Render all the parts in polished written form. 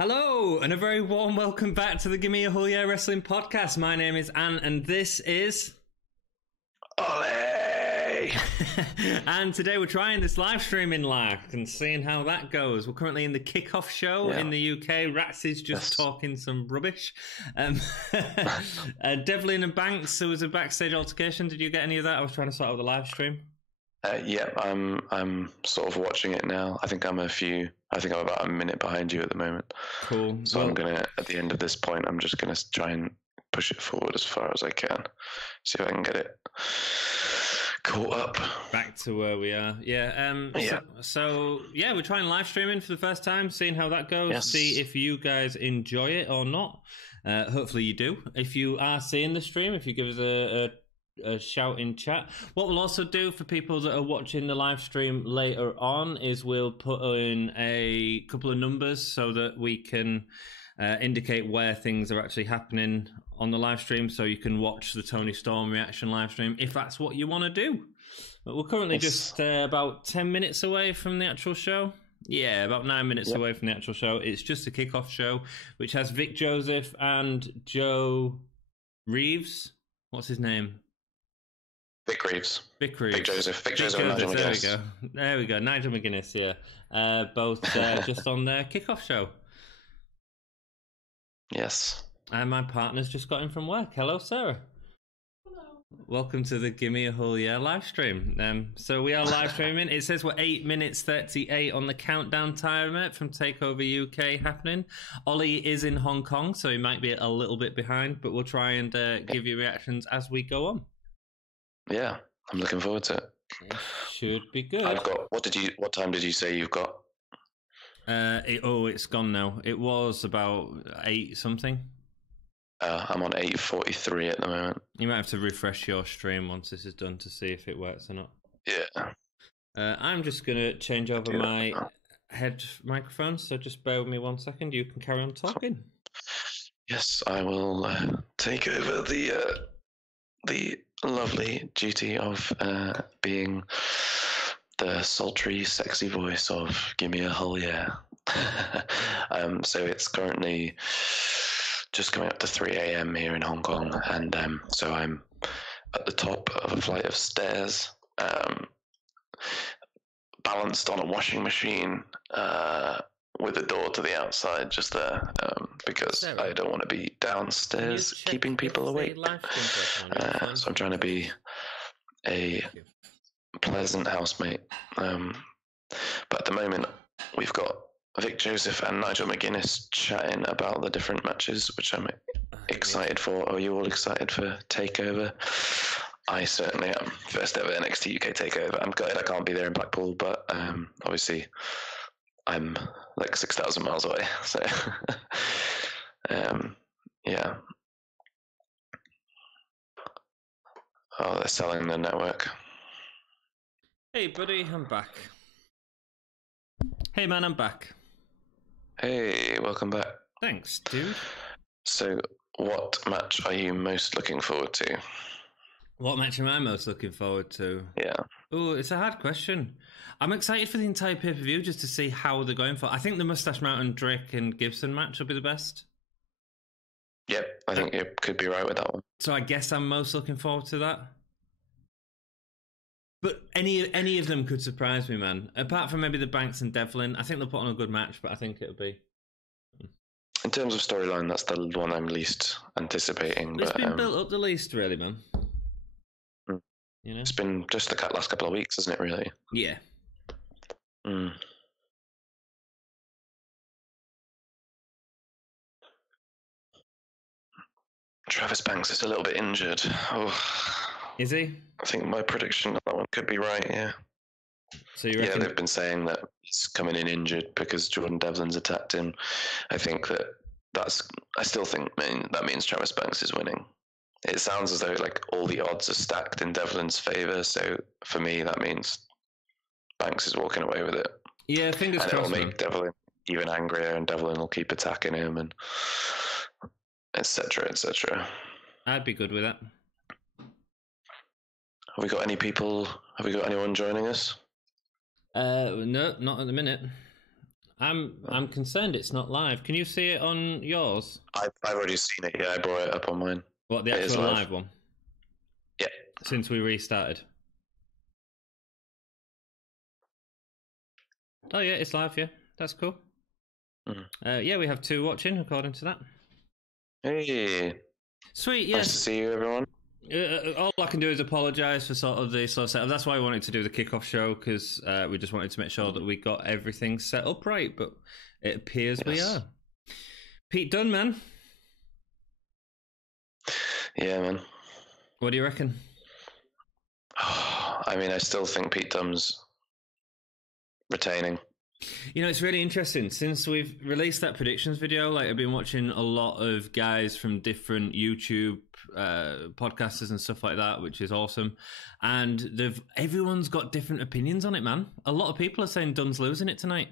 Hello, and a very warm welcome back to the Gimme a Whole Year Wrestling Podcast. My name is Anne, and this is... Ollie! And today we're trying this live streaming live and seeing how that goes. We're currently in the kickoff show in the UK. Rats is just talking some rubbish. Devlin and Banks, there was a backstage altercation. Did you get any of that? I was trying to sort out the live stream. I'm sort of watching it now. I think I'm about a minute behind you at the moment. Cool. So I'm gonna, at the end of this point, I'm just gonna try and push it forward as far as I can. See if I can get it caught up. Back to where we are. So we're trying live streaming for the first time, seeing how that goes. Yes. See if you guys enjoy it or not. Hopefully you do. If you are seeing the stream, if you give us a shout in chat. What we'll also do for people that are watching the live stream later on is we'll put in a couple of numbers so that we can indicate where things are actually happening on the live stream, so you can watch the Toni Storm reaction live stream if that's what you want to do. But we're currently just about 10 minutes away from the actual show. Yeah, about 9 minutes away from the actual show. It's just a kickoff show, which has Vic Joseph and Joe Reeves. What's his name? Vic Reeves. Vic Joseph. And Nigel McGuinness. There we go. Nigel McGuinness, yeah. Both just on their kickoff show. Yes. And my partner's just got in from work. Hello, Sarah. Hello. Welcome to the Gimme a Whole Year live stream. So we are live streaming. It says we're 8 minutes 38 on the countdown timer from Takeover UK happening. Ollie is in Hong Kong, so he might be a little bit behind, but we'll try and give you reactions as we go on. Yeah, I'm looking forward to it. It should be good. I've got. What time did you say you've got? It's gone now. It was about 8 something. I'm on 8:43 at the moment. You might have to refresh your stream once this is done to see if it works or not. Yeah. I'm just going to change over my head microphone, so just bear with me 1 second. You can carry on talking. Yes, I will take over the lovely duty of being the sultry, sexy voice of Gimme a Whole Year. So it's currently just coming up to 3 a.m. here in Hong Kong, and so I'm at the top of a flight of stairs, balanced on a washing machine, with a door to the outside just there, because Sarah, I don't want to be downstairs keeping people awake. So I'm trying to be a pleasant housemate. But at the moment, we've got Vic Joseph and Nigel McGuinness chatting about the different matches, which I'm excited for. Are you all excited for Takeover? I certainly am. First ever NXT UK Takeover. I'm gutted I can't be there in Blackpool, but obviously I'm like 6,000 miles away, so yeah. Oh, they're selling the network. Hey buddy, I'm back. Hey man, I'm back. Hey, welcome back. Thanks, dude. So, what match are you most looking forward to? What match am I most looking forward to? Yeah. Oh, it's a hard question. I'm excited for the entire pay-per-view just to see how they're going for. I think the Moustache Mountain Drake and Gibson match will be the best. Yep, I think you could be right with that one. So I guess I'm most looking forward to that. But any of them could surprise me, man. Apart from maybe the Banks and Devlin. I think they'll put on a good match, but I think it'll be... In terms of storyline, that's the one I'm least anticipating. It's been built up the least, really, man. You know? It's been just the last couple of weeks, isn't it, really? Yeah. Travis Banks is a little bit injured. Oh. Is he? I think my prediction on that one could be right, yeah. So you reckon... Yeah, they've been saying that he's coming in injured because Jordan Devlin's attacked him. I think I still think that means Travis Banks is winning. It sounds as though like all the odds are stacked in Devlin's favour, so for me that means Banks is walking away with it. Yeah, fingers crossed. And it'll make Devlin even angrier, and Devlin will keep attacking him, and etc. etc. I'd be good with that. Have we got anyone joining us? No, not at the minute. I'm concerned it's not live. Can you see it on yours? I've already seen it. Yeah, I brought it up on mine. What, the actual live one? Yeah. Since we restarted. Oh yeah, it's live. Yeah, that's cool. Yeah, we have 2 watching according to that. Hey. Sweet. Yes. Nice to see you, everyone. All I can do is apologise for sort of the setup. That's why I wanted to do the kickoff show, because we just wanted to make sure that we got everything set up right, but it appears we are. Pete Dunn, man. Yeah, man. What do you reckon? I mean, I still think Pete Dunn's retaining. You know, it's really interesting. Since we've released that predictions video, like I've been watching a lot of guys from different YouTube podcasters and stuff like that, which is awesome. And everyone's got different opinions on it, man. A lot of people are saying Dunn's losing it tonight.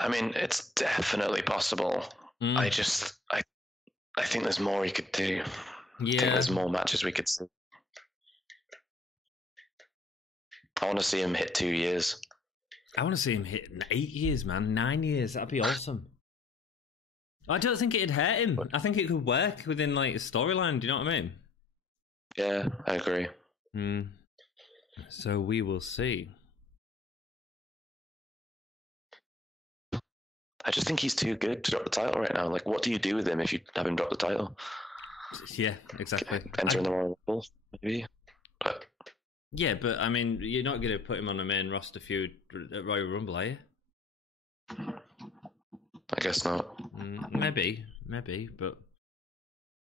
I mean, it's definitely possible. I think there's more he could do. Yeah. I think there's more matches we could see. I want to see him hit 2 years. I want to see him hit 8 years, man. 9 years. That'd be awesome. I don't think it'd hurt him. I think it could work within like a storyline. Do you know what I mean? Yeah, I agree. So we will see. I just think he's too good to drop the title right now. Like, what do you do with him if you have him drop the title? Yeah, exactly. Enter in the Royal Rumble, maybe. But yeah, but I mean, you're not going to put him on a main roster feud at Royal Rumble, are you? I guess not. Maybe, but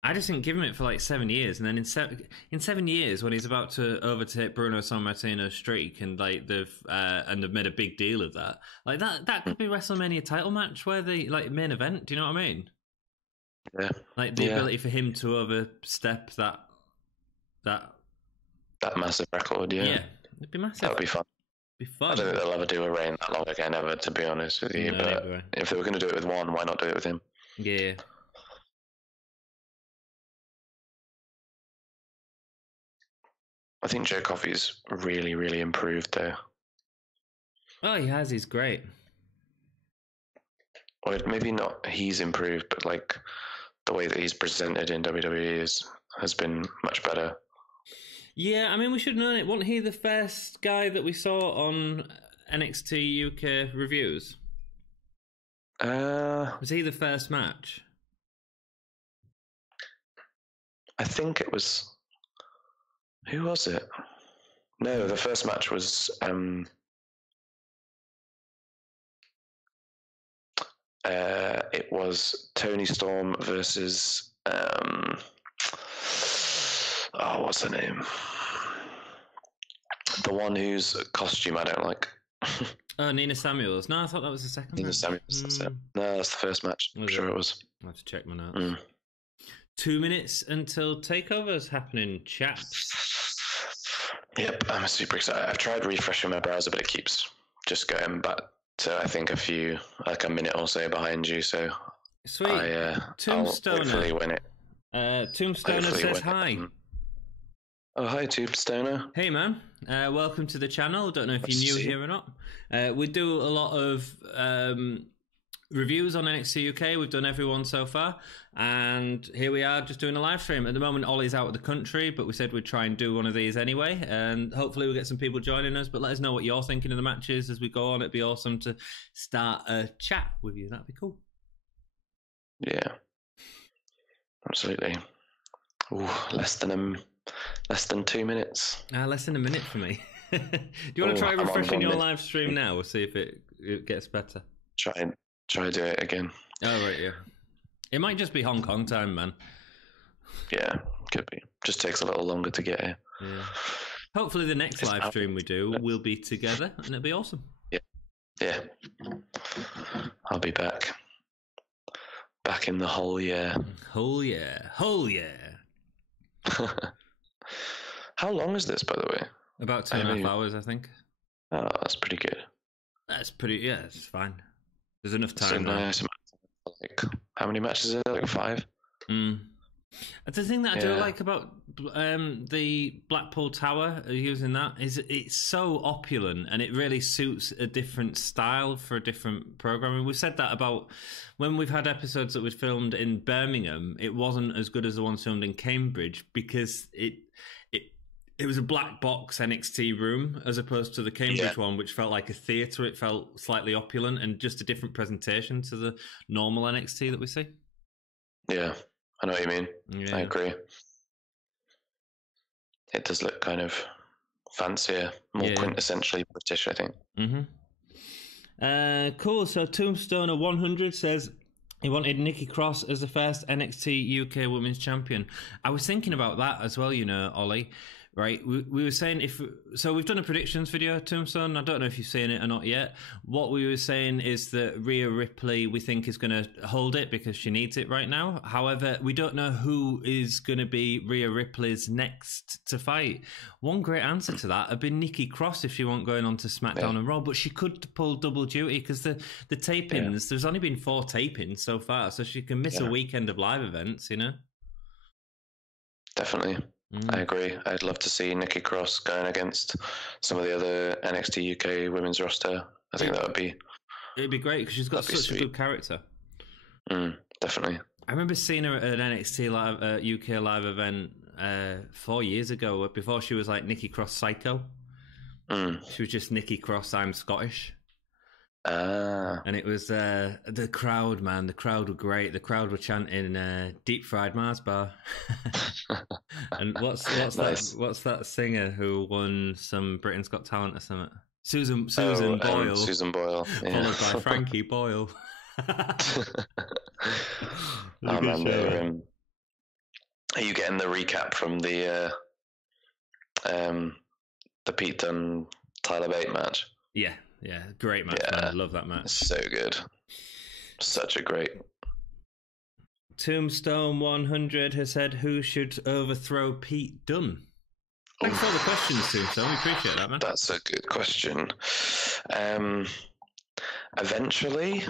I just think give him it for like 7 years, and then in 7 years, when he's about to overtake Bruno Sammartino's streak, and like they've made a big deal of that, like that could be WrestleMania title match where they like main event. Do you know what I mean? Yeah. Like the ability for him to overstep that massive record. Yeah. Yeah, it'd be massive. That would be fun. I don't think they'll ever do a reign that long again, ever, to be honest with you. No, but if they were going to do it with one, why not do it with him? Yeah. I think Joe Coffey's really, really improved, though. Oh, he has. He's great. Or maybe not he's improved, but like the way that he's presented in WWE has been much better. Yeah, I mean, we should have known it. Wasn't he the first guy that we saw on NXT UK reviews? Was he the first match? I think it was... Who was it? No, the first match was... it was Toni Storm versus... what's her name? The one whose costume I don't like. Oh, Nina Samuels. No, I thought that was the second Nina match. Samuels, that's it. No, that's the first match. I'm sure it was. I'll have to check my notes. 2 minutes until Takeover's happening, chaps. Yep, I'm super excited. I've tried refreshing my browser, but it keeps just going back to, I think, a minute or so behind you, so... Sweet. Tombstoner. I'll hopefully win it. Tombstoner says hi. Oh, hi, Tombstoner. Hey, man. Welcome to the channel. Don't know if you're new here or not. We do a lot of reviews on NXT UK. We've done every one so far. And here we are just doing a live stream. At the moment, Ollie's out of the country, but we said we'd try and do one of these anyway. And hopefully we'll get some people joining us. But let us know what you're thinking of the matches as we go on. It'd be awesome to start a chat with you. That'd be cool. Yeah. Absolutely. Ooh, less than 2 minutes. Less than a minute for me. Do you want to try refreshing your live stream now? We'll see if it gets better. Try to do it again. Oh, right, yeah. It might just be Hong Kong time, man. Yeah, could be. Just takes a little longer to get here. Yeah. Hopefully the next live stream we do will be together, and it'll be awesome. Yeah. I'll be back. Back in the whole year. Whole year. How long is this, by the way? About 2.5 hours, I think. Oh, that's pretty good. Yeah, it's fine. There's enough time. So nice. Like, how many matches are there? Like 5? The thing that I do like about the Blackpool Tower, using that, it's so opulent and it really suits a different style for a different programming. We've said that about when we've had episodes that we filmed in Birmingham. It wasn't as good as the ones filmed in Cambridge because it was a black box NXT room as opposed to the Cambridge one, which felt like a theatre. It felt slightly opulent and just a different presentation to the normal NXT that we see. Yeah, I know what you mean. Yeah. I agree. It does look kind of fancier, more quintessentially British, I think. Mm-hmm. Cool. So Tombstoner 100 says he wanted Nikki Cross as the first NXT UK Women's Champion. I was thinking about that as well, Ollie. Right, we were saying we've done a predictions video, Tombstone. I don't know if you've seen it or not yet. What we were saying is that Rhea Ripley, we think, is going to hold it because she needs it right now. However, we don't know who is going to be Rhea Ripley's next to fight. One great answer to that would be Nikki Cross if she weren't going on to SmackDown and Raw, but she could pull double duty because the tapings, there's only been 4 tapings so far, so she can miss a weekend of live events, Definitely. I agree. I'd love to see Nikki Cross going against some of the other NXT UK women's roster. I think that would be... It'd be great because she's got such a good character. Definitely. I remember seeing her at an NXT UK live event 4 years ago before she was like Nikki Cross Psycho. She was just Nikki Cross, I'm Scottish. And it was the crowd, man. The crowd were great. The crowd were chanting "Deep Fried Mars Bar." And what's nice. What's that singer who won some Britain's Got Talent or something? Susan Boyle. Susan Boyle, followed by Frankie Boyle. Are you getting the recap from the Pete Dunne Tyler Bate match? Yeah, great match. Yeah, man. I love that match. So good. Such a great. Tombstone 100 has said, who should overthrow Pete Dunne? Thanks for all the questions, Tombstone. We appreciate that, man. That's a good question. Eventually,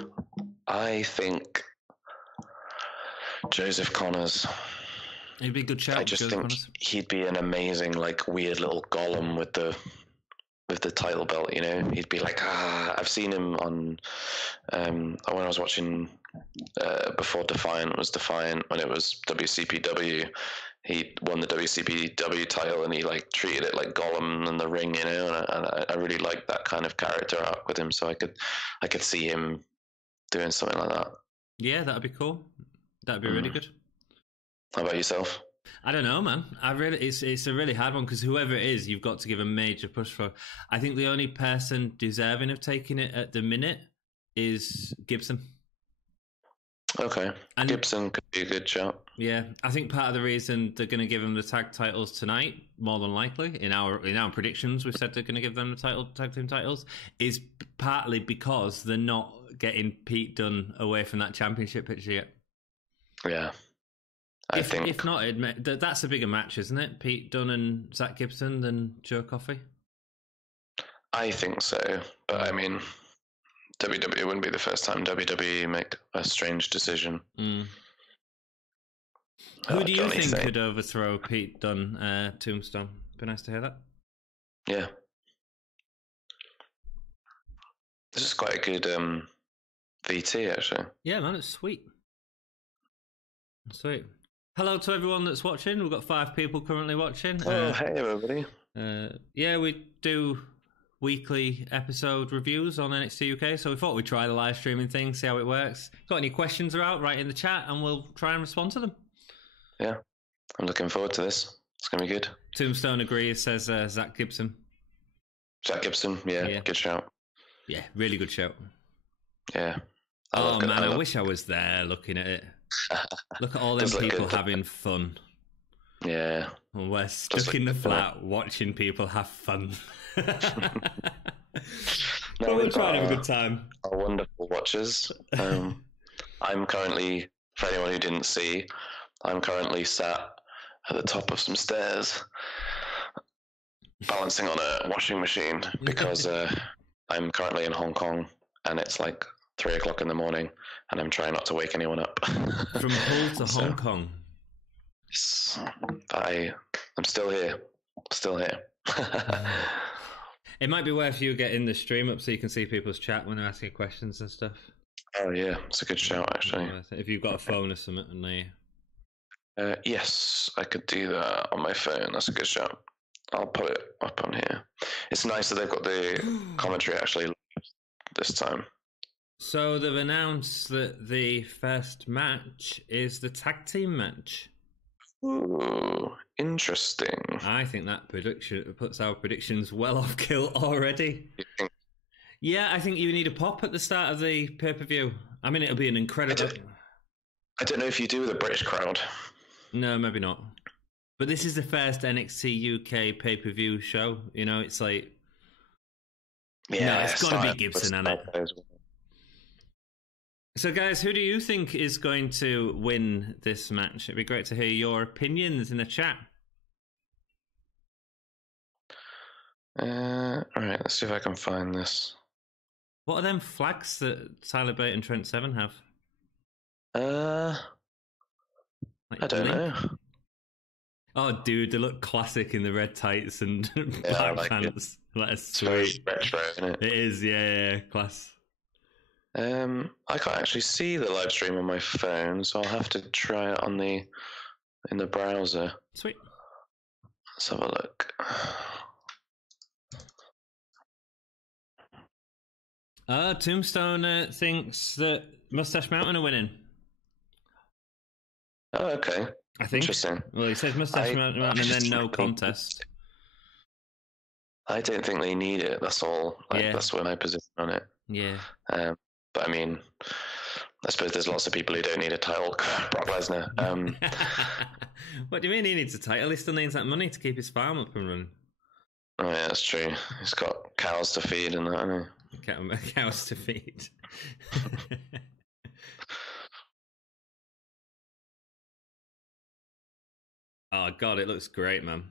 I think Joseph Connors. He'd be a good shout. I just think he'd be an amazing, weird little golem with the title belt, he'd be like, I've seen him on when I was watching before Defiant was Defiant, when it was WCPW, he won the WCPW title and he treated it like Gollum in the ring, and I really liked that kind of character arc with him, so I could see him doing something like that. Yeah, that'd be cool. That'd be really good. How about yourself? I don't know, man. It's a really hard one because whoever it is, you've got to give a major push for. I think the only person deserving of taking it at the minute is Gibson. Okay, and Gibson could be a good shot. Yeah, I think part of the reason they're going to give him the tag titles tonight, more than likely, in our predictions, we've said they're going to give them the tag team titles, is partly because they're not getting Pete Dunne away from that championship picture yet. Yeah. If not, that's a bigger match, isn't it? Pete Dunne and Zack Gibson than Joe Coffey? I think so. But I mean, WWE wouldn't be the first time WWE make a strange decision. Who do you think could overthrow Pete Dunne, Tombstone? Be nice to hear that. Yeah. This is quite a good VT, actually. Yeah, man, it's sweet. Sweet. Hello to everyone that's watching. We've got 5 people currently watching. Hey everybody. We do weekly episode reviews on NXT UK, so we thought we'd try the live streaming thing, see how it works. Got any questions are out, write in the chat and we'll try and respond to them. Yeah, I'm looking forward to this. It's going to be good. Tombstone agrees, says Zack Gibson. Zack Gibson, yeah, good shout. Yeah, really good shout. Yeah. I wish I was there looking at it. Look at all them people having fun. Yeah. And we're stuck in the flat watching people have fun. But we're trying to have a good time. Our wonderful watchers. I'm currently, for anyone who didn't see, I'm currently sat at the top of some stairs balancing on a washing machine because I'm currently in Hong Kong and it's 3 o'clock in the morning and I'm trying not to wake anyone up. From Hull to Hong Kong? I'm still here. Still here. It might be worth you getting the stream up so you can see people's chat when they're asking questions and stuff. Oh yeah, it's a good shout actually. If you've got a phone or something, and yes, I could do that on my phone. That's a good shout. I'll put it up on here. It's nice that they've got the commentary actually this time. So they've announced that the first match is the tag team match. Ooh, interesting. I think that prediction puts our predictions well off kilt already. Yeah, I think you need a pop at the start of the pay-per-view. I mean, it'll be an incredible... I don't know if you do with a British crowd. No, maybe not. But this is the first NXT UK pay-per-view show. You know, it's like... Yeah, no, it's got to be Gibson, hasn't it? So, guys, who do you think is going to win this match? It'd be great to hear your opinions in the chat. All right, let's see if I can find this. What are them flags that Tyler Bate and Trent Seven have? I don't know. Oh, dude, they look classic in the red tights and black pants. That's sweet. Retro, isn't it? It is, yeah, class. I can't actually see the live stream on my phone, so I'll have to try it in the browser. Sweet. Let's have a look. Tombstone thinks that Moustache Mountain are winning. Oh, okay. I think. Interesting. Well, he says Moustache Mountain and then no contest. I don't think they need it. That's all. That's my position on it. Yeah. But I mean, I suppose there's lots of people who don't need a title. Brock Lesnar. What do you mean he needs a title? He still needs that money to keep his farm up and running. Oh yeah, that's true. He's got cows to feed and that, hasn't he? Cows to feed. Oh God, it looks great, man.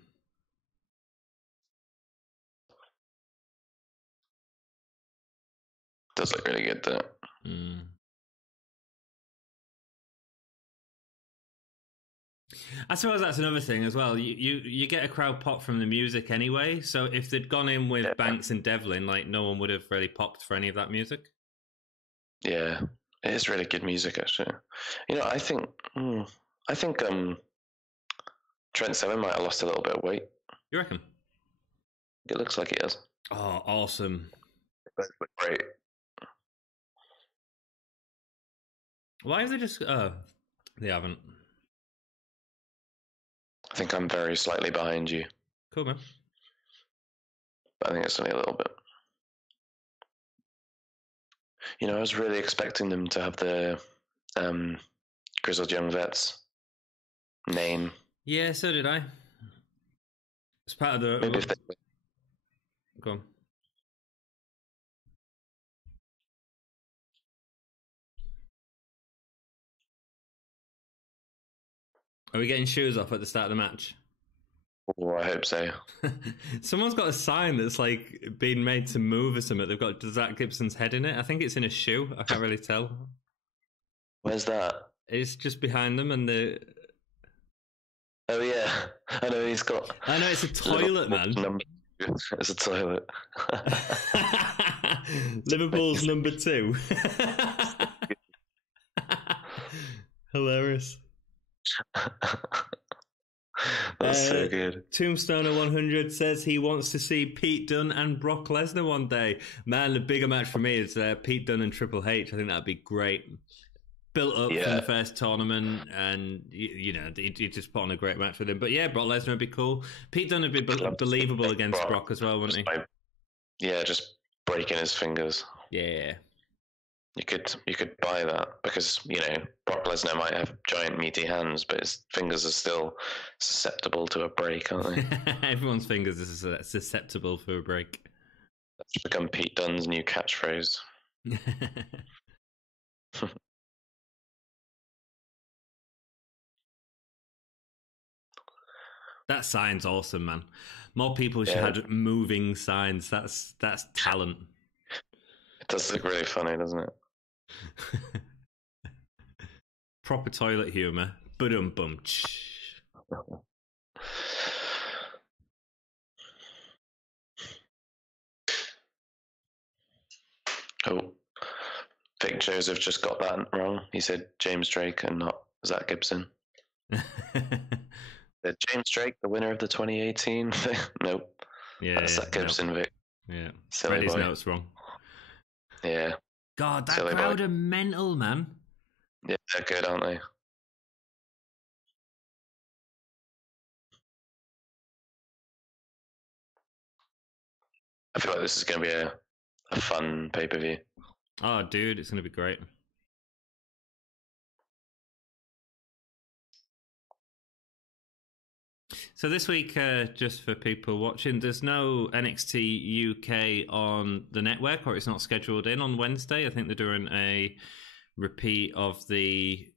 Does look really good, though. I suppose that's another thing as well. You get a crowd pop from the music anyway. So if they'd gone in with Banks and Devlin, like no one would have really popped for any of that music. Yeah, it is really good music, actually. You know, I think Trent Seven might have lost a little bit of weight. You reckon? It looks like he has. Oh, awesome! It looks great. Why have they just... Oh, they haven't. I think I'm very slightly behind you. Cool, man. But I think it's only a little bit. You know, I was really expecting them to have the Grizzled Young Vets name. Yeah, so did I. It's part of the... Maybe if they... Go on. Are we getting shoes off at the start of the match? Oh, I hope so. Someone's got a sign that's like being made to move or something. They've got Zack Gibson's head in it. I think it's in a shoe. I can't really tell. Where's that? It's just behind them and the... Oh yeah, I know he's got... I know, it's a toilet, man. It's a toilet. Liverpool's number 2. Hilarious. That's so good. Tombstoner 100 says he wants to see Pete Dunne and Brock Lesnar one day. Man, the bigger match for me is Pete Dunne and Triple H. I think that'd be great. Built up from the first tournament, and you know, he just put on a great match with him. But yeah, Brock Lesnar would be cool. Pete Dunne would be believable against Brock as well, wouldn't he? Yeah, just breaking his fingers. Yeah. You could buy that because, you know, Brock Lesnar might have giant meaty hands, but his fingers are still susceptible to a break, aren't they? Everyone's fingers are susceptible for a break. That's become Pete Dunne's new catchphrase. That sign's awesome, man. More people should have moving signs. That's talent. It does look really funny, doesn't it? Proper toilet humour. Ba-dum-bum. Oh, Vic Joseph just got that wrong. He said James Drake and not Zack Gibson. James Drake, the winner of the 2018 thing? Nope. Yeah, that's Zack Gibson, nope. Vic. Yeah. Silly read his boy. Notes wrong. Yeah. God, that Silly crowd boy. Are mental, man. Yeah, they're good, aren't they? I feel like this is going to be a fun pay-per-view. Oh, dude, it's going to be great. So this week, just for people watching, there's no NXT UK on the network, or it's not scheduled in on Wednesday. I think they're doing a repeat of this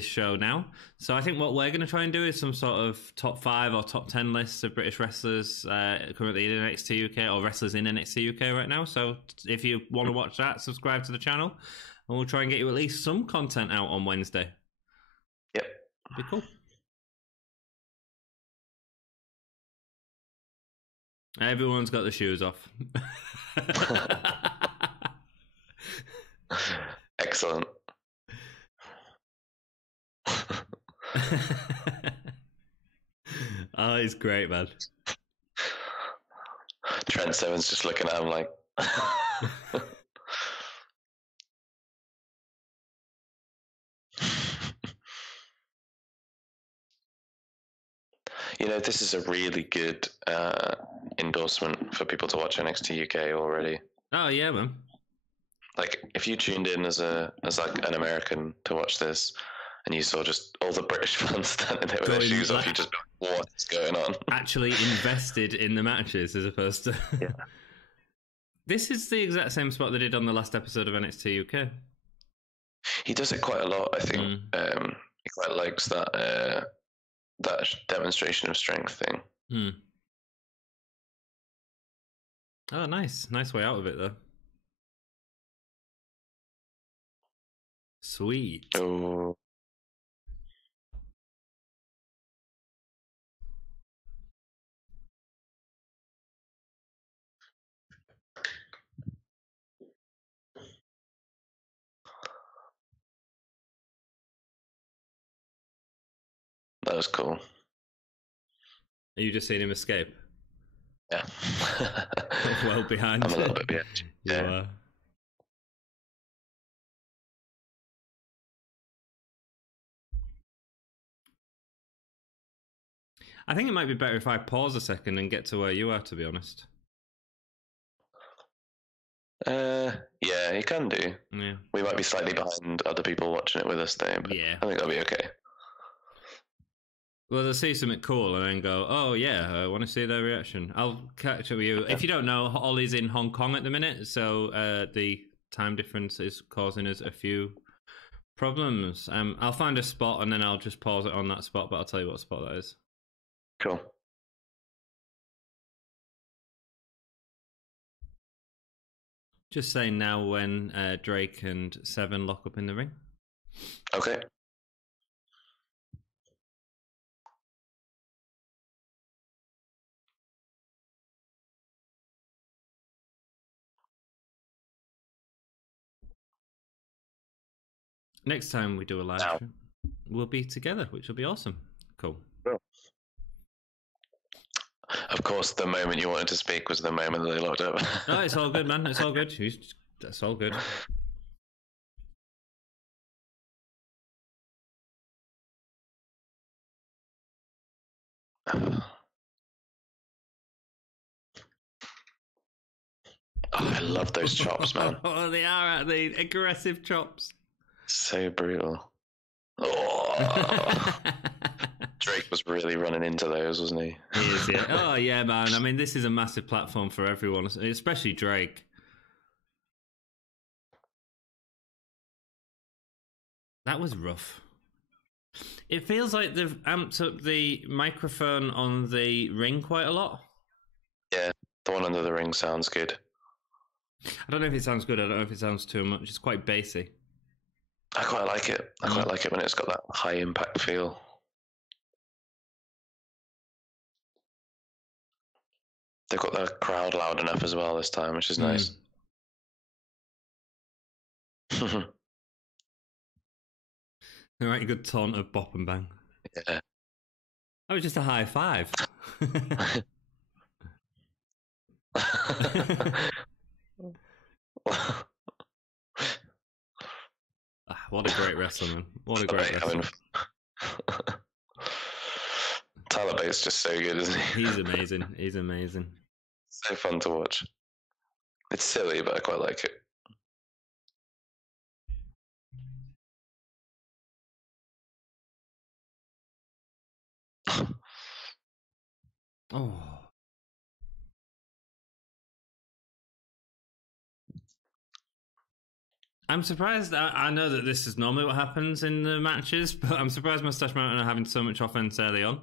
show now. So I think what we're going to try and do is some sort of top 5 or top 10 lists of British wrestlers currently in NXT UK, or wrestlers in NXT UK right now. So if you want to watch that, subscribe to the channel, and we'll try and get you at least some content out on Wednesday. Yep. It'd be cool. Everyone's got the shoes off. Excellent. Oh, he's great, man. Trent Seven's just looking at him like... You know, this is a really good endorsement for people to watch NXT UK already. Oh yeah, man. Like, if you tuned in as like an American to watch this, and you saw just all the British fans standing there with their shoes off, you just be like, what's going on? Actually invested in the matches as opposed to... Yeah. This is the exact same spot they did on the last episode of NXT UK. He does it quite a lot, I think. He quite likes that demonstration of strength thing. Oh, nice. Nice way out of it, though. Sweet. Oh. That was cool. Are you just seeing him escape? Yeah. Well behind. I'm a little bit behind. Yeah. I think it might be better if I pause a second and get to where you are, to be honest. Yeah, you can do. Yeah. We might be slightly behind other people watching it with us though, but yeah. I think that'll be okay. Well, they'll see something cool and then go, oh yeah, I want to see their reaction. I'll catch up with you. If you don't know, Ollie's in Hong Kong at the minute, so the time difference is causing us a few problems. I'll find a spot and then I'll just pause it on that spot, but I'll tell you what spot that is. Cool. Just saying now when Drake and Seven lock up in the ring. Okay. Next time we do a live stream, we'll be together, which will be awesome. Cool. Of course, the moment you wanted to speak was the moment that they locked up. No, it's all good, man. It's all good. That's all good. Oh, I love those chops, man. Oh, they are the aggressive chops. So brutal. Oh. Drake was really running into those, wasn't he? He is, yeah. Oh, yeah, man. I mean, this is a massive platform for everyone, especially Drake. That was rough. It feels like they've amped up the microphone on the ring quite a lot. Yeah, the one under the ring sounds good. I don't know if it sounds good. I don't know if it sounds too much. It's quite bassy. I quite like it. I quite like it when it's got that high impact feel. They've got the crowd loud enough as well this time, which is nice. All right, good taunt of bop and bang. Yeah. That was just a high five. What a great wrestler, man. What a great wrestler. Tyler Bates just so good, isn't he? He's amazing. He's amazing. So fun to watch. It's silly, but I quite like it. Oh. I'm surprised. I know that this is normally what happens in the matches, but I'm surprised Moustache Mountain are having so much offense early on.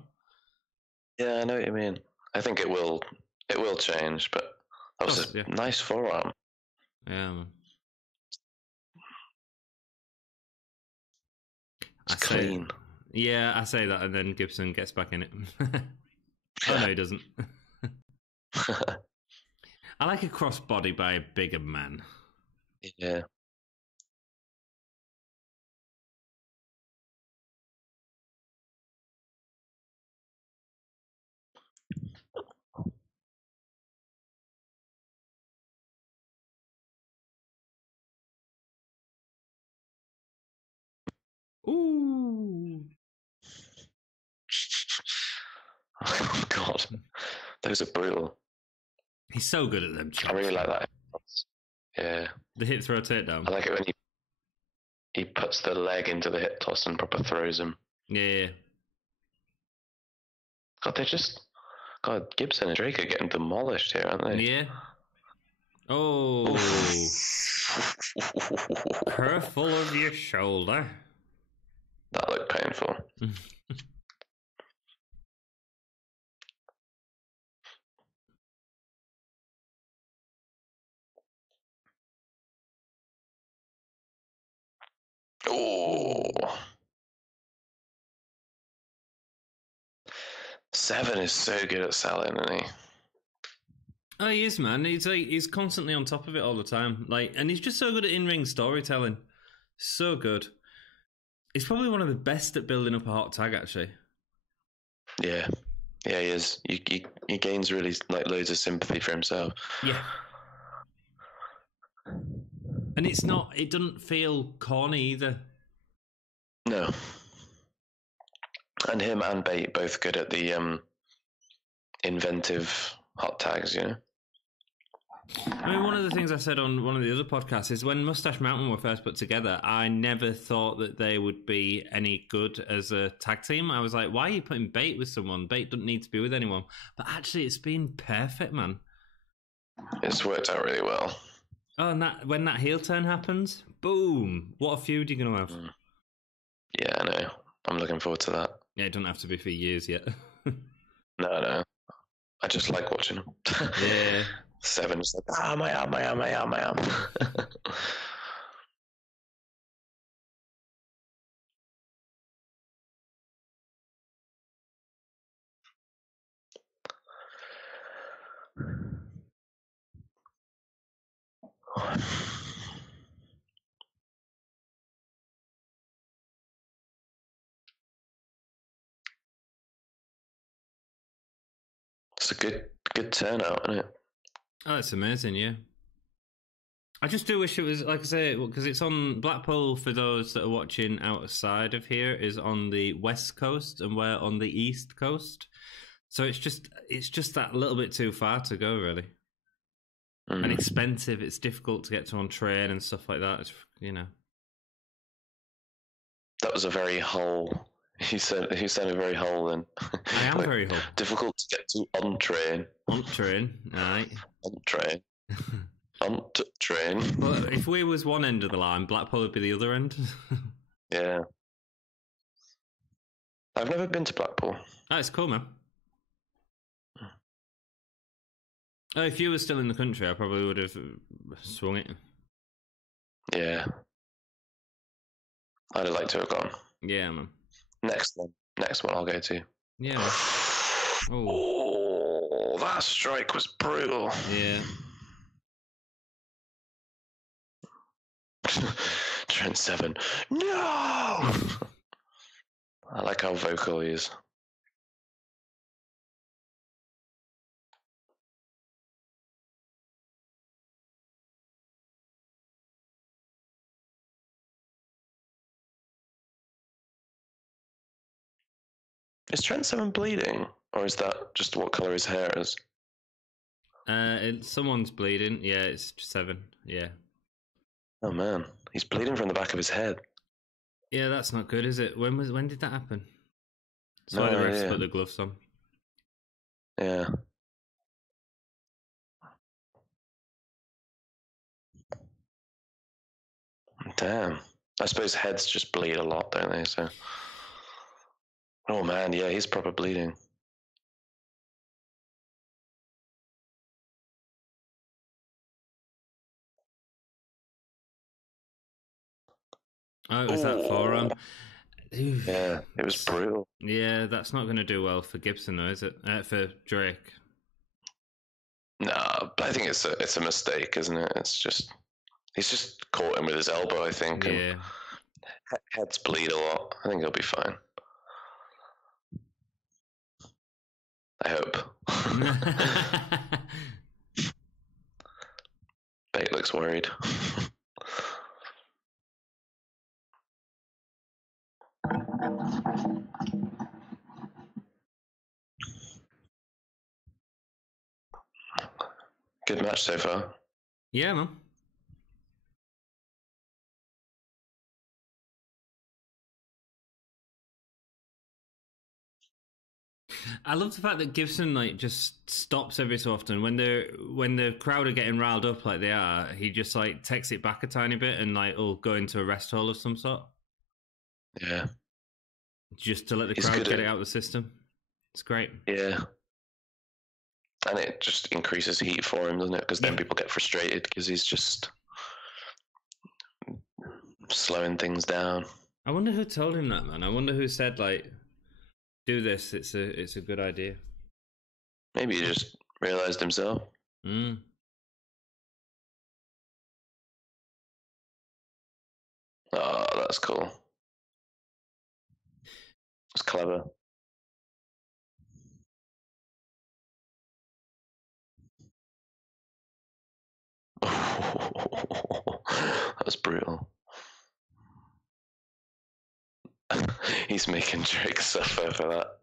Yeah, I know what you mean. I think it will change, but that was a nice forearm. Yeah. It's clean. Yeah, I say that, and then Gibson gets back in it. Oh, no, he doesn't. I like a crossbody by a bigger man. Yeah. Ooh. Oh, God. Those are brutal. He's so good at them chops. I really like that. Yeah. The hip throw takedown. I like it when he puts the leg into the hip toss and proper throws him. Yeah. God, Gibson and Drake are getting demolished here, aren't they? Yeah. Oh. Careful of your shoulder. That looked painful. Oh. 7 is so good at selling, isn't he? Oh, he is, man. He's constantly on top of it all the time. And he's just so good at in-ring storytelling. So good. He's probably one of the best at building up a hot tag, actually. Yeah, he is. He gains really loads of sympathy for himself. Yeah. And it doesn't feel corny either. No. And him and Bate both good at the inventive hot tags, you know? I mean, one of the things I said on one of the other podcasts is when Moustache Mountain were first put together, I never thought that they would be any good as a tag team. I was like, why are you putting Bate with someone? Bate doesn't need to be with anyone. But actually, it's been perfect, man. It's worked out really well. Oh, and when that heel turn happens, boom! What a feud you're going to have. Yeah, I know. I'm looking forward to that. Yeah, it doesn't have to be for years yet. No. I just like watching them. Yeah. 7's like, my arm. It's a good turnout, isn't it? Oh, it's amazing, yeah. I just do wish it was, like I say, because it's on Blackpool, for those that are watching outside of here, is on the west coast, and we're on the east coast. So it's just that little bit too far to go, really. And expensive. It's difficult to get to on train and stuff like that, you know. That was a very Hull. He sounded very Hull then. I am very Hull. Difficult to get to on train. On train, right. On train. On train. Well, if we was one end of the line, Blackpool would be the other end. Yeah. I've never been to Blackpool. Oh, it's cool, man. Oh, if you were still in the country, I probably would have swung it. Yeah. I'd have liked to have gone. Yeah, man. Next one I'll go to. Yeah. Man. Oh. Oh, that strike was brutal. Yeah. Trent Seven. No! I like how vocal he is. Is Trent Seven bleeding? Or is that just what colour his hair is? Someone's bleeding. Yeah, it's 7. Yeah. Oh man, he's bleeding from the back of his head. Yeah, that's not good, is it? When did that happen? So why the refs put the gloves on. Yeah. Damn. I suppose heads just bleed a lot, don't they? So. Oh man, yeah, he's proper bleeding. Oh, it was that forearm. Oof. Yeah, it was brutal. Yeah, that's not going to do well for Gibson, though, is it? For Drake. Nah, but I think it's a mistake, isn't it? He's just caught him with his elbow, I think. Yeah. And heads bleed a lot. I think he'll be fine. I hope. Bate looks worried. Good match so far. Yeah, man. I love the fact that Gibson just stops every so often when the crowd are getting riled up like they are. He just takes it back a tiny bit and will go into a rest hole of some sort. Yeah, just to let the crowd get it out of the system. It's great. Yeah, and it just increases heat for him, doesn't it? Because then people get frustrated because he's just slowing things down. I wonder who told him that, man. I wonder who said do this. It's a good idea. Maybe he just realized himself. Oh, that's cool. That's clever. That's brutal. He's making Drake suffer for that.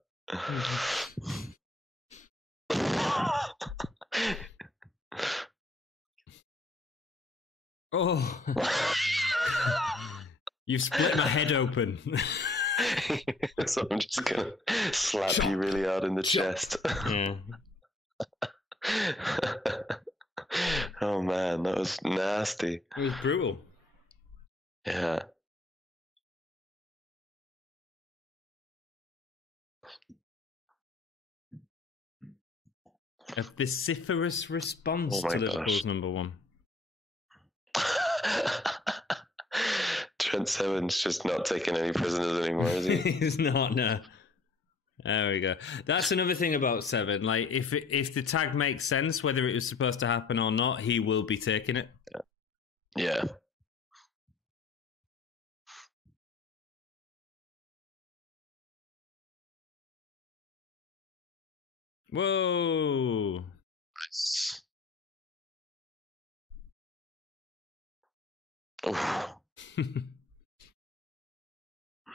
Oh. You've split my head open. So I'm just gonna slap you really hard in the chest. Yeah. Oh man, that was nasty. It was brutal. Yeah. A vociferous response to Liverpool's number 1. Trent Seven's just not taking any prisoners anymore, is he? He's not, no. There we go. That's another thing about Seven. If the tag makes sense, whether it was supposed to happen or not, he will be taking it. Yeah. Whoa. Nice. Oh.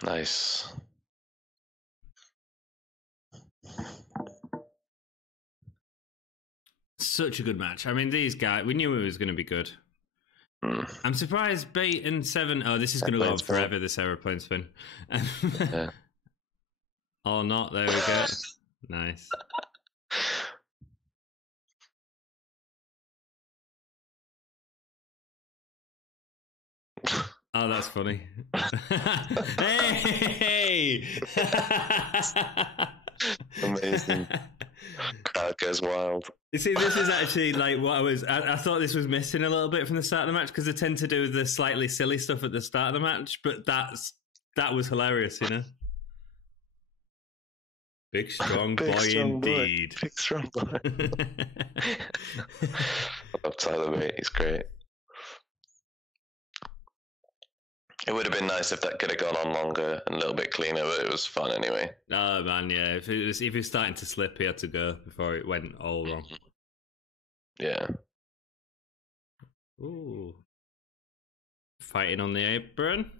Nice. Such a good match. I mean, these guys, we knew it was going to be good. I'm surprised Bate and Seven. Oh, this is going to go on forever, this aeroplane spin. Yeah. Or not. There we go. Nice. Oh, that's funny. Hey! Amazing. Crowd goes wild. You see, this is actually what I thought this was missing a little bit from the start of the match, because they tend to do the slightly silly stuff at the start of the match, but that was hilarious, you know? Big strong boy indeed. Big strong boy. I love Tyler, mate. He's great. It would have been nice if that could have gone on longer and a little bit cleaner, but it was fun anyway. Oh man, yeah. If it was starting to slip, he had to go before it went all wrong. Yeah. Ooh. Fighting on the apron.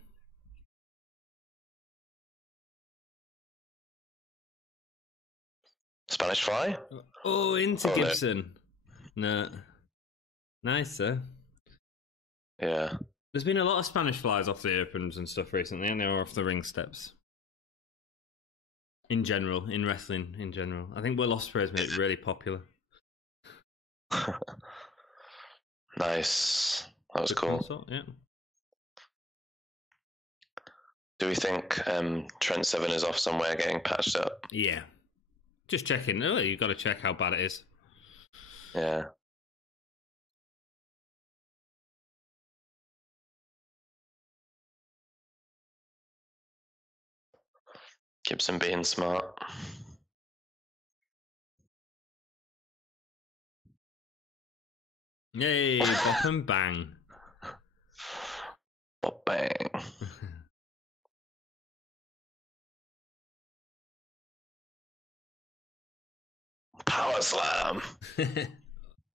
Spanish Fly? Oh, into Gibson. No. Nice, sir. Yeah. There's been a lot of Spanish Flies off the aprons and stuff recently, and they're off the ring steps. In general, in wrestling, in general. I think Will Ospreay's made it really popular. Nice. That was cool. Also, yeah. Do we think Trent Seven is off somewhere getting patched up? Yeah. Just checking. Oh, you've got to check how bad it is. Yeah. Gibson being smart. Yay, bop and bang. Bop bang. Power slam.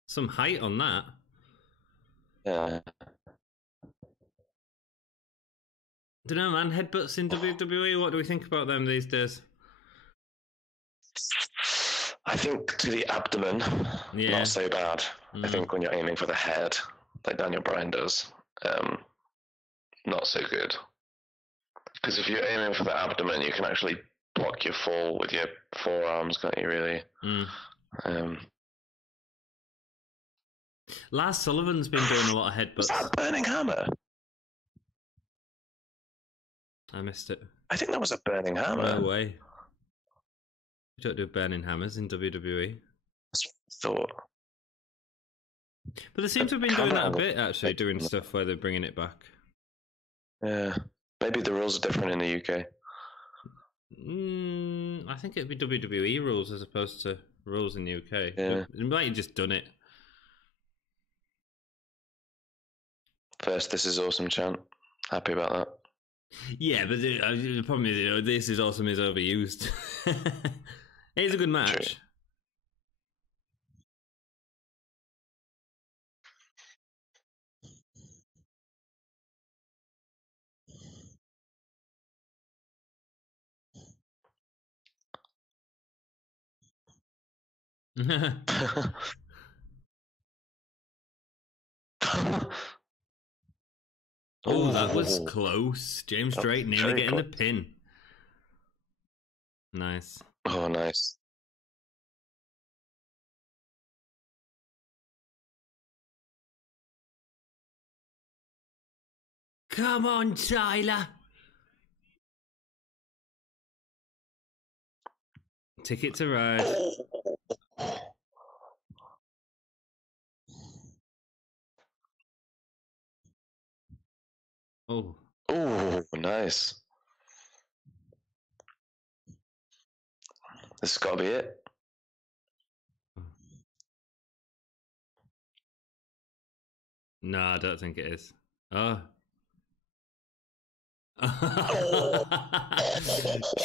Some height on that. Yeah. Don't know, man. Headbutts in WWE. What do we think about them these days? I think to the abdomen, not so bad. I think when you're aiming for the head, like Daniel Bryan does, not so good. Because if you're aiming for the abdomen, you can actually block your fall with your forearms, can't you, really? Lars Sullivan's been doing a lot of headbutts. Was that Burning Hammer? I missed it. I think that was a Burning Hammer. No way. We don't do burning hammers in WWE. Thought. But they seem to have been doing that a bit, actually, doing stuff where they're bringing it back. Yeah. Maybe the rules are different in the UK. I think it'd be WWE rules as opposed to rules in the UK. Yeah. They might have just done it. First, this is awesome chant. Happy about that. Yeah, but the problem is, this is awesome is overused. It's a good match. Oh, that was close. James Drake nearly getting the pin. Nice. Oh, nice. Come on, Tyler. Ticket to ride. Oh. Oh, nice. This has got to be it. No, I don't think it is. Oh.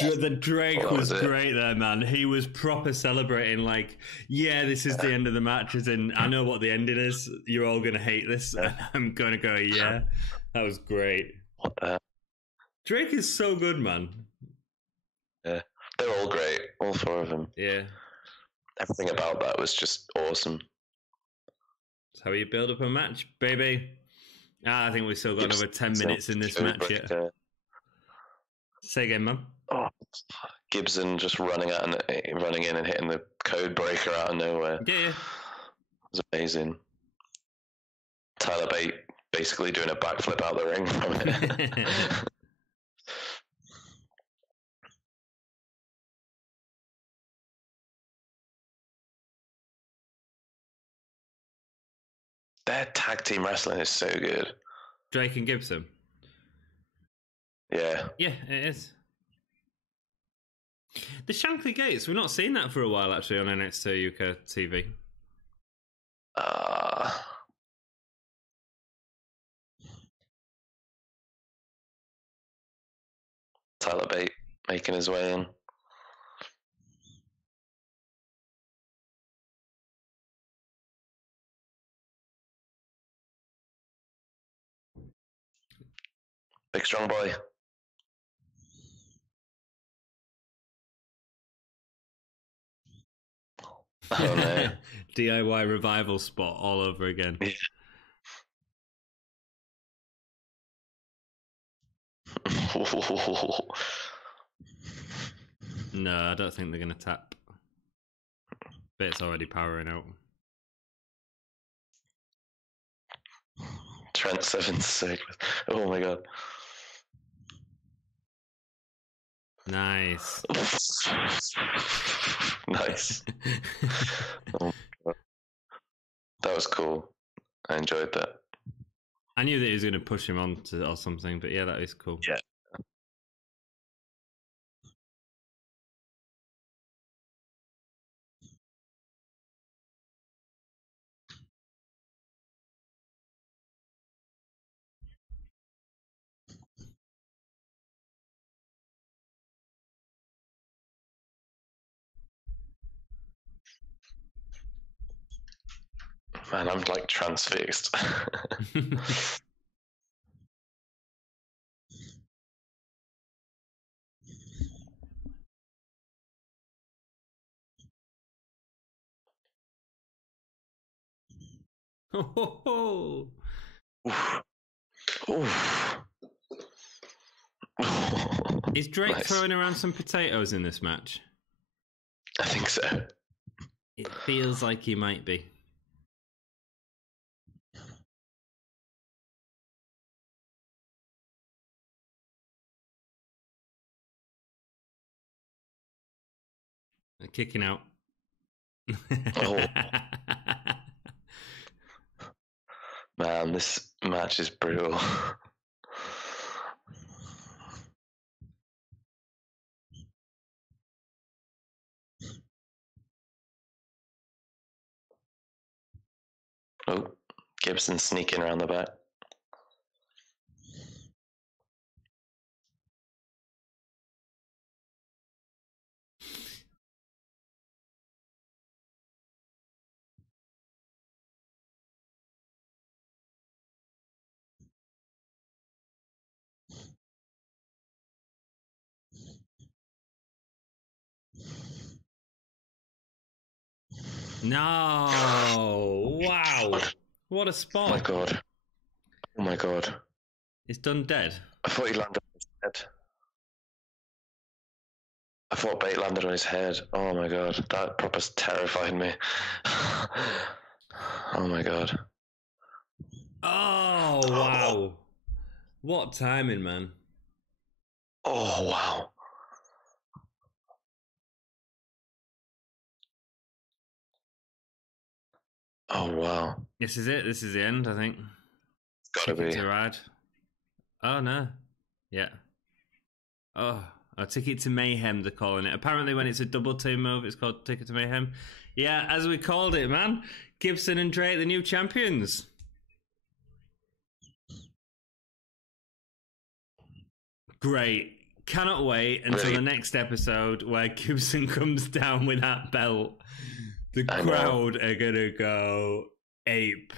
The Drake was great there, man. He was proper celebrating, like, yeah, this is the end of the match, and I know what the ending is. You're all going to hate this. And I'm going to go, yeah. That was great. What the hell? Drake is so good, man. Yeah. They're all great. All four of them. Yeah. Everything about that was just awesome. That's how you build up a match, baby. I think we've still got another 10 minutes in this match yet. Say again, man. Oh, Gibson just running in and hitting the code breaker out of nowhere. Yeah. It was amazing. Tyler Bate basically doing a backflip out the ring from it. Their tag team wrestling is so good. Drake and Gibson. Yeah. Yeah, it is. The Shankly Gates, we've not seen that for a while, actually, on NXT UK TV. Tyler Bate making his way in. Big strong boy. Oh no. DIY revival spot all over again. Yeah. No, I don't think they're going to tap. Bate's already powering out. Trent Seven's so good. Oh my god. Nice. Nice. Oh my god. That was cool. I enjoyed that. I knew that he was going to push him on to or something, but yeah, that is cool. Yeah. Man, I'm like transfixed. Oh, Oof. Oof. Is Drake Nice. throwing around some potatoes in this match? I think so. It feels like he might be. Kicking out. Oh. Man, this match is brutal. Oh, Gibson sneaking around the back. No! Wow! What a spot! Oh my god. Oh my god. Is Dunn dead? I thought he landed on his head. I thought Bate landed on his head. Oh my god. That proper terrified me. Oh my god. Oh, wow. What timing, man. Oh wow. Oh wow. This is it. This is the end, I think. It's gotta Ticket be. to Ride. Oh, no. Yeah. Oh, a Ticket to Mayhem, they're calling it. Apparently, when it's a double team move, it's called Ticket to Mayhem. Yeah, as we called it, man. Gibson and Drake, the new champions. Great. Cannot wait until Really? the next episode where Gibson comes down with that belt. The crowd are going to go ape.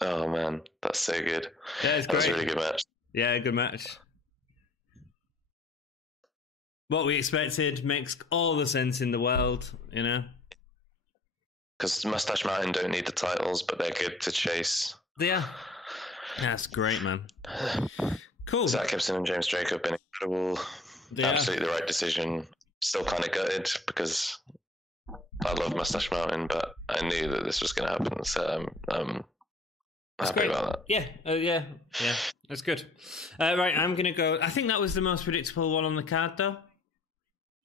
Oh man, that's so good. Yeah, it's That was great. a really good match. Yeah, good match. What we expected makes all the sense in the world, you know? Because Moustache Mountain don't need the titles, but they're good to chase. Yeah. That's great, man. Cool. Zack Gibson and James Drake have been incredible. Yeah. Absolutely the right decision. Still kind of gutted because I love Moustache Mountain, but I knew that this was going to happen, so I'm happy great. about that. Yeah, that's good. Right, I'm going to go. I think that was the most predictable one on the card, though.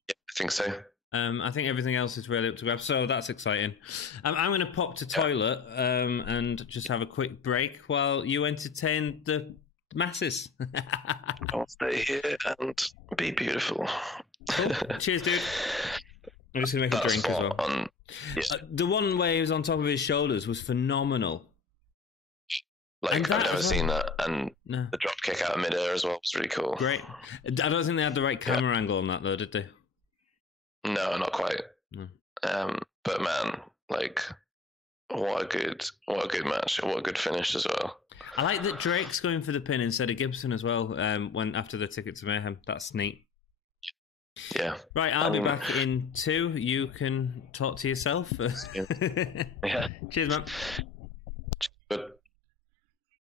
Yeah, I think so. I think everything else is really up to grab, so that's exciting. I'm going to pop to toilet and just have a quick break while you entertain the masses. I'll stay here and be beautiful. Cool. Cheers, dude. I'm just gonna make a drink as well. The one where he was on top of his shoulders was phenomenal. Like, I've never seen that, and the drop kick out of midair as well was really cool. Great. I don't think they had the right camera angle on that though, did they? No, not quite. No. But man, like, what a good match, what a good finish as well. I like that Drake's going for the pin instead of Gibson as well. When after the Ticket to Mayhem, that's neat. Yeah. Right, I'll be back in 2. You can talk to yourself. Yeah. Cheers, man. Good.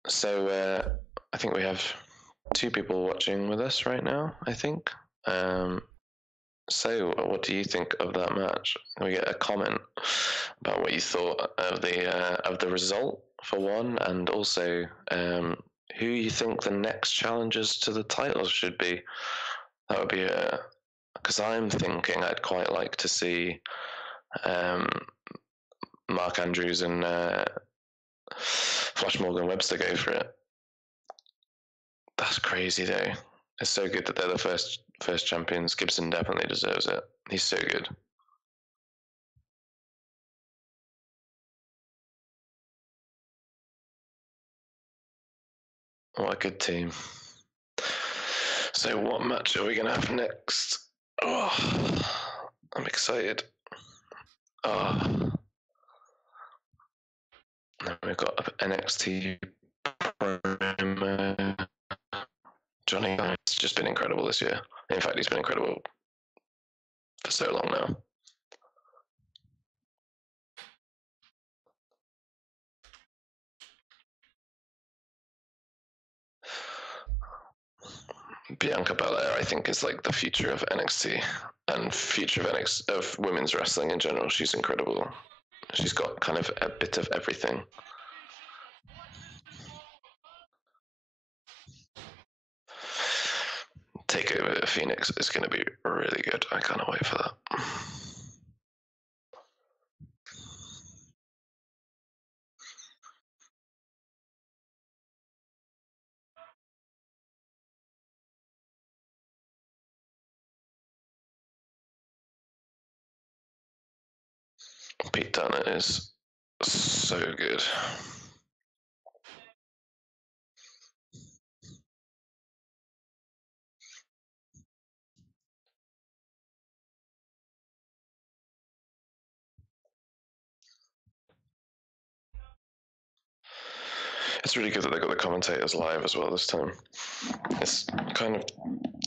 So I think we have 2 people watching with us right now, I think. So what do you think of that match? Can we get a comment about what you thought of the result, for one, and also who you think the next challengers to the titles should be? That would be because I'm thinking I'd quite like to see Mark Andrews and Flash Morgan Webster go for it. That's crazy though. It's so good that they're the first champions. Gibson definitely deserves it. He's so good. What a good team. So what match are we going to have next? Oh, I'm excited. Oh. We've got NXT Prime. Johnny has just been incredible this year. In fact, he's been incredible for so long now. Bianca Belair, I think, is like the future of NXT and future of women's wrestling in general. She's incredible. She's got kind of a bit of everything. Takeover Phoenix is going to be really good. I can't wait for that. Pete Dunne is so good. It's really good that they got the commentators live as well this time. It's kind of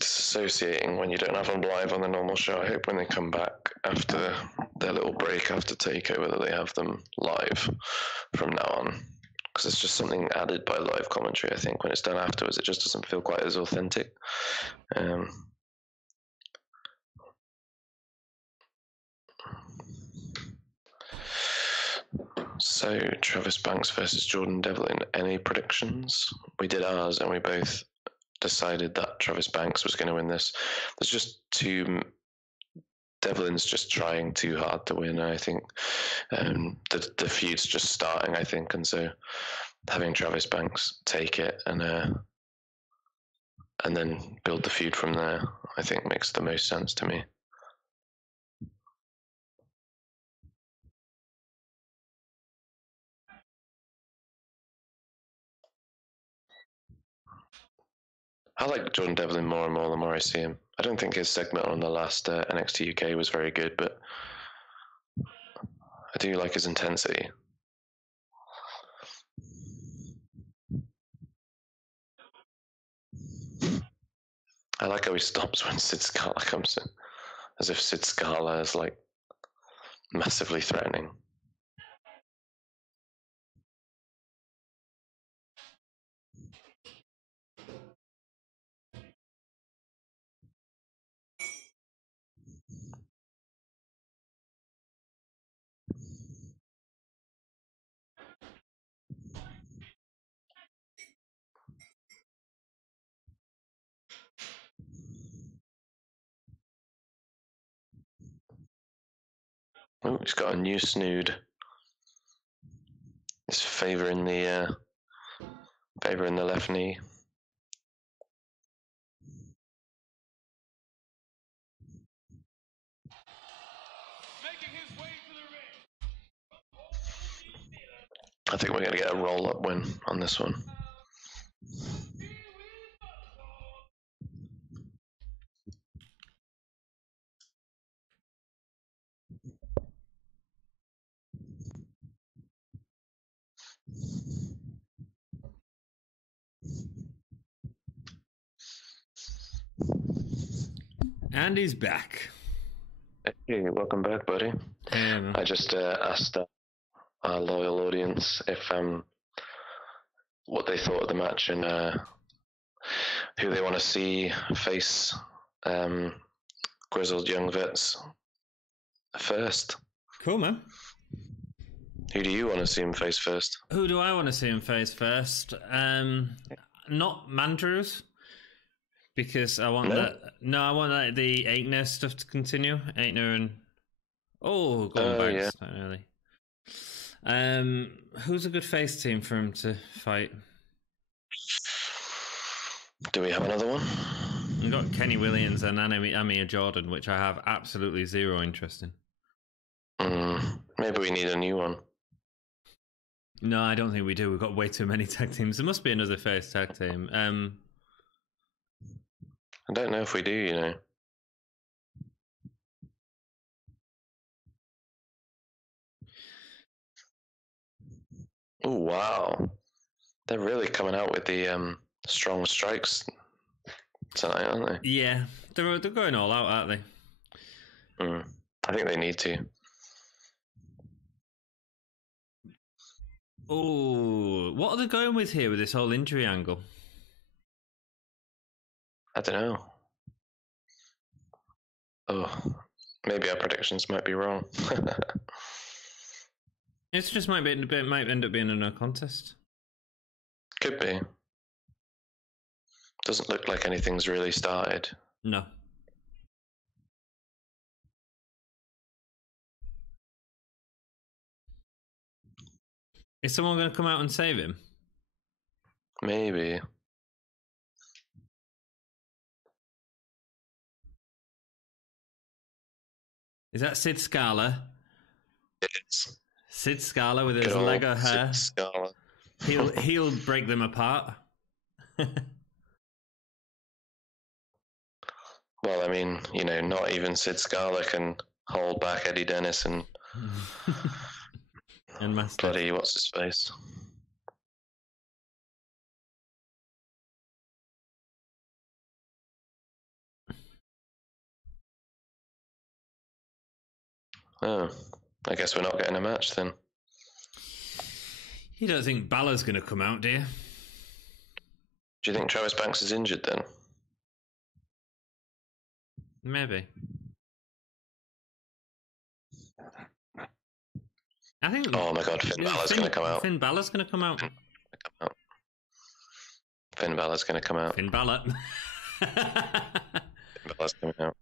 disassociating when you don't have them live on the normal show. I hope when they come back after their little break after Takeover that they have them live from now on. Because it's just something added by live commentary, I think. When it's done afterwards, it just doesn't feel quite as authentic. So, Travis Banks versus Jordan Devlin. Any predictions? We did ours, and we both decided that Travis Banks was going to win this. There's just Devlin's just trying too hard to win, I think. The feud's just starting, I think, and so having Travis Banks take it and then build the feud from there, I think makes the most sense to me. I like Jordan Devlin more and more the more I see him. I don't think his segment on the last NXT UK was very good, but I do like his intensity. I like how he stops when Sid Scala comes in, as if Sid Scala is like massively threatening. Oh, he's got a new snood. He's favouring the left knee. I think we're going to get a roll-up win on this one. And he's back. Hey, welcome back, buddy. I just asked our loyal audience if what they thought of the match and who they want to see face grizzled young vets first. Cool, man. Who do you want to see him face first? Who do I want to see him face first? Not Mandrews, because I want that. No, I want the Aichner stuff to continue. Aichner and going back. Yeah. Not really. Who's a good face team for him to fight? Do we have another one? We've got Kenny Williams and Amir Jordan, which I have absolutely zero interest in. Maybe we need a new one. No, I don't think we do. We've got way too many tag teams. There must be another face tag team. I don't know if we do, you know. Oh, wow. They're really coming out with the strong strikes tonight, aren't they? Yeah, they're going all out, aren't they? I think they need to. Oh, what are they going with here with this whole injury angle? I don't know. Oh, maybe our predictions might be wrong. It just might end up being a no contest. Could be. Doesn't look like anything's really started. No. Is someone going to come out and save him? Maybe. Is that Sid Scala? It's Sid Scala with his Lego hair. Sid Scala. He'll break them apart. Well, I mean, you know, not even Sid Scala can hold back Eddie Dennis and and Mastiff. Bloody what's his face. Oh, I guess we're not getting a match then. You don't think Balor's going to come out, do you? Do you think Travis Banks is injured then? Maybe. I think. Oh my God, Finn Balor's going to come out. Finn Balor's going to come out. Finn Balor's going to come out. Finn Balor. Finn Balor's coming out.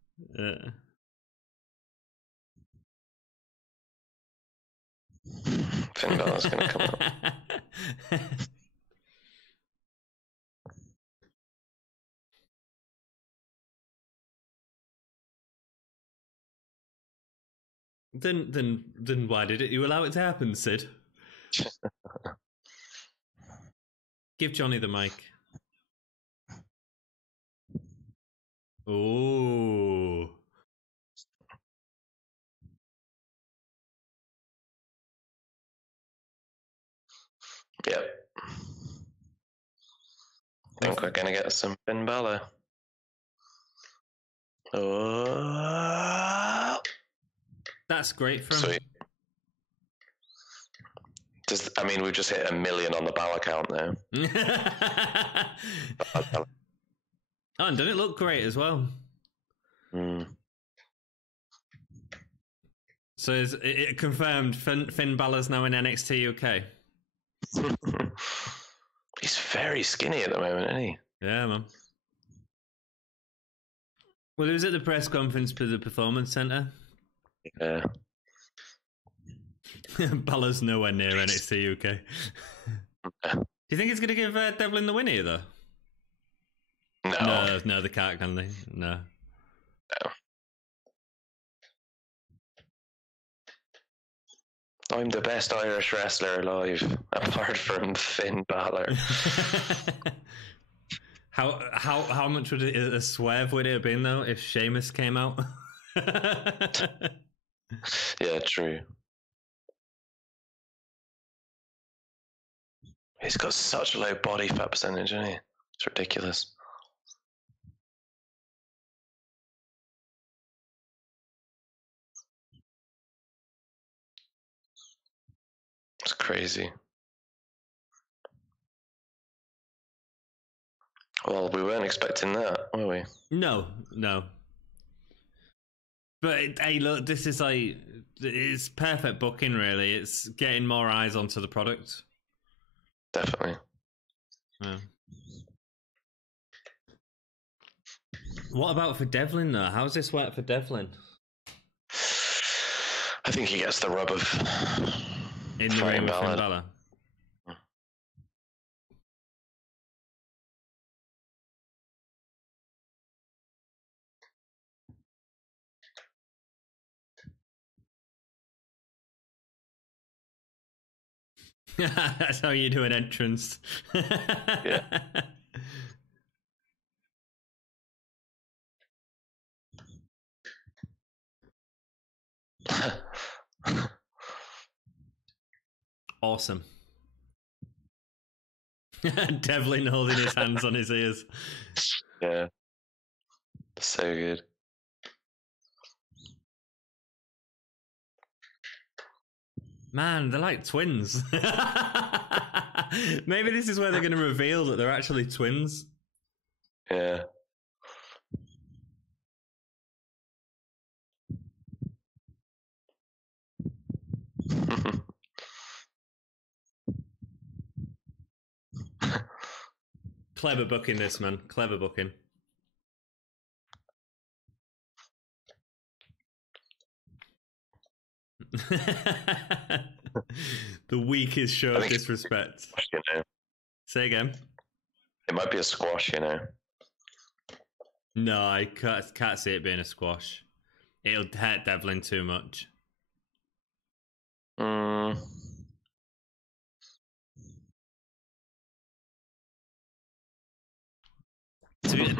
Finn Balor's going to come out. Then why did you allow it to happen, Sid? Give Johnny the mic. Oh. Yep. I think we're going to get some Finn Balor. Oh. That's great for him. Sweet. We've just hit 1 million on the Balor count now. Oh, and doesn't it look great as well? So is it confirmed Finn Balor's now in NXT UK? He's very skinny at the moment, isn't he? Yeah, man. Well, he was at the press conference for the Performance Centre. Yeah. Balor's nowhere near NXT UK. Do you think he's going to give Devlin the win here, though? No, they can't, can they? No. I'm the best Irish wrestler alive, apart from Finn Balor. How much would a swerve would it have been though if Sheamus came out? Yeah, true. He's got such a low body fat percentage, isn't he? It's ridiculous. It's crazy. Well, we weren't expecting that, were we? No. But hey, look, this is like, it's perfect booking, really. It's getting more eyes onto the product. Definitely. Yeah. What about for Devlin, though? How's this work for Devlin? I think he gets the rub of in the ring with Finn Balor. That's how you do an entrance. Yeah. Awesome. Devlin holding his hands on his ears. Yeah. So good. Man, they're like twins. Maybe this is where they're going to reveal that they're actually twins. Yeah. Clever booking, this, man. Clever booking. The weakest show of disrespect. You know. Say again. It might be a squash, you know. No, I can't see it being a squash. It'll hurt Devlin too much.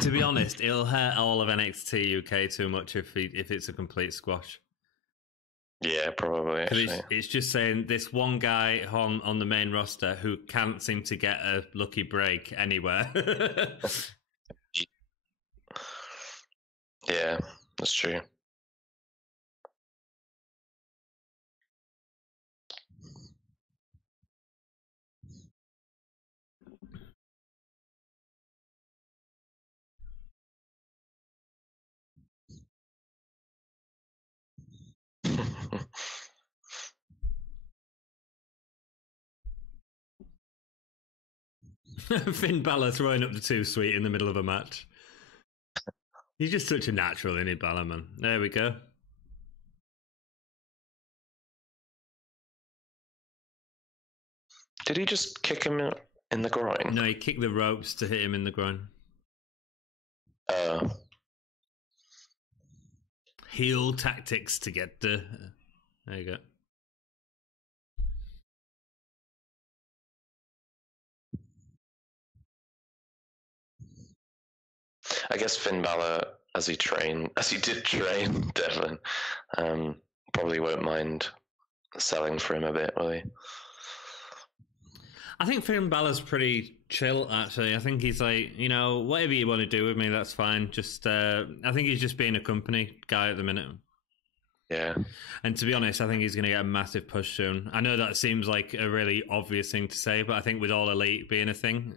To be honest, it'll hurt all of NXT UK too much if it's a complete squash. Yeah, probably. It's just saying this one guy on the main roster who can't seem to get a lucky break anywhere. Yeah, that's true. Finn Balor throwing up the too sweet in the middle of a match. He's just such a natural, isn't he, Balor, man? There we go. Did he just kick him in the groin? No, he kicked the ropes to hit him in the groin. Heel tactics to get the... There you go. I guess Finn Balor, as he did train Devlin, probably won't mind selling for him a bit, will he? I think Finn Balor's pretty chill, actually. I think he's like, you know, whatever you want to do with me, that's fine. Just, I think he's just being a company guy at the minute. Yeah. And to be honest, I think he's going to get a massive push soon. I know that seems like a really obvious thing to say, but I think with All Elite being a thing,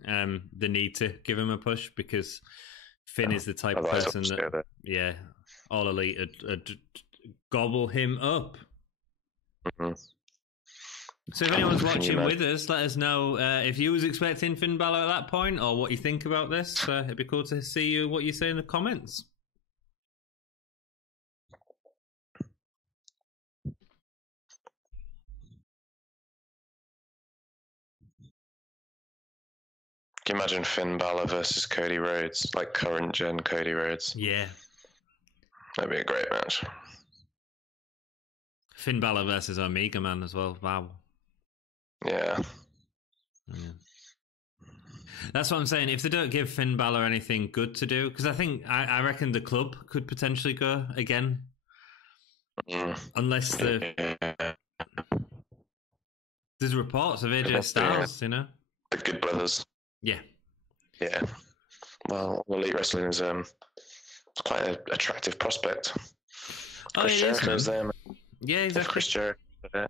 they need to give him a push because Finn is the type of person that, yeah, All Elite would gobble him up. Mm-hmm. So if anyone's watching with us, let us know if you was expecting Finn Balor at that point or what you think about this. It'd be cool to see what you say in the comments. Can you imagine Finn Balor versus Cody Rhodes, like current gen Cody Rhodes? Yeah. That'd be a great match. Finn Balor versus Omega Man as well. Wow. Yeah. That's what I'm saying. If they don't give Finn Balor anything good to do, because I reckon the club could potentially go again, unless there's reports of AJ Styles, you know, the Good Brothers. Yeah. Well, Elite Wrestling is quite an attractive prospect. Chris Jericho's there. Yeah, exactly. If Chris Jericho,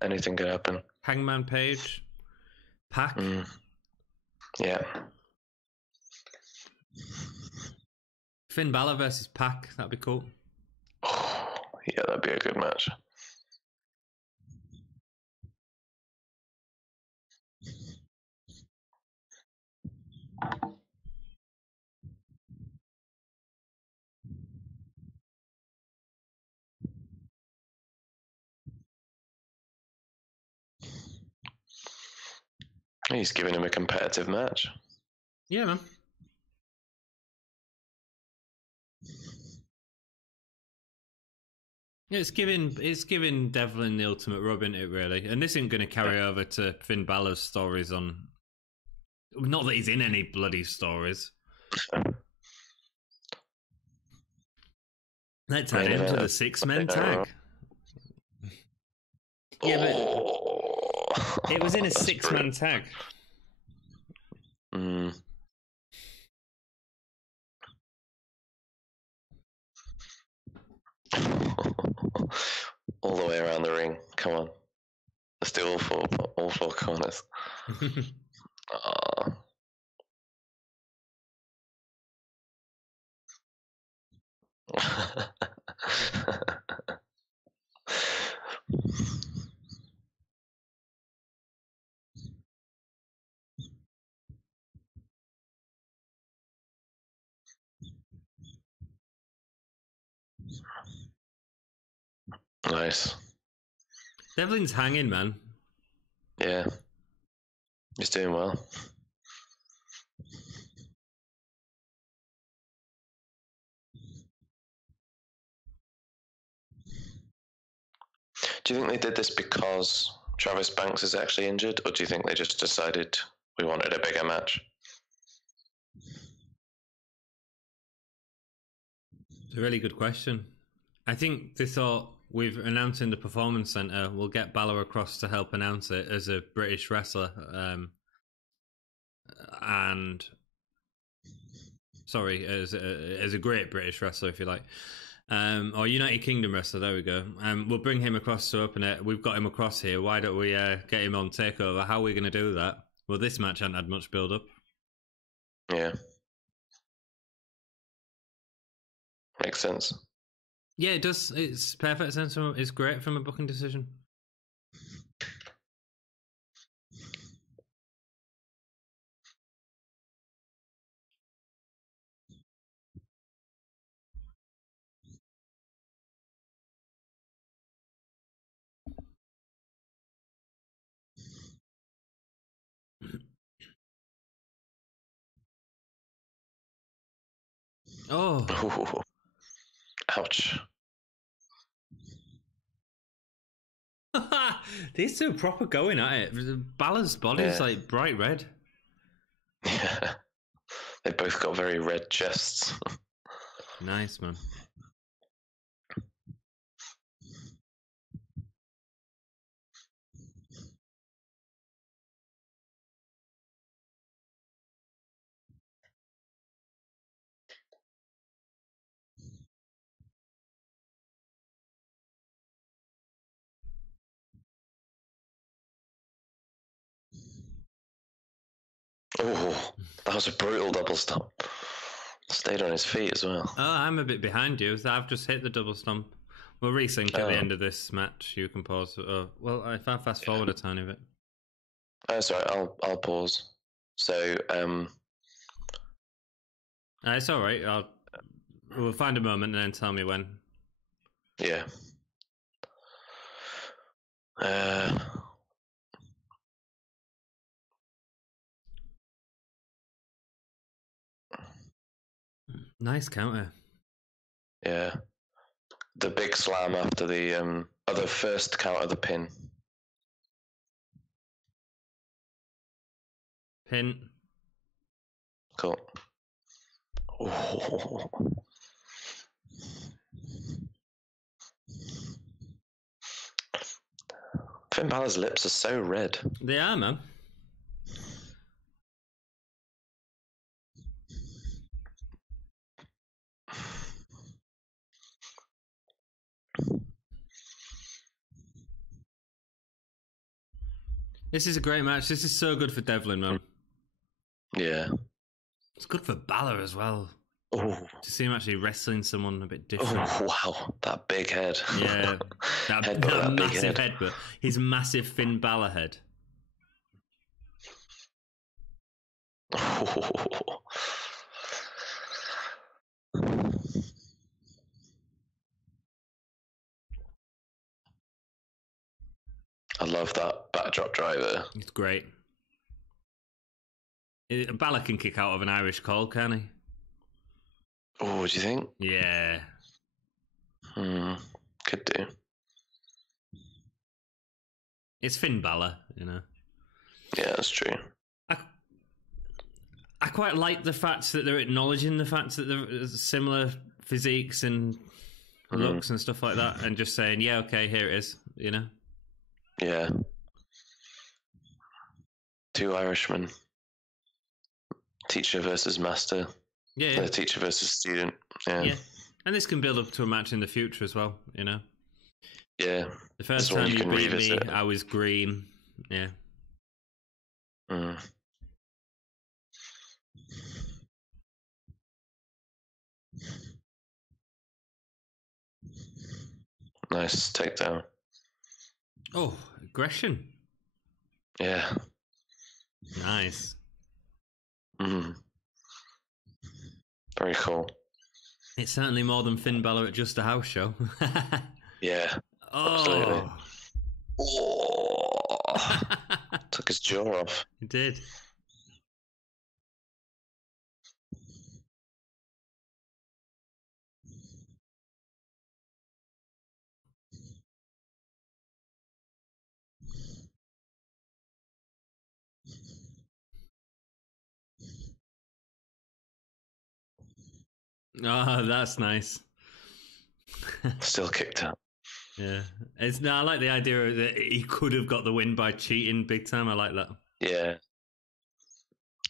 anything could happen. Hangman Page, Pac. Yeah. Finn Balor versus Pac. That'd be cool. Oh, yeah, that'd be a good match. He's giving him a competitive match. Yeah, man. Yeah, it's giving Devlin the ultimate rub, isn't it, really? And this isn't going to carry over to Finn Balor's stories on... Not that he's in any bloody stories. Let's add him to the 6-man tag. Yeah, but it was in a 6-man tag. All the way around the ring. Come on. Let's do all four corners. Nice. Devlin's hanging, man. Yeah. He's doing well. Do you think they did this because Travis Banks is actually injured, or do you think they just decided we wanted a bigger match? It's a really good question. I think they thought, we've announced in the Performance Centre, we'll get Balor across to help announce it as a British wrestler. As a great British wrestler, if you like. Or United Kingdom wrestler, there we go. We'll bring him across to open it. We've got him across here. Why don't we get him on TakeOver? How are we going to do that? Well, this match hasn't had much build-up. Yeah. Makes sense. Yeah, it does. It's perfect sense. It's great from a booking decision. Oh. Ooh. Ouch. These two are proper going at it. Balor's body's like bright red. Yeah. They both got very red chests. Nice, man. Oh, that was a brutal double stomp. Stayed on his feet as well. Oh, I'm a bit behind you. I've just hit the double stomp. We'll resync at the end of this match. You can pause. Well, if I fast forward a tiny bit. Sorry, I'll pause. So, it's all right. We'll find a moment and then tell me when. Yeah. Nice counter. Yeah. the big slam after the other first count of the pin. Pin. Cool. Oh. Finn Balor's lips are so red. They are, man. This is a great match. This is so good for Devlin, man. Yeah. It's good for Balor as well. Oh. To see him actually wrestling someone a bit different. Oh, wow. That big head. Yeah. That massive headbutt. His massive Finn Balor head. Oh. I love that backdrop driver. It's great. Balor can kick out of an Irish call, can he? Oh, do you think? Yeah. Could do. It's Finn Balor, you know. Yeah, that's true. I quite like the fact that they're acknowledging the fact that there's similar physiques and looks and stuff like that, and just saying, yeah, okay, here it is, you know? Yeah. Two Irishmen. Teacher versus master. Yeah. Teacher versus student. Yeah. And this can build up to a match in the future as well, you know? Yeah. The first time you beat me, I was green. Yeah. Nice takedown. Oh, aggression. Yeah. Nice. Very cool. It's certainly more than Finn Balor at Just a House Show. Yeah. Oh. Absolutely. Oh. Took his jaw off. He did. Oh, that's nice. Still kicked out. Yeah. I like the idea that he could have got the win by cheating big time. I like that. Yeah.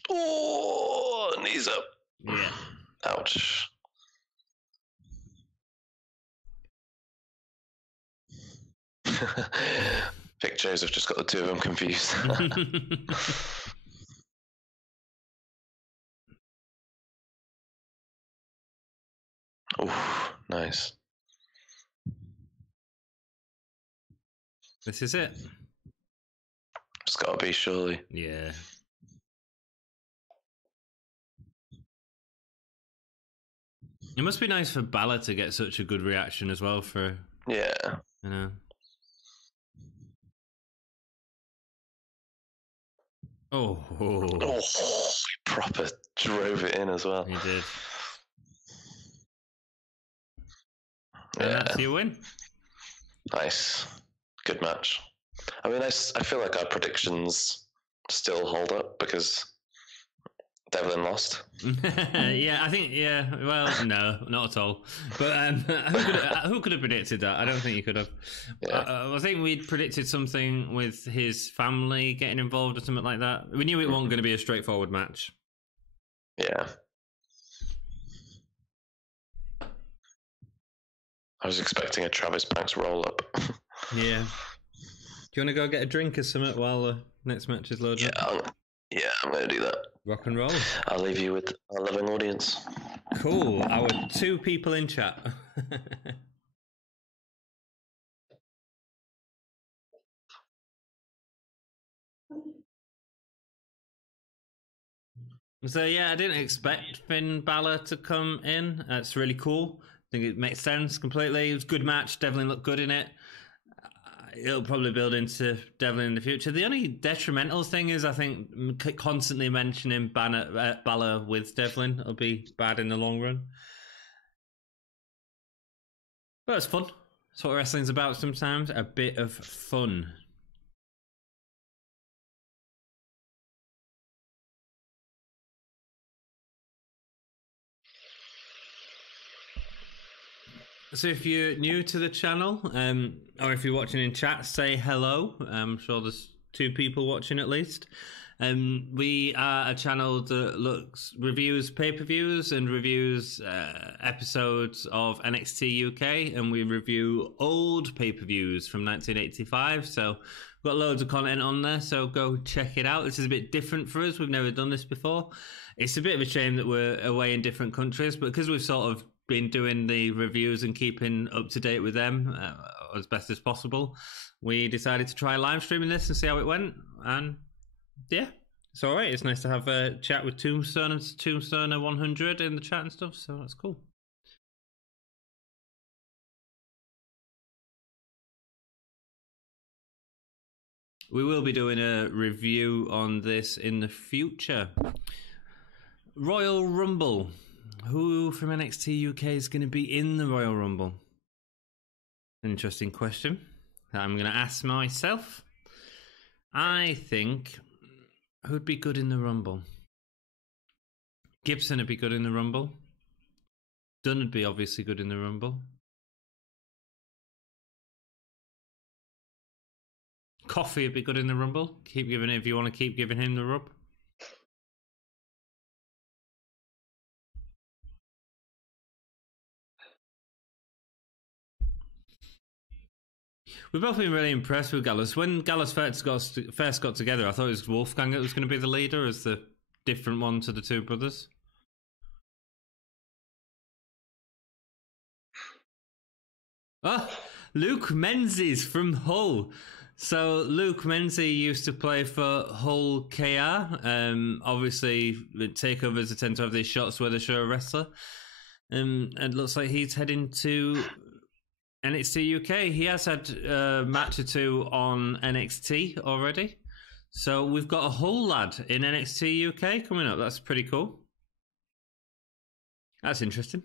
Oh, knees up. Yeah. Ouch. Vic Joseph just got the two of them confused. Oh, nice. This is it. It's got to be, surely. Yeah. It must be nice for Balor to get such a good reaction as well for... Yeah. You know. Oh, he proper drove it in as well. He did. Yeah. And that's your win. Nice. Good match. I mean, I feel like our predictions still hold up because Devlin lost. Yeah, I think, well, no, not at all. But who could have predicted that? I don't think you could have. Yeah. I think we'd predicted something with his family getting involved or something like that. We knew it wasn't going to be a straightforward match. Yeah. I was expecting a Travis Banks roll-up. Yeah. Do you want to go get a drink or something while the next match is loaded up? I'm going to do that. Rock and roll. I'll leave you with a loving audience. Cool. Our 2 people in chat. So, yeah, I didn't expect Finn Balor to come in. It's really cool. I think it makes sense completely. It was a good match. Devlin looked good in it. It'll probably build into Devlin in the future. The only detrimental thing is, I think, constantly mentioning Balor with Devlin will be bad in the long run. But it's fun. That's what wrestling's about sometimes. A bit of fun. So if you're new to the channel, or if you're watching in chat, say hello. I'm sure there's 2 people watching at least. We are a channel that reviews pay-per-views and reviews episodes of NXT UK, and we review old pay-per-views from 1985. So we've got loads of content on there, so go check it out. This is a bit different for us. We've never done this before. It's a bit of a shame that we're away in different countries, but because we've sort of been doing the reviews and keeping up to date with them as best as possible, we decided to try live streaming this and see how it went. And yeah, it's all right. It's nice to have a chat with Tombstone and Tombstoner 100 in the chat and stuff, so that's cool. We will be doing a review on this in the future. Royal Rumble. Who from NXT UK is going to be in the Royal Rumble? An interesting question that I'm going to ask myself. I think who'd be good in the Rumble? Gibson would be good in the Rumble. Dunn would be obviously good in the Rumble. Coffey would be good in the Rumble. Keep giving it if you want to keep giving him the rub. We've both been really impressed with Gallus. When Gallus first got together, I thought it was Wolfgang that was going to be the leader as the different one to the 2 brothers. Luke Menzies from Hull. So Luke Menzies used to play for Hull KR. Obviously, takeovers tend to have these shots where they show a wrestler. And it looks like he's heading to NXT UK. He has had a match or 2 on NXT already. So we've got a Hull lad in NXT UK coming up. That's pretty cool. That's interesting.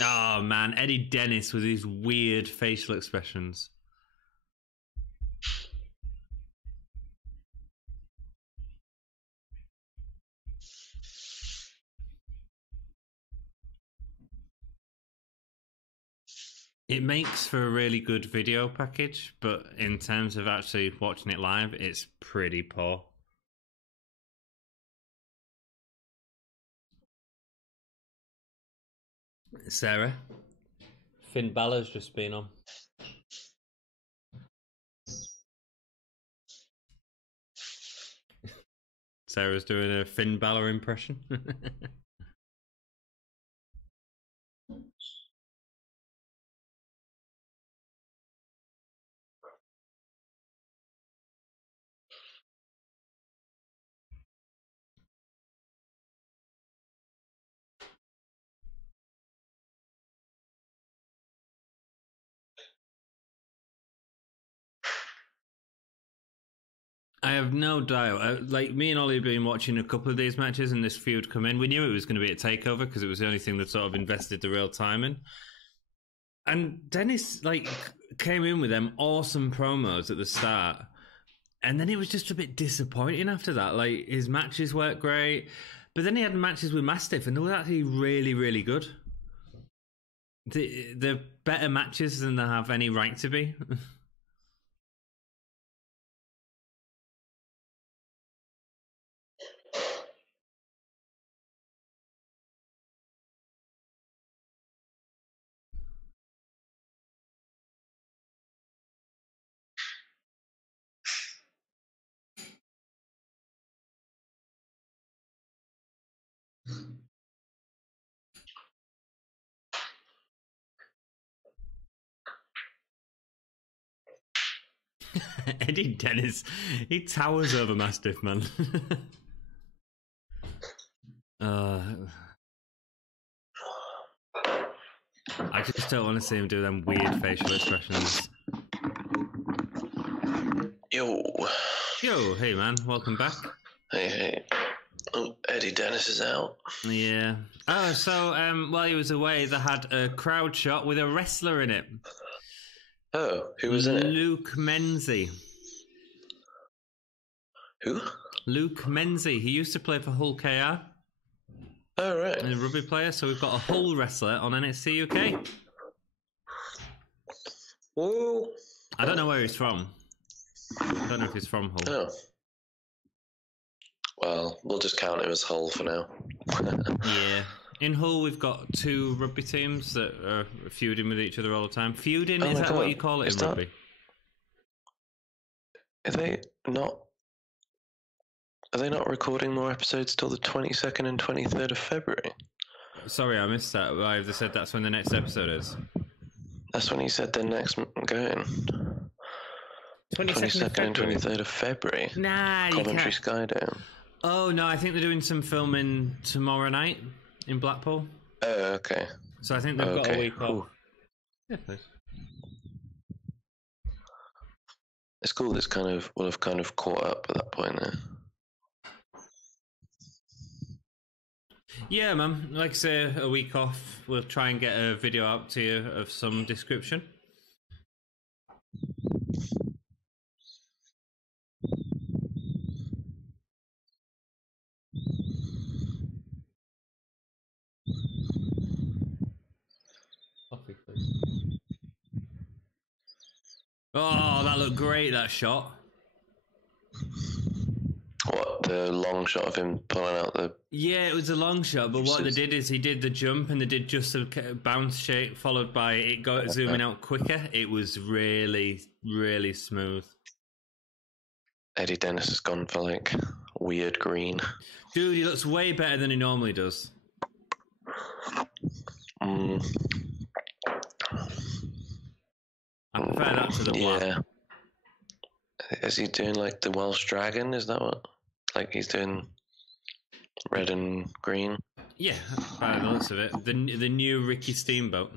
Oh man, Eddie Dennis with his weird facial expressions. It makes for a really good video package, but in terms of actually watching it live, it's pretty poor. Sarah, Finn Balor's just been on. Sarah's doing a Finn Balor impression. I have no doubt. Like, me and Ollie have been watching a couple of these matches and this feud come in. We knew it was going to be a takeover because it was the only thing that sort of invested the real time in. And Dennis, like, came in with them awesome promos at the start. And then it was just a bit disappointing after that. Like, his matches weren't great. But then he had matches with Mastiff and they were actually really, really good. They're better matches than they have any right to be. Eddie Dennis, he towers over Mastiff, man. I just don't want to see him do them weird facial expressions. Yo, hey man, welcome back. Hey. Oh, Eddie Dennis is out. Yeah. Oh, so while he was away, they had a crowd shot with a wrestler in it. Oh, who was in it? Luke Menzie. Who? Luke Menzie. He used to play for Hull KR. Oh, right. And a rugby player, so we've got a Hull wrestler on NXT UK. Whoa. I don't know where he's from. I don't know if he's from Hull. Oh. Well, we'll just count him as Hull for now. Yeah. In Hull, we've got two rugby teams that are feuding with each other all the time. Feuding, is that what you call it in rugby? Are they not recording more episodes till the 22nd and 23rd of February? Sorry, I missed that. Why have they said that's when the next episode is? That's when he said the next going. 22nd and 23rd of February. Nah, you Coventry can't. Skydome. Oh, no, I think they're doing some filming tomorrow night in Blackpool. Oh, okay. So I think they've got a week off. Yeah, please. It's cool. This will have kind of caught up at that point there. Yeah, man. Like I say, a week off. We'll try and get a video out to you of some description. Coffee, please. Oh, that looked great, that shot. What, the long shot of him pulling out the... Yeah, it was a long shot, but what they did is he did the jump and they did just a bounce shape followed by it zooming out quicker. It was really, really smooth. Eddie Dennis has gone for like weird green. Dude, he looks way better than he normally does. I prefer that to the black. Yeah. Is he doing like the Welsh Dragon? Is that what? Like he's doing red and green? Yeah, by the looks of it. The new Ricky Steamboat.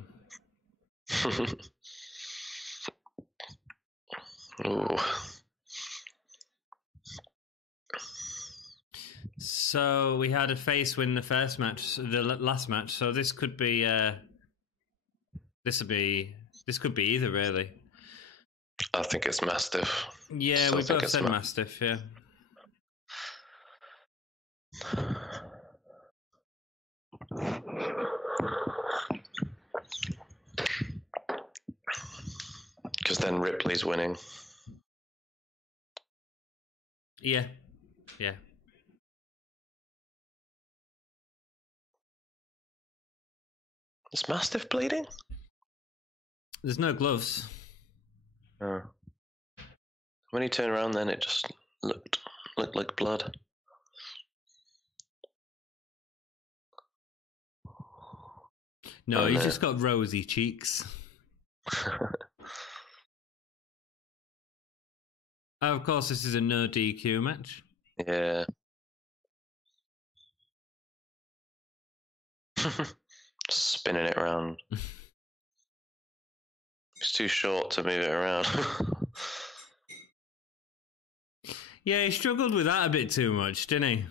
Ooh. So we had a face win the first match, the last match. So this could be, this could be either really. I think it's Mastiff. Yeah, we both said Mastiff. Yeah. Because then Ripley's winning. Yeah. Yeah. Is Mastiff bleeding? There's no gloves. Oh. When he turned around then it just looked like blood. No, he's just got rosy cheeks. Of course, this is a no DQ match. Yeah. Spinning it around. It's too short to move it around. Yeah, he struggled with that a bit too much, didn't he?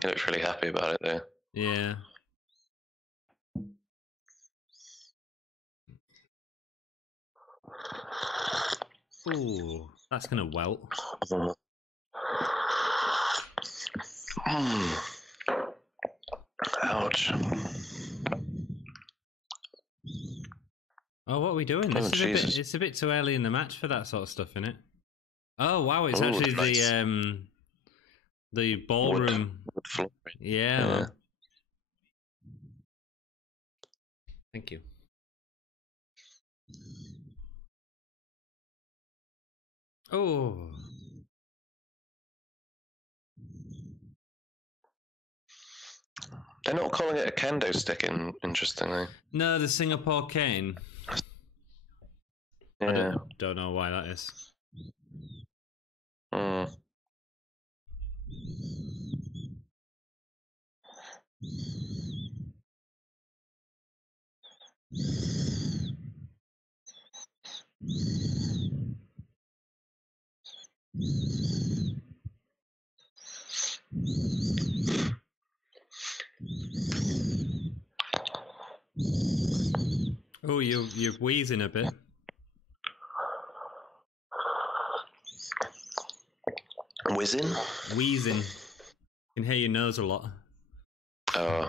He looks really happy about it though. Yeah. Ooh, that's gonna welt. Ouch. Oh, what are we doing? It's a bit too early in the match for that sort of stuff, isn't it? Oh wow, it's actually nice. The ballroom. Wood flooring. Yeah. Thank you. Oh. They're not calling it a kendo stick, interestingly. No, the Singapore cane. Yeah. I don't know why that is. Oh, you're wheezing a bit. Whizzing? Wheezing. You can hear your nose a lot. I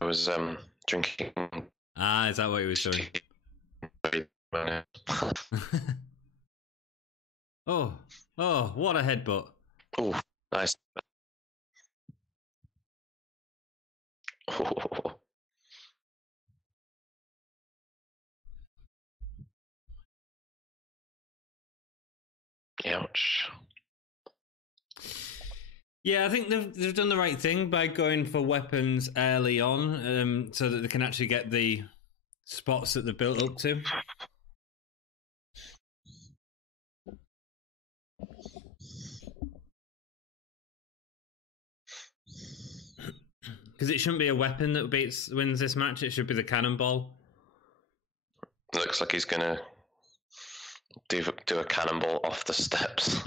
was drinking. Ah, is that what he was doing? Oh, what a headbutt. Oh, nice. Oh. Ouch. Yeah, I think they've done the right thing by going for weapons early on, so that they can actually get the spots that they've built up to. Because it shouldn't be a weapon that wins this match. It should be the cannonball. Looks like he's gonna do a cannonball off the steps.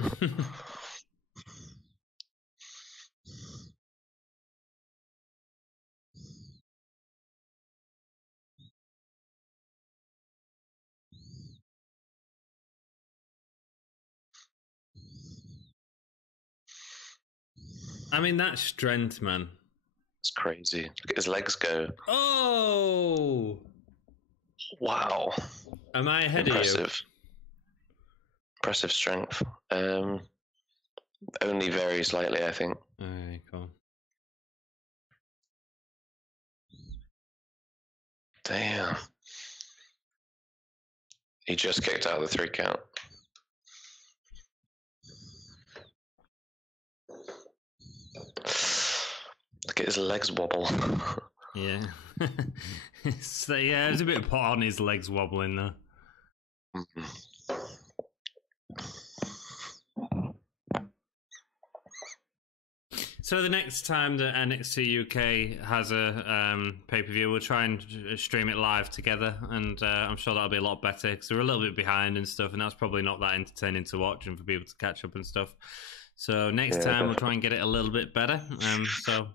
I mean, that's strength, man. It's crazy. Look at his legs go. Oh! Wow. Am I ahead of you? Impressive strength. Only very slightly, I think. Alright, cool. Damn. He just kicked out of the 3 count. Look at his legs wobble. Yeah. So, yeah, there's a bit of pot on his legs wobbling though. Mm-hmm. So the next time that NXT UK has a pay-per-view, we'll try and stream it live together, and I'm sure that'll be a lot better because we're a little bit behind and stuff, and that's probably not that entertaining to watch and for people to catch up and stuff. So next time we'll try and get it a little bit better. So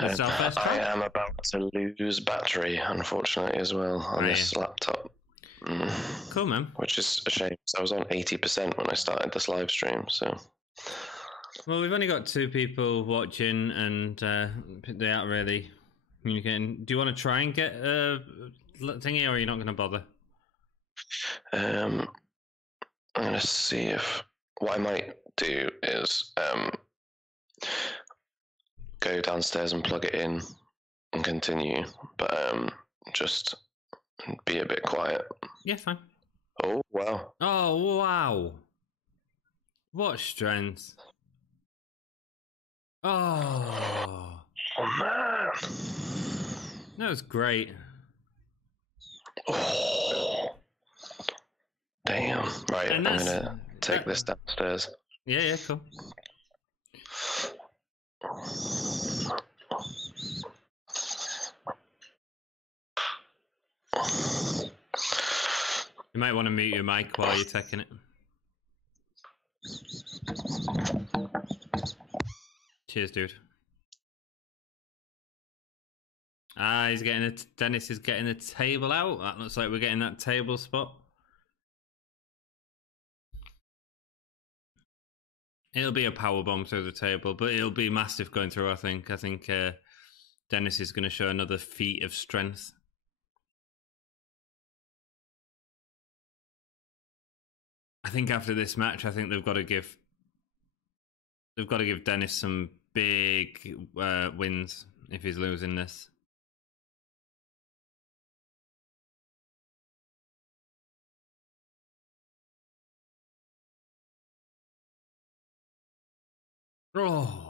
this is our first try. I am about to lose battery, unfortunately, as well on this laptop. Cool, man. Which is a shame. I was on 80% when I started this live stream, so... Well, we've only got 2 people watching, and they aren't really communicating. Do you want to try and get a thingy, or are you not going to bother? I'm going to see if... What I might do is go downstairs and plug it in and continue, but just be a bit quiet. Yeah, fine. Oh, wow. Oh, wow. What strength. Oh man, that was great. Oh, damn! Right, I'm gonna take this downstairs. Yeah, cool. You might want to mute your mic while you're taking it. Cheers, dude. He's getting it. Dennis is getting the table out. That looks like we're getting that table spot. It'll be a power bomb through the table, but it'll be Mastiff going through. I think Dennis is going to show another feat of strength. I think after this match, I think they've got to give Dennis some big wins if he's losing this. Oh.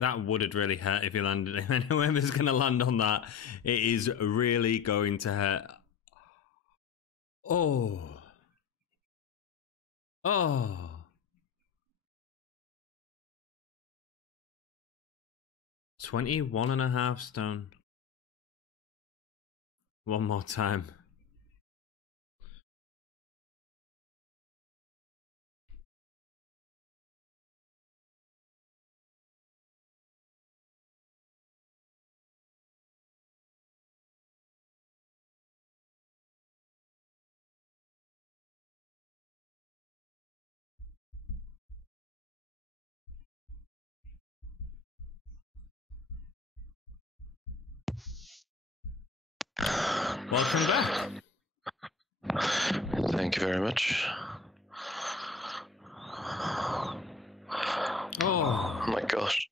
That would have really hurt if he landed it. And whoever's going to land on that, it is really going to hurt. Oh. Oh. $21.5 stone. One more time. Welcome back. Thank you very much. Oh my gosh.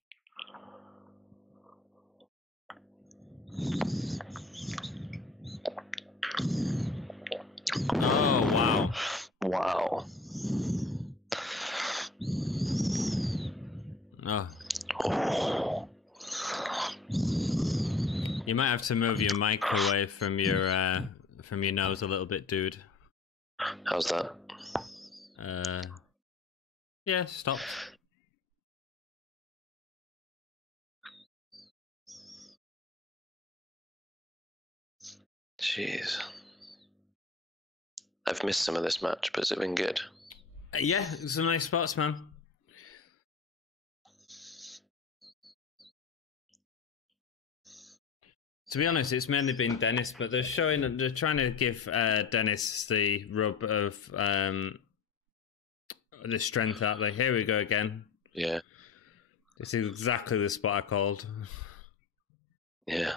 Oh, wow. Wow. Oh. Oh. You might have to move your mic away from your nose a little bit, dude. How's that? Yeah, stop. Jeez. I've missed some of this match, but has it been good? Yeah, some nice spots, man. To be honest, it's mainly been Dennis, but they're trying to give Dennis the rub of the strength out there. Here we go again. Yeah. This is exactly the spot I called. Yeah.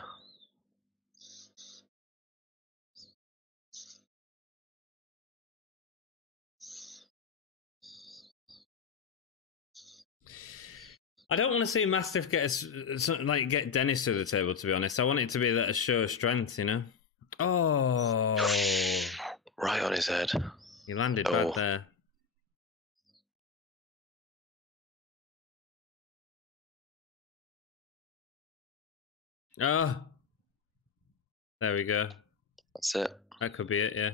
I don't want to see Mastiff get Dennis to the table, to be honest. I want it to be a show of strength, you know? Oh. Right on his head. He landed bad there. Oh. There we go. That's it. That could be it, yeah.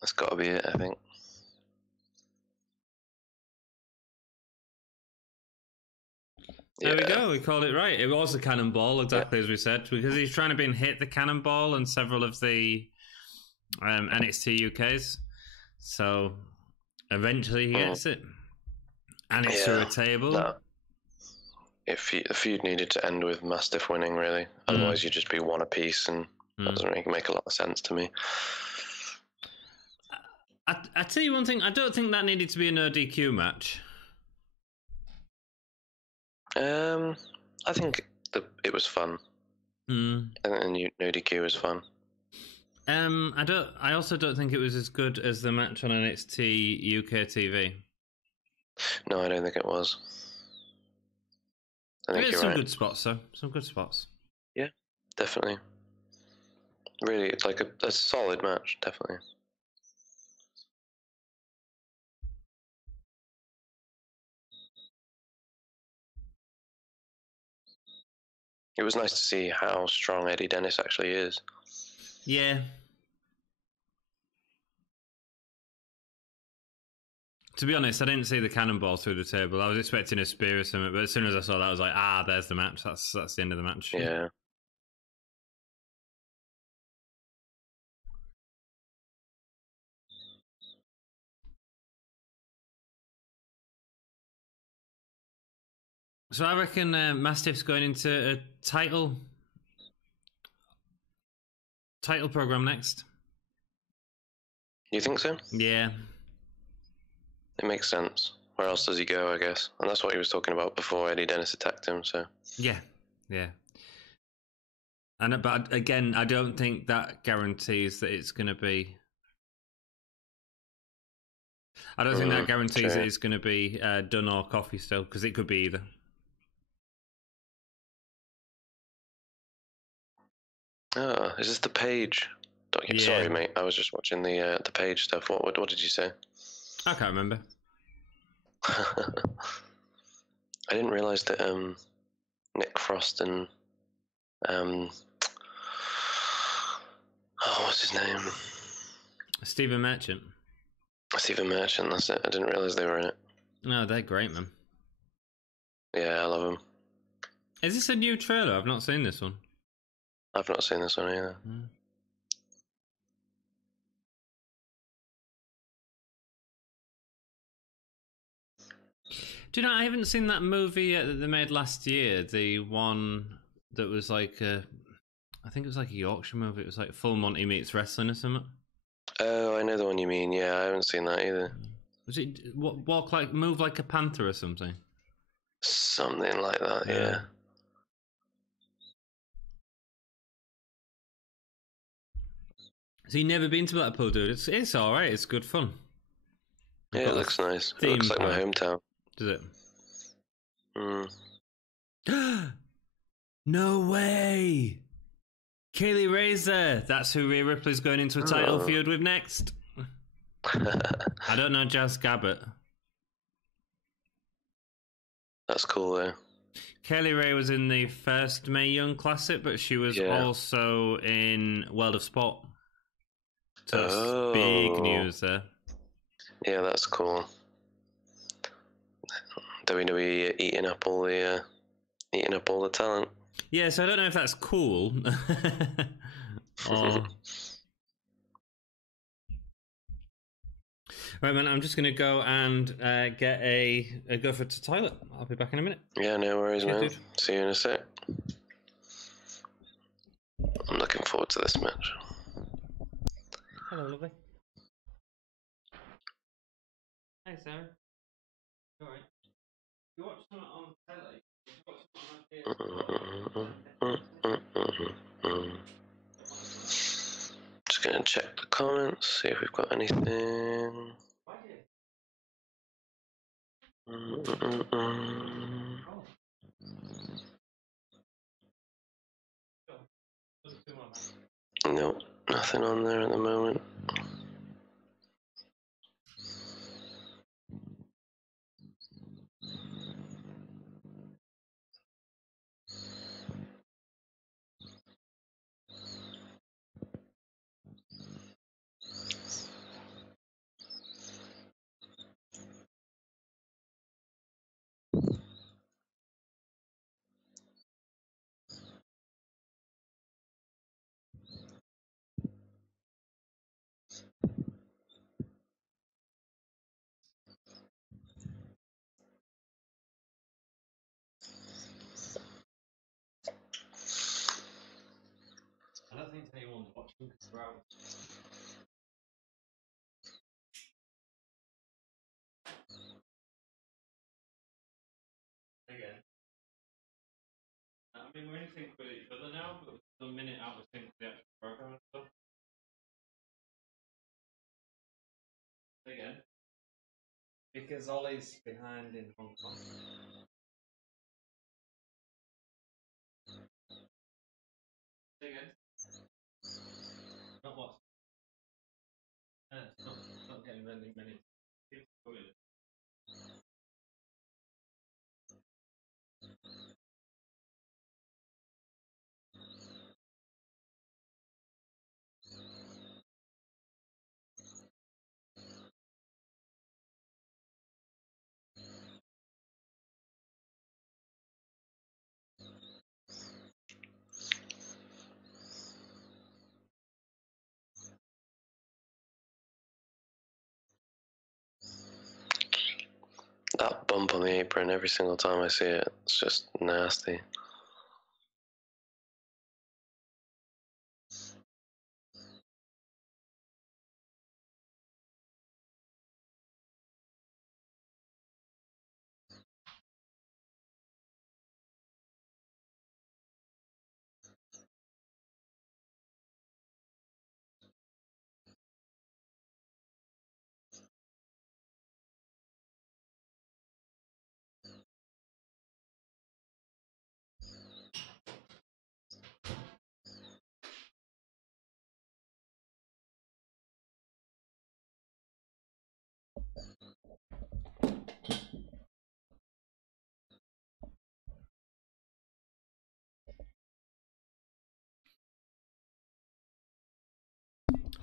That's got to be it, I think. There we go, we called it right. It was a cannonball, exactly as we said, because he's trying to hit the cannonball and several of the NXT UKs. So eventually he gets it. And it's through a table. No. The feud needed to end with Mastiff winning, really. Otherwise, you'd just be one apiece, and that doesn't really make a lot of sense to me. I tell you one thing, I don't think that needed to be a no DQ match. I think it was fun. And no DQ was fun. I also don't think it was as good as the match on NXT UK TV. No, I don't think it was. I think There's you're some right. good spots, though. Some good spots. Yeah, definitely. Really, it's like a solid match, definitely. It was nice to see how strong Eddie Dennis actually is. Yeah. To be honest, I didn't see the cannonball through the table. I was expecting a spear or something, but as soon as I saw that, I was like, there's the match. That's the end of the match. Yeah. So I reckon Mastiff's going into a title program next. You think so? Yeah. It makes sense. Where else does he go, I guess? And that's what he was talking about before Eddie Dennis attacked him, so... Yeah. But again, I don't think that guarantees that it's going to be... I don't think that guarantees that it's going to be Dunn or Coffey still, because it could be either. Oh, is this the Page document? Yeah. Sorry, mate. I was just watching the Page stuff. What did you say? I can't remember. I didn't realise that Nick Frost and what's his name? Stephen Merchant. Stephen Merchant, that's it. I didn't realise they were in it. No, they're great, man. Yeah, I love them. Is this a new trailer? I've not seen this one. I've not seen this one either. Do you know, I haven't seen that movie yet that they made last year. The one that was like I think it was like a Yorkshire movie. It was like Full Monty meets wrestling or something. Oh, I know the one you mean. Yeah, I haven't seen that either. Was it move like a panther or something? Something like that, yeah. So you've never been to Blackpool, dude? It's all right. It's good fun. Yeah, it looks nice. It looks like my hometown. Does it? No way! Kaylee Ray's there. That's who Rhea Ripley's going into a title feud with next. I don't know Jazz Gabbett. That's cool, though. Kaylee Ray was in the first Mae Young Classic, but she was also in World of Sport. So that's big news there. Yeah, that's cool. WWE eating up all the talent. Yeah, so I don't know if that's cool. Or... Right, man, I'm just going to go and get a go for the toilet. I'll be back in a minute. Yeah, no worries, man. Dude. See you in a sec. I'm looking forward to this match. Hello, lovely. Hey, Sarah. All right. You watch something on telly? Just gonna check the comments, see if we've got anything. No, nothing on there at the moment. I don't think anyone's watching throughout. Again. I mean, we're in sync with each other now, but we're still a minute out of sync with the actual program and stuff. Again. Because Ollie's behind in Hong Kong. Again. Not what? It's not getting many. It's good. That bump on the apron every single time I see it, it's just nasty.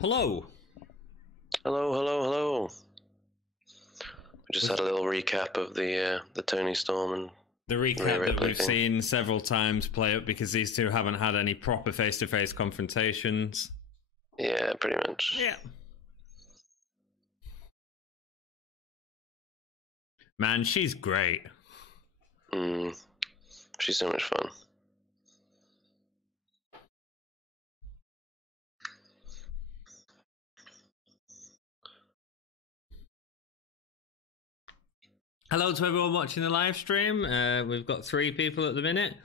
Hello. Hello. We just had a little recap of the Toni Storm and the recap that we've seen several times play up because these two haven't had any proper face-to-face confrontations. Yeah, pretty much. Yeah. Man, she's great. She's so much fun. Hello to everyone watching the live stream. We've got 3 people at the minute.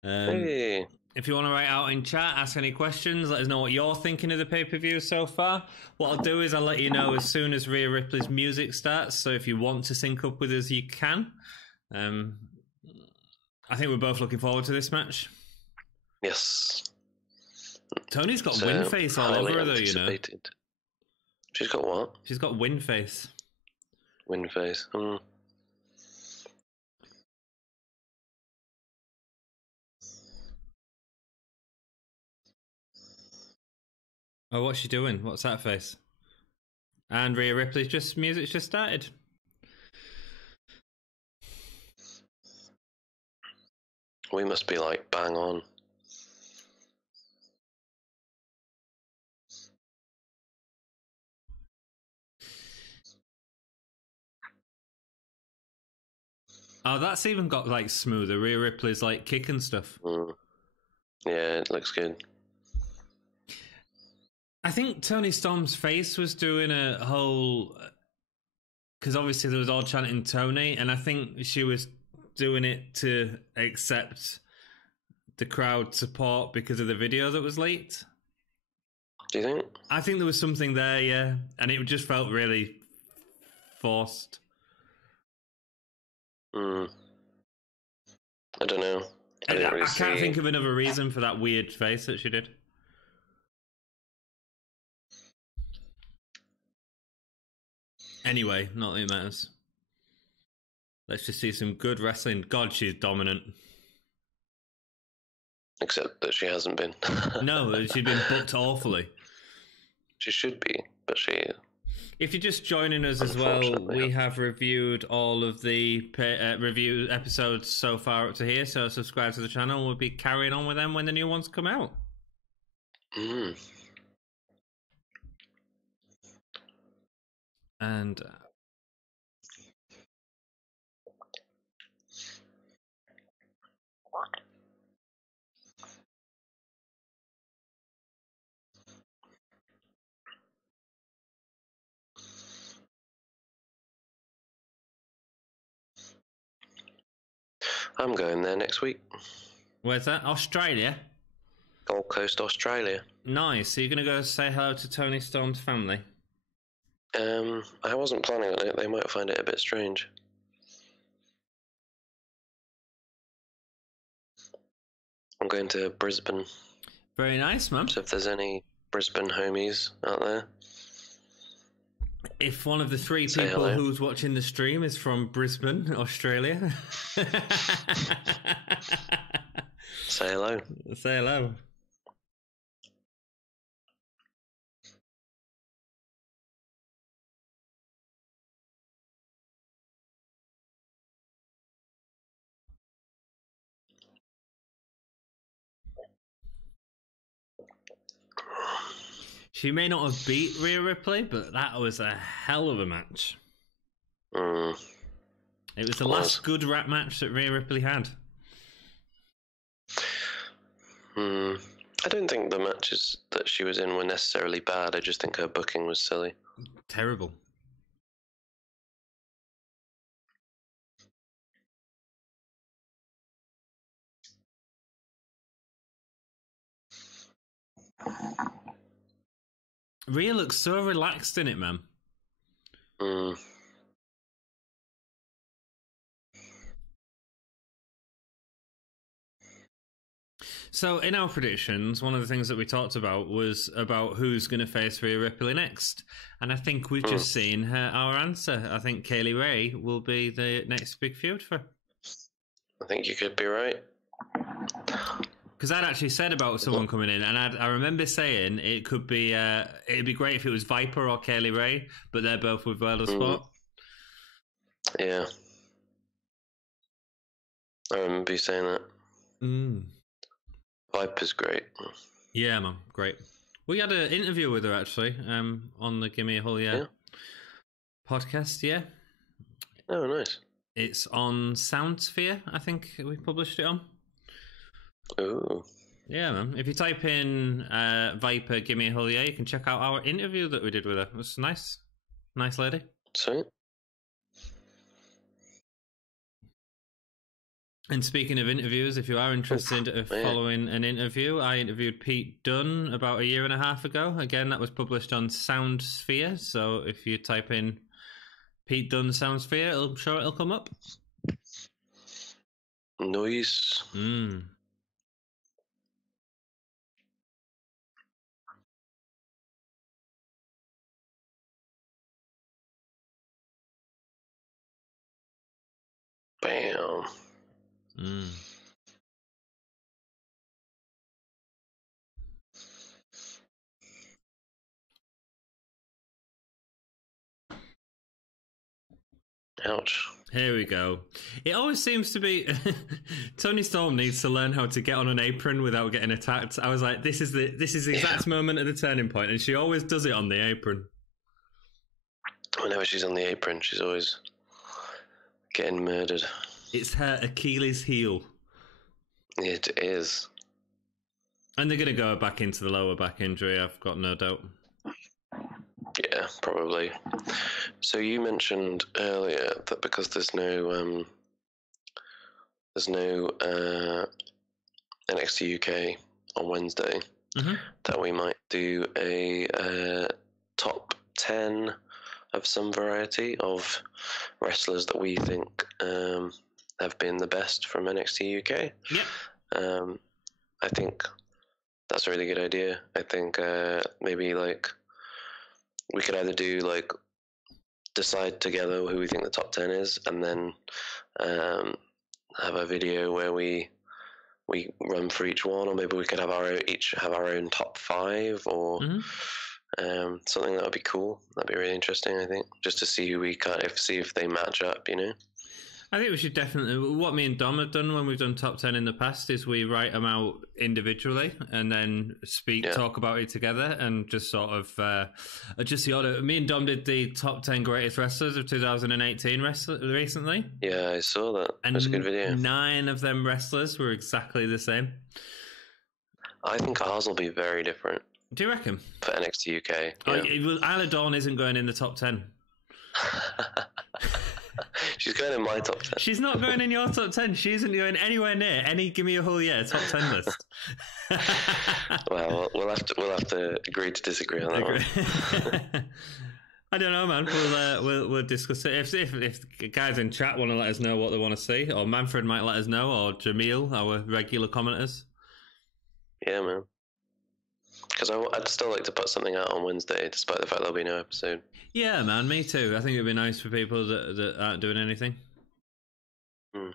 Hey. If you want to write out in chat, ask any questions, let us know what you're thinking of the pay-per-view so far. What I'll do is I'll let you know as soon as Rhea Ripley's music starts, so if you want to sync up with us, you can. I think we're both looking forward to this match. Yes. Toni's got win face all over her, though, you know. She's got what? She's got win face. Win face. Oh, what's she doing? What's that face? And Rhea Ripley's music's just started. We must be like bang on. Oh, that's even got like smoother. Rhea Ripley's like kick and stuff. Yeah, it looks good. I think Toni Storm's face was doing a whole... Because obviously there was all chanting Toni, and I think she was doing it to accept the crowd support because of the video that was leaked. Do you think? I think there was something there, yeah. And it just felt really forced. I don't know. I can't think of another reason for that weird face that she did. Anyway, not that it matters. Let's just see some good wrestling. God, she's dominant. Except that she hasn't been. No, she's been booked awfully. She should be, but she... If you're just joining us as well, we have reviewed all of the review episodes so far up to here, so subscribe to the channel. We'll be carrying on with them when the new ones come out. And... I'm going there next week. Where's that? Australia? Gold Coast, Australia. Nice. So you're going to go say hello to Toni Storm's family? I wasn't planning on it. They might find it a bit strange. I'm going to Brisbane. Very nice, man. So if there's any Brisbane homies out there... If one of the 3 people who's watching the stream is from Brisbane, Australia... Say hello. Say hello. She may not have beat Rhea Ripley, but that was a hell of a match. It was the last good rap match that Rhea Ripley had. I don't think the matches that she was in were necessarily bad. I just think her booking was silly. Terrible. Rhea looks so relaxed in it, man. So, in our predictions, one of the things that we talked about was about who's going to face Rhea Ripley next. And I think we've just seen our answer. I think Kaylee Ray will be the next big feud for her. I think you could be right. Because I'd actually said about someone coming in, and I remember saying it could be it'd be great if it was Viper or Kaylee Ray, but they're both with World of Sport. Yeah, I remember you saying that. Viper's great. Yeah, man, great. We had an interview with her actually on the Gimme podcast. Yeah. Oh, nice. It's on Soundsphere, I think we published it on. Oh. Yeah, man. If you type in Viper Gimme you can check out our interview that we did with her. It was nice. Nice lady. Sweet. And speaking of interviews, if you are interested in following an interview, I interviewed Pete Dunn about 1.5 years ago. Again, that was published on Soundsphere. So if you type in Pete Dunn Soundsphere, I'm sure it'll come up. Nice. Bam. Ouch. Here we go. It always seems to be Toni Storm needs to learn how to get on an apron without getting attacked. I was like, this is the exact moment of the turning point, and she always does it on the apron. Whenever she's on the apron, she's always getting murdered. It's her Achilles heel. It is. And they're going to go back into the lower back injury, I've got no doubt. Yeah, probably. So you mentioned earlier that because there's no NXT UK on Wednesday, that we might do a top 10 of some variety of wrestlers that we think have been the best from NXT UK. Yep. I think that's a really good idea. I think maybe like we could either do like decide together who we think the top 10 is, and then have a video where we run for each one, or maybe we could have each have our own top 5, or something that would be cool. That'd be really interesting, I think, just to see who we see if they match up, you know. I think we should definitely. What me and Dom have done when we've done top 10 in the past is we write them out individually and then talk about it together, and just sort of adjust the order. Me and Dom did the top 10 greatest wrestlers of 2018 recently. Yeah, I saw that. That's a good video. 9 of them wrestlers were exactly the same. I think ours will be very different. Do you reckon? For NXT UK. Yeah. Isla Dawn isn't going in the top 10. She's going in my top 10. She's not going in your top 10. She isn't going anywhere near any Gimme a Whole Year top 10 list. Well, we'll have to agree to disagree on that one. I don't know, man. We'll discuss it. If guys in chat want to let us know what they want to see, or Manfred might let us know, or Jamil, our regular commenters. Yeah, man. Because I'd still like to put something out on Wednesday, despite the fact there'll be no episode. Yeah, man, me too. I think it'd be nice for people that aren't doing anything. God,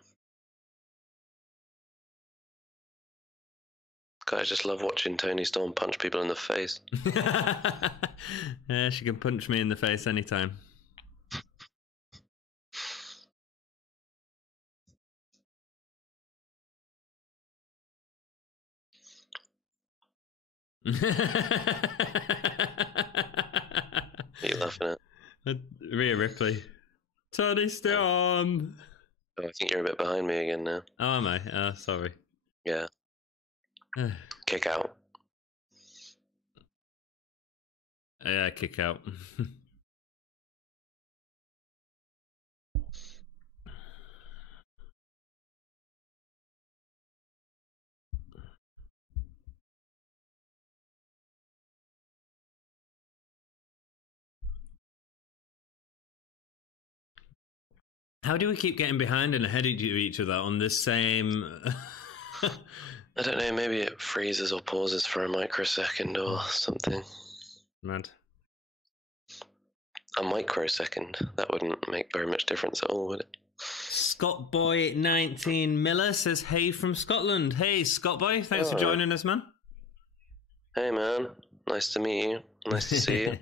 I just love watching Toni Storm punch people in the face. Yeah, she can punch me in the face anytime. Are you laughing at? Rhea Ripley. Toni Storm. Oh, I think you're a bit behind me again now. Oh, am I? Oh, sorry. Yeah. Kick out. Yeah, kick out. How do we keep getting behind and ahead of each other on the same... I don't know, maybe it freezes or pauses for a microsecond or something. Mad. A microsecond? That wouldn't make very much difference at all, would it? Scott Boy 19 Miller says, "Hey from Scotland." Hey, Scott Boy, thanks for joining us, man. Hey, man. Nice to meet you. Nice to see you.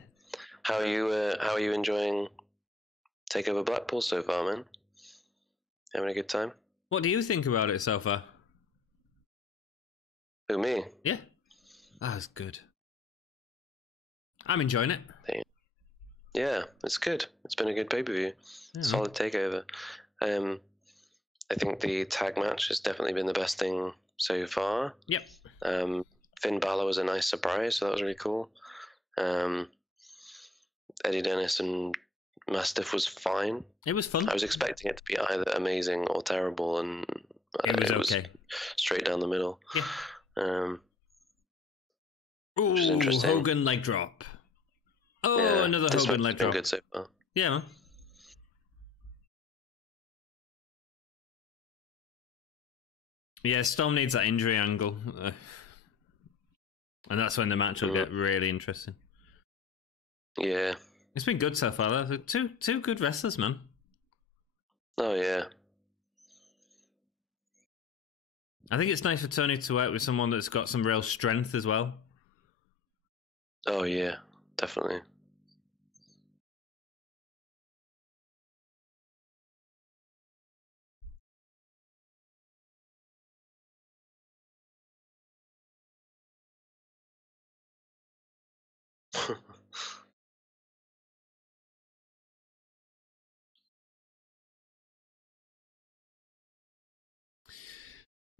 How are you enjoying Takeover Blackpool so far, man? Having a good time? What do you think about it so far? Who, me? Yeah. That was good. I'm enjoying it. Yeah, it's good. It's been a good pay-per-view. Yeah. Solid takeover. I think the tag match has definitely been the best thing so far. Yep. Finn Balor was a nice surprise, so that was really cool. Eddie Dennis and Mastiff was fine. It was fun. I was expecting it to be either amazing or terrible, and it was okay. Straight down the middle. Yeah. Which is interesting. Hogan leg drop. Oh, yeah, another Hogan leg drop. Good so far. Yeah, man. Yeah, Storm needs that injury angle. And that's when the match will get really interesting. Yeah. It's been good so far. Two good wrestlers, man. Oh, yeah. I think it's nice for Toni to work with someone that's got some real strength as well. Oh, yeah. Definitely.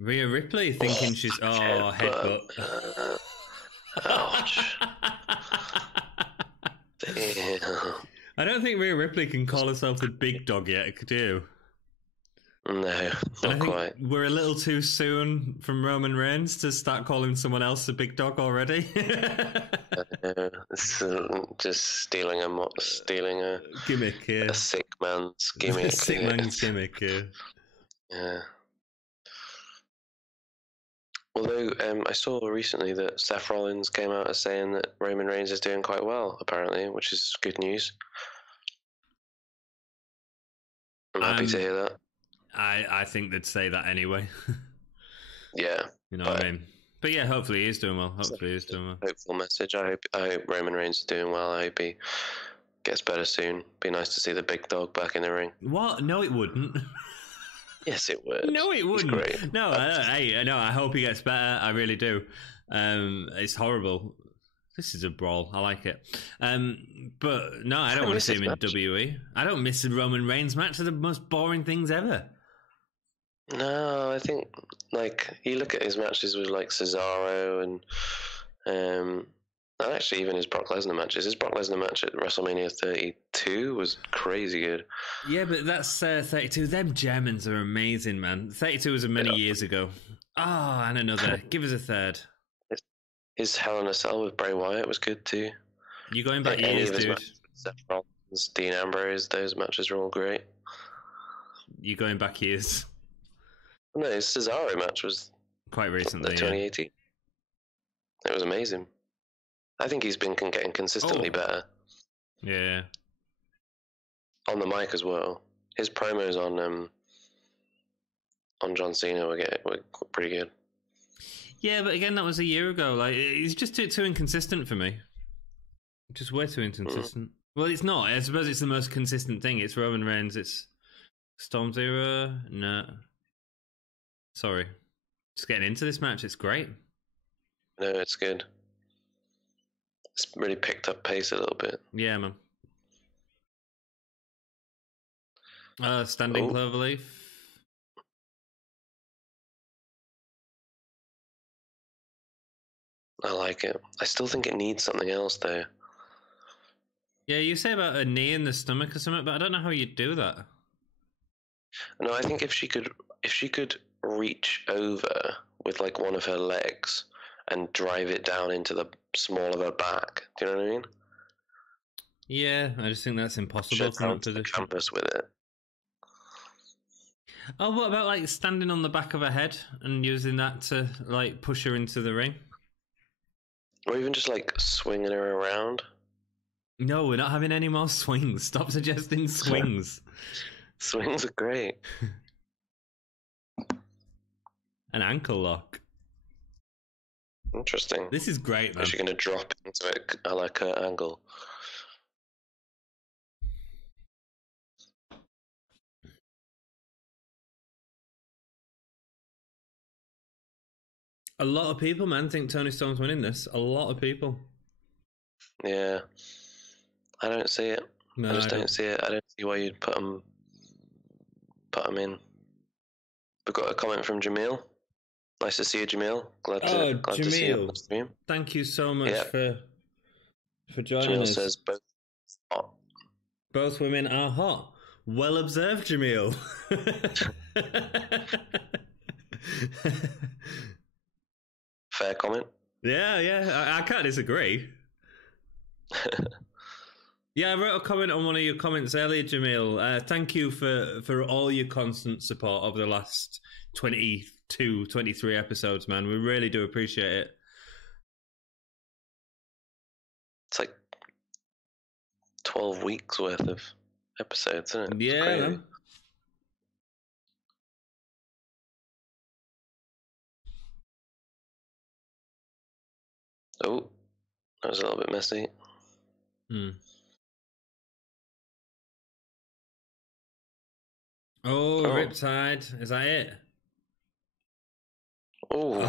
Rhea Ripley thinking she's... Oh, headbutt. Ouch. Damn. I don't think Rhea Ripley can call herself the big dog yet, could you? No, not quite. We're a little too soon from Roman Reigns to start calling someone else the big dog already. It's just stealing a gimmick, yeah. A sick man's gimmick. A sick man's gimmick, yeah. Yeah. Although I saw recently that Seth Rollins came out as saying that Roman Reigns is doing quite well, apparently, which is good news. I'm happy to hear that. I think they'd say that anyway. Yeah. You know what I mean? But yeah, hopefully he is doing well. Hopeful message. I hope Roman Reigns is doing well. I hope he gets better soon. Be nice to see the big dog back in the ring. What? No, it wouldn't. Yes, it would. No, it wouldn't. Great. No, I hope he gets better. I really do. It's horrible. This is a brawl. I like it. But no, I don't want to see him in WWE. I don't miss the Roman Reigns match. They're the most boring things ever. No, I think, like, you look at his matches with, like, Cesaro and actually even his Brock Lesnar matches. His Brock Lesnar match at WrestleMania 32 was crazy good. Yeah, but that's 32. Them Germans are amazing, man. 32 was many years ago. Oh, and another. Give us a third. His Hell in a Cell with Bray Wyatt was good too. You going back years, dude? Seth Rollins, Dean Ambrose, those matches are all great. You going back years? No, his Cesaro match was quite recently, 2018. Yeah. It was amazing. I think he's been getting consistently better. Yeah. On the mic as well. His promos on John Cena were pretty good. Yeah, but again, that was a year ago. Like, he's just too inconsistent for me. Just way too inconsistent. Well, it's not. I suppose it's the most consistent thing. It's Roman Reigns. It's Storm Zero. No. Sorry. Just getting into this match. It's great. No, it's good. It's really picked up pace a little bit. Yeah, man. Standing Cloverleaf. I like it. I still think it needs something else, though. Yeah, you say about a knee in the stomach or something, but I don't know how you'd do that. No, I think if she could reach over with like one of her legs and drive it down into the small of her back. Do you know what I mean? Yeah, I just think that's impossible from that position. Canvas with it. Oh, what about like standing on the back of her head and using that to like push her into the ring? Or even just like swinging her around. No, we're not having any more swings. Stop suggesting swings. Swings are great. An ankle lock. Interesting. This is great, man. Is she going to drop into it? I like her angle. A lot of people, man, think Toni Storm's winning this. A lot of people. Yeah. I don't see it. No, I just don't see it. I don't see why you'd put them in. We've got a comment from Jamil. Nice to see you, Jamil. Glad Jamil, to see you on the stream. Thank you so much for joining Jamil us. Says both hot. Both women are hot. Well observed, Jamil. Fair comment. Yeah. I can't disagree. Yeah, I wrote a comment on one of your comments earlier, Jamil. Thank you for all your constant support over the last 22, 23 episodes, man. We really do appreciate it. It's like 12 weeks worth of episodes, isn't it? Yeah, man. Oh, that was a little bit messy. Oh, Riptide. Is that it? Oh, I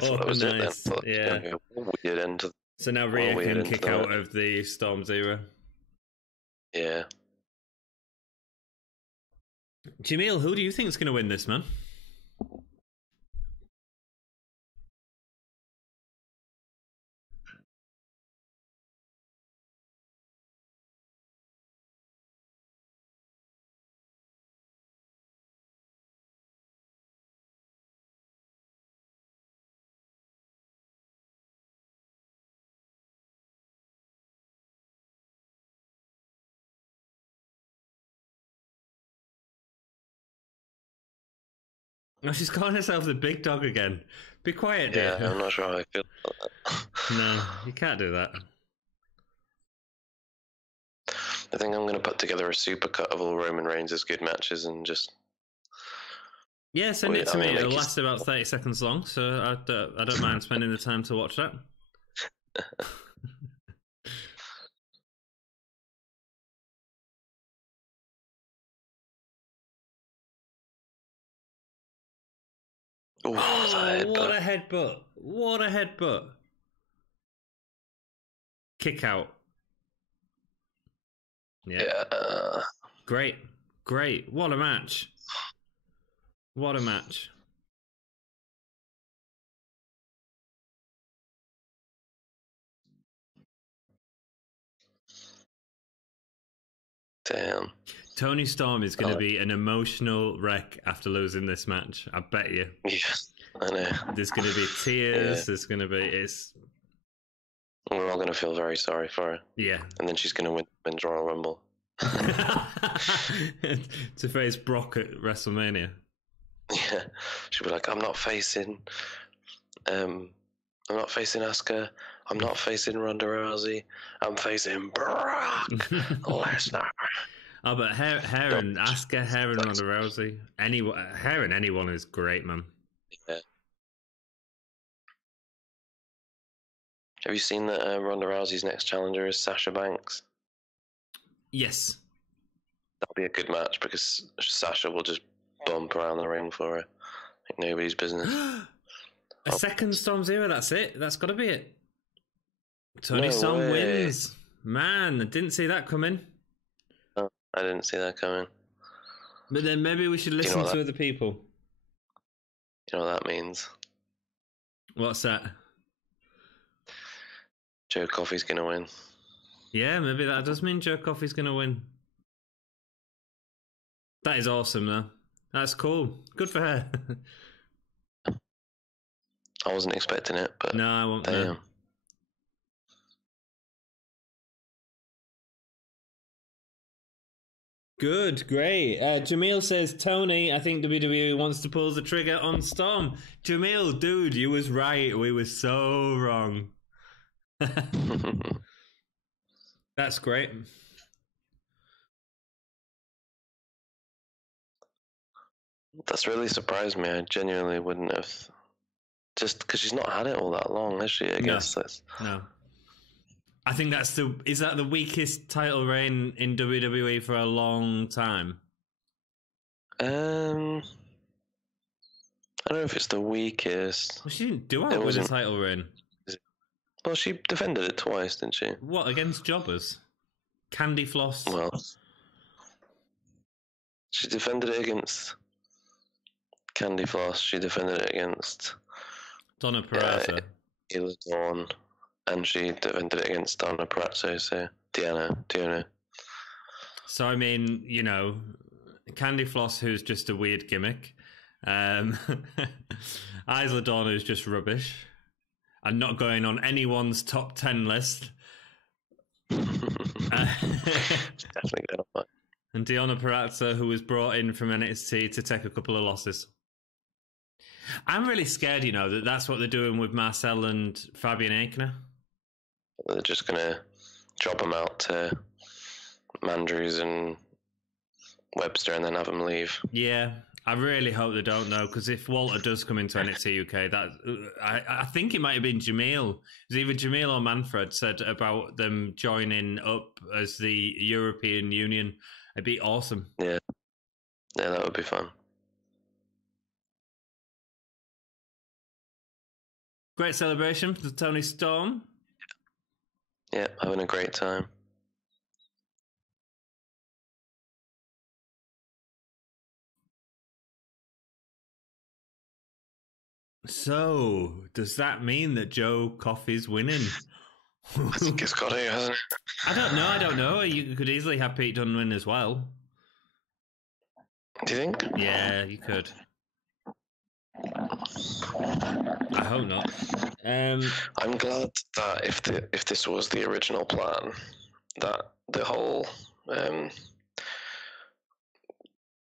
thought that was nice. it then. Yeah. Weird end. So now Rhea can kick out of the Storm's era. Yeah. Jamil, who do you think is going to win this, man? No, she's calling herself the big dog again. Be quiet, dear. Yeah, I'm not sure how I feel about that. No, you can't do that. I think I'm going to put together a supercut of all Roman Reigns' good matches and just... Yeah, send it to me. It'll last about 30 seconds long, so I don't mind spending the time to watch that. Ooh, what a headbutt. What a headbutt. Kick out. Yeah. Great. What a match. What a match. Damn. Toni Storm is going to be an emotional wreck after losing this match. I bet you. Yeah, I know. There's going to be tears. Yeah. There's going to be... We're all going to feel very sorry for her. Yeah. And then she's going to win Royal Rumble. To face Brock at WrestleMania. Yeah. She'll be like, I'm not facing Asuka. I'm not facing Ronda Rousey. I'm facing Brock Lesnar. Oh, but her and Asuka, her and Ronda Rousey, her and anyone is great, man. Yeah. Have you seen that Ronda Rousey's next challenger is Sasha Banks? Yes. That'll be a good match because Sasha will just bump around the ring for her. Like nobody's business. A second Storm Zero, that's it. That's got to be it. Toni Storm wins. Man, I didn't see that coming. No, I didn't see that coming. But then maybe we should listen to other people. You know what that means? What's that? Joe Coffey's going to win. Yeah, maybe that does mean Joe Coffey's going to win. That is awesome, though. That's cool. Good for her. I wasn't expecting it, but... No, I won't. Damn. Good, great. Jamil says, Toni, I think WWE wants to pull the trigger on Storm. Jamil, dude, you was right. We were so wrong. That's great. That's really surprised me. I genuinely wouldn't have. Just because she's not had it all that long, has she? I guess that's... No. I think that's is that the weakest title reign in WWE for a long time? I don't know if it's the weakest. Well, she didn't do it with a title reign. Well, she defended it twice, didn't she? What, against jobbers? Candy Floss? Well, she defended it against Candy Floss. She defended it against Donna Perazzo. Dawn, and she defended it against Donna Perazzo, so Diana. So, I mean, you know, Candy Floss, who's just a weird gimmick. Isla Dawn, who's just rubbish. And not going on anyone's top 10 list. Definitely good on that. And Deonna Purrazzo, who was brought in from NXT to take a couple of losses. I'm really scared, you know, that that's what they're doing with Marcel and Fabian Aichner. They're just going to job them out to Mandrews and Webster and then have them leave. Yeah, I really hope they don't, though, because if Walter does come into NXT UK, I think it might have been Jamil. It was either Jamil or Manfred said about them joining up as the European Union. It'd be awesome. Yeah, that would be fun. Great celebration for Toni Storm. Yeah, having a great time. So, does that mean that Joe Coffey's winning? I think it's got to, hasn't it? I don't know. You could easily have Pete Dunne win as well. Do you think? Yeah, you could. I hope not. I'm glad that if this was the original plan, that the whole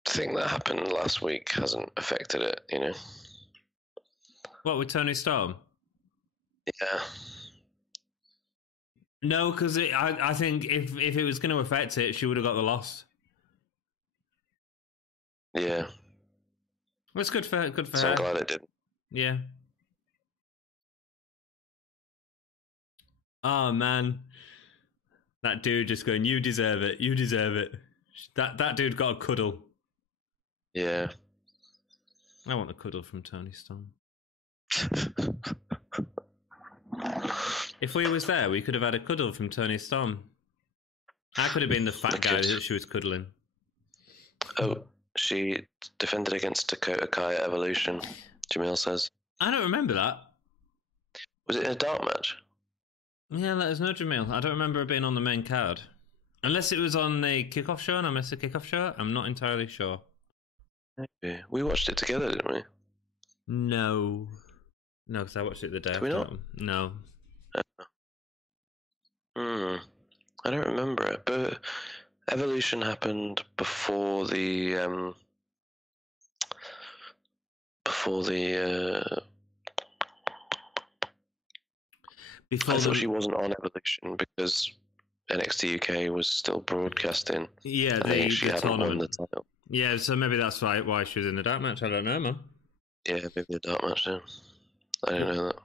thing that happened last week hasn't affected it, you know? What, with Toni Storm? Yeah. No, because I think if it was going to affect it, she would have got the loss. Yeah. Well, it's good for her. Good for so her. I'm glad it didn't. Yeah. Oh, man. That dude just going, you deserve it. You deserve it. That dude got a cuddle. Yeah. I want a cuddle from Toni Storm. If we was there, we could have had a cuddle from Toni Storm. I could have been the fat guy that she was cuddling. Oh, she defended against Dakota Kai at Evolution, Jamil says. I don't remember that. Was it a dark match? Yeah, let us know, Jamil. I don't remember it being on the main card. Unless it was on the kickoff show and I missed the kickoff show. I'm not entirely sure. Maybe. We watched it together, didn't we? No. No, because I watched it the day after. Did we not? No. I don't remember it, but Evolution happened before the I thought she wasn't on Evolution because NXT UK was still broadcasting. Yeah, she hadn't won the title. Yeah, so maybe that's why she was in the dark match. I don't know, man. Yeah, maybe the dark match. Yeah. I don't know that.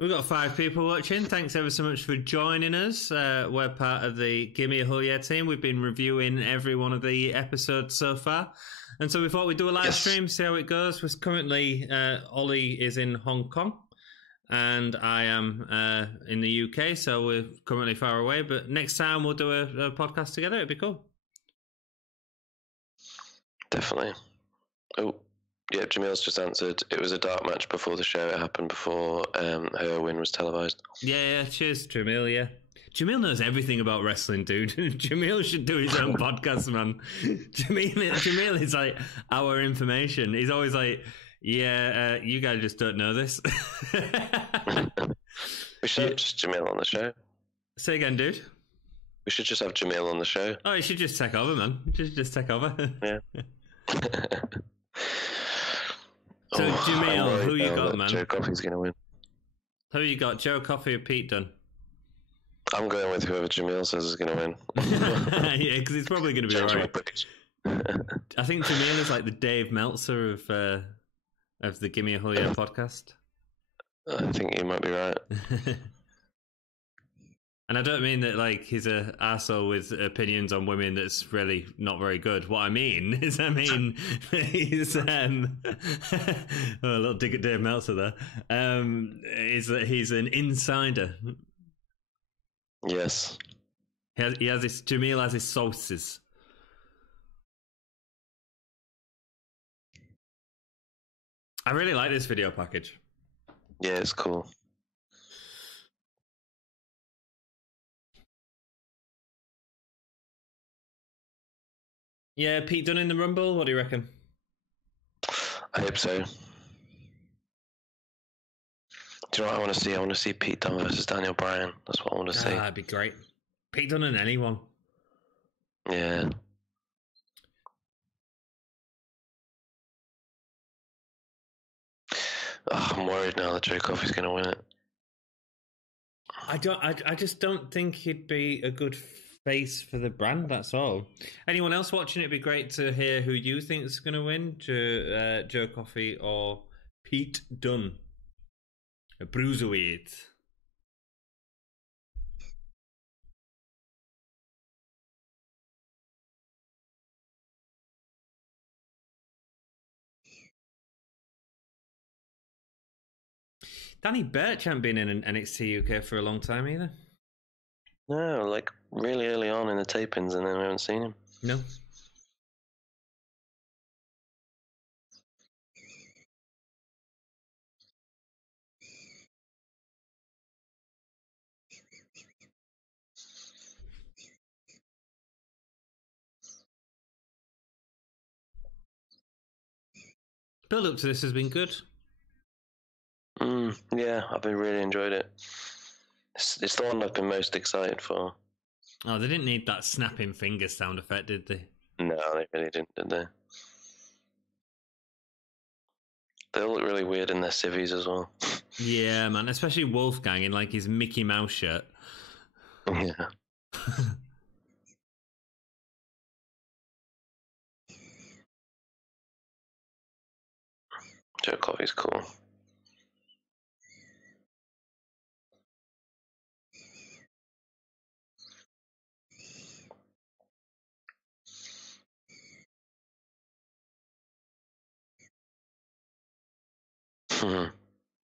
We've got 5 people watching. Thanks ever so much for joining us. We're part of the Gimme a Hull Yeah team. We've been reviewing every one of the episodes so far. And so we thought we'd do a live stream, see how it goes. We're currently, Ollie is in Hong Kong and I am in the UK, so we're currently far away. But next time we'll do a podcast together. It'd be cool. Definitely. Oh. Yeah, Jamil's just answered. It was a dark match before the show. It happened before her win was televised. Yeah. Cheers, Jamil. Yeah, Jamil knows everything about wrestling, dude. Jamil should do his own podcast, man. Jamil is like our information. He's always like, yeah, you guys just don't know this. We should have just Jamil on the show. Say again, dude. We should just have Jamil on the show. Oh, you should just take over, man. Just take over. Yeah. So, Jamil, who you got, man? Joe Coffey's going to win. Who you got, Joe Coffey or Pete Dunne? I'm going with whoever Jamil says is going to win. Yeah, because it's probably going to be alright. I think Jamil is like the Dave Meltzer of the Gimme a Julio podcast. I think you might be right. And I don't mean that like he's a arsehole with opinions on women that's really not very good. What I mean is, he's a little dig at Dave Meltzer there. Is that he's an insider. Yes. He has his Jamil has his sources. I really like this video package. Yeah, it's cool. Yeah, Pete Dunne in the Rumble. What do you reckon? I hope so. Do you know what I want to see? I want to see Pete Dunne versus Daniel Bryan. That's what I want to see. That'd be great. Pete Dunne and anyone. Yeah. Oh, I'm worried now that Joe Coffey's going to win it. I just don't think he'd be a good face for the brand. That's all. Anyone else watching? It'd be great to hear who you think is going to win, Joe Coffey or Pete Dunne, a bruiserweight. Danny Burch hasn't been in an NXT UK for a long time either. No, like really early on in the tapings, and then we haven't seen him. No. Build up to this has been good. Yeah, I've really enjoyed it. It's the one I've been most excited for. Oh, they didn't need that snapping finger sound effect, did they? No, they really didn't, did they? They all look really weird in their civvies as well. Yeah, man, especially Wolfgang in like his Mickey Mouse shirt. Yeah. Joe Coffey's cool.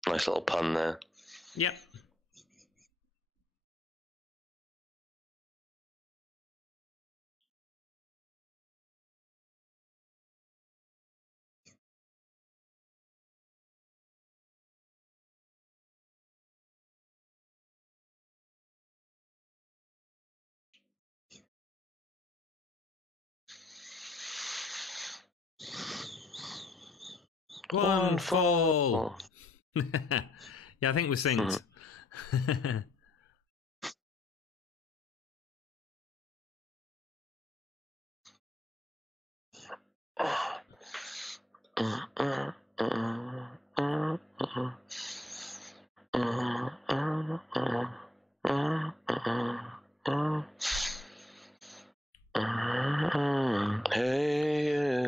Nice little pun there. Yep. One fall. Yeah, I think we're synced.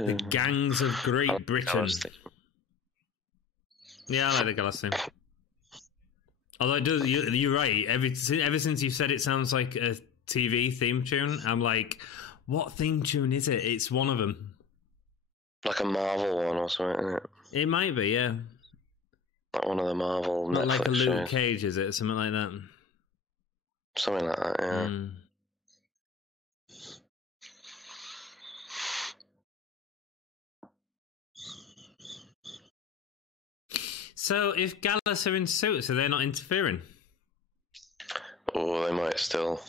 The Gangs of Great Britain. Yeah, I like the Gallows theme. Although it does, you're right. Ever since you said it sounds like a TV theme tune, I'm like, what theme tune is it? It's one of them. Like a Marvel one or something, isn't it? It might be, yeah. Like one of the Marvel Not Netflix like a Luke shows. Cage, is it? Something like that. Something like that, yeah. So if Gallus are in suits, are they not interfering? Oh, they might still.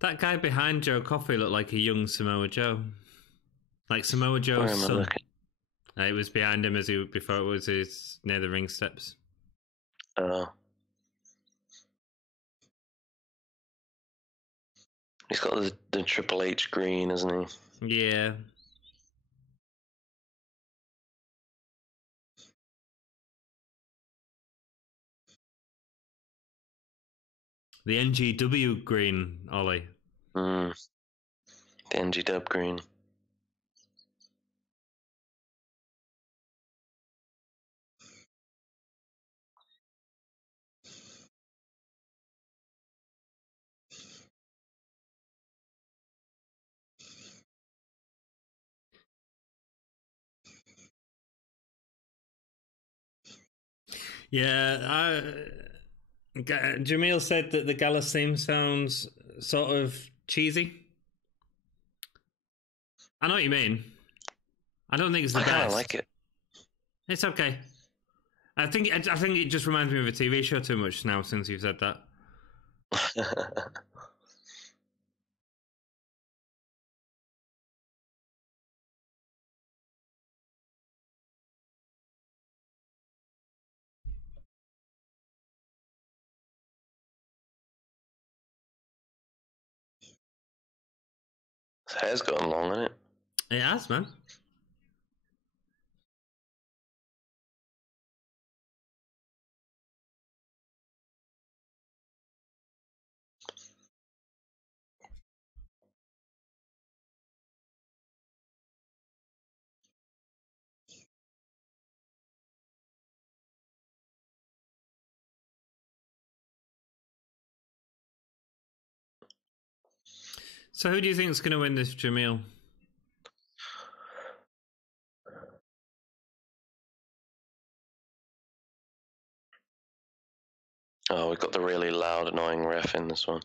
That guy behind Joe Coffey looked like a young Samoa Joe. Like Samoa Joe's son. It was behind him before it was his near the ring steps. Oh. He's got the Triple H green, hasn't he? Yeah. The NGW green, Ollie. The NGW green. Yeah, Jamil said that the Gala theme sounds sort of cheesy. I know what you mean. I don't think it's the best. I kind of like it. It's okay. I think it just reminds me of a TV show too much now since you've said that. His hair's gotten long, hasn't it? It has, man. So who do you think is going to win this, Jamil? Oh, we've got the really loud, annoying ref in this one.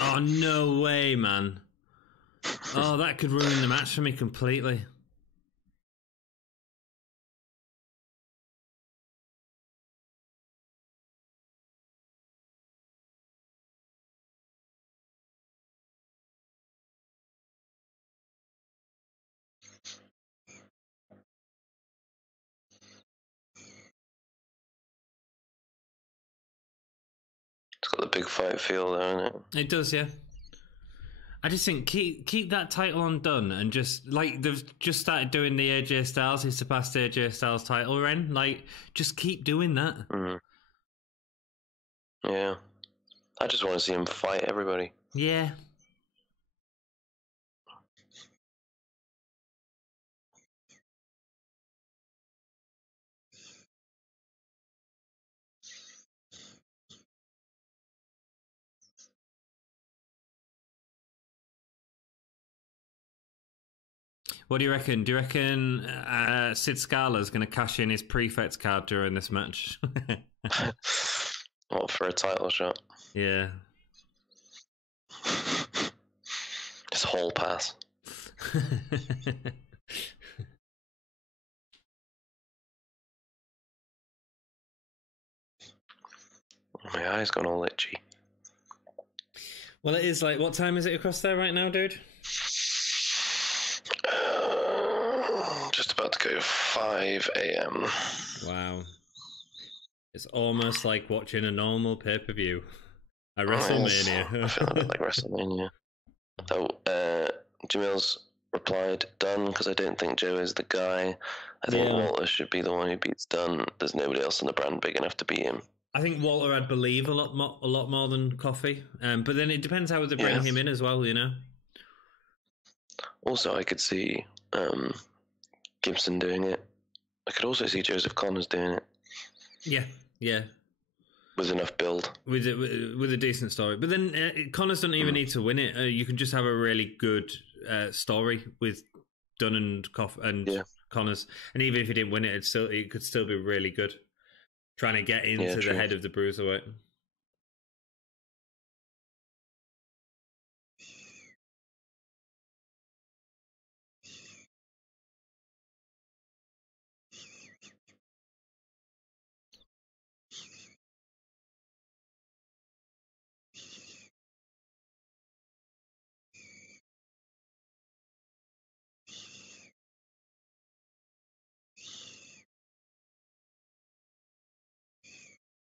Oh, no way, man. Oh, that could ruin the match for me completely. It's got the big fight feel there, isn't it? It does, yeah. I just think keep that title on Dunn and just, like, they've just started doing the AJ Styles, he surpassed AJ Styles title reign. Like, just keep doing that. Yeah. I just want to see him fight everybody. Yeah. What do you reckon? Do you reckon Sid Scala's going to cash in his prefect card during this match? What, for a title shot? Yeah. Just whole pass. My eye's gone all itchy. Well, it is like, what time is it across there right now, dude? Just about to go 5 a.m. Wow. It's almost like watching a normal pay-per-view. A WrestleMania. I feel a bit like WrestleMania. So, Jamil's replied, Dunn, because I don't think Joe is the guy. I think Walter should be the one who beats Dunn. There's nobody else in the brand big enough to beat him. I think Walter, I'd believe a lot more than Coffey. But then it depends how they bring him in as well, you know? Also, I could see Gibson doing it. I could also see Joseph Connors doing it. Yeah. With enough build. With a decent story. But then Connors don't even need to win it. You can just have a really good story with Dunn and Connors. And even if he didn't win it, it could still be really good. Trying to get into the head of the Bruiserweight.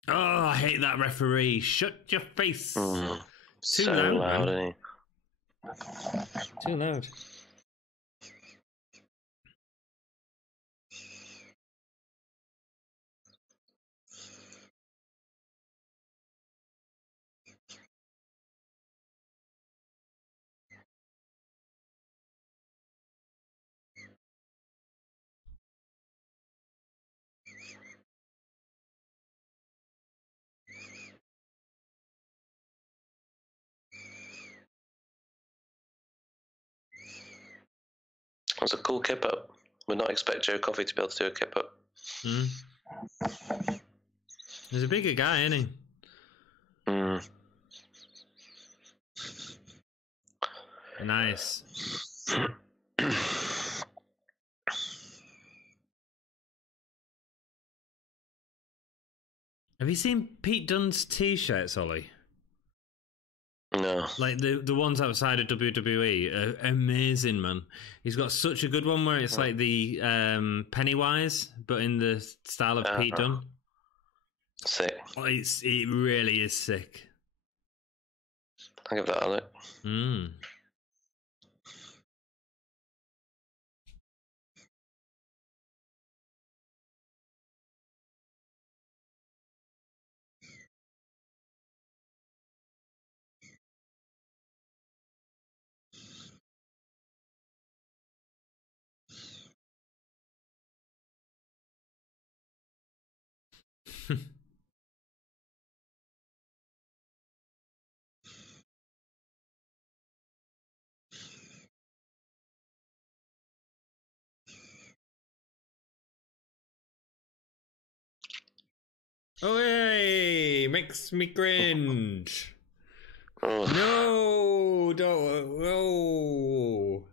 Oh, I hate that referee. Shut your face. Too so loud, man. Too loud. was a cool kip up. Would not expect Joe Coffey to be able to do a kip up. He's a bigger guy, isn't he? Nice. Have you seen Pete Dunne's t-shirts, Ollie? No. Like the ones outside of WWE are amazing, man. He's got such a good one where it's like the Pennywise, but in the style of Pete Dunne. Sick. Oh, it really is sick. I'll give that a look. Oh, hey! Makes me cringe. Oh. No! Don't. No!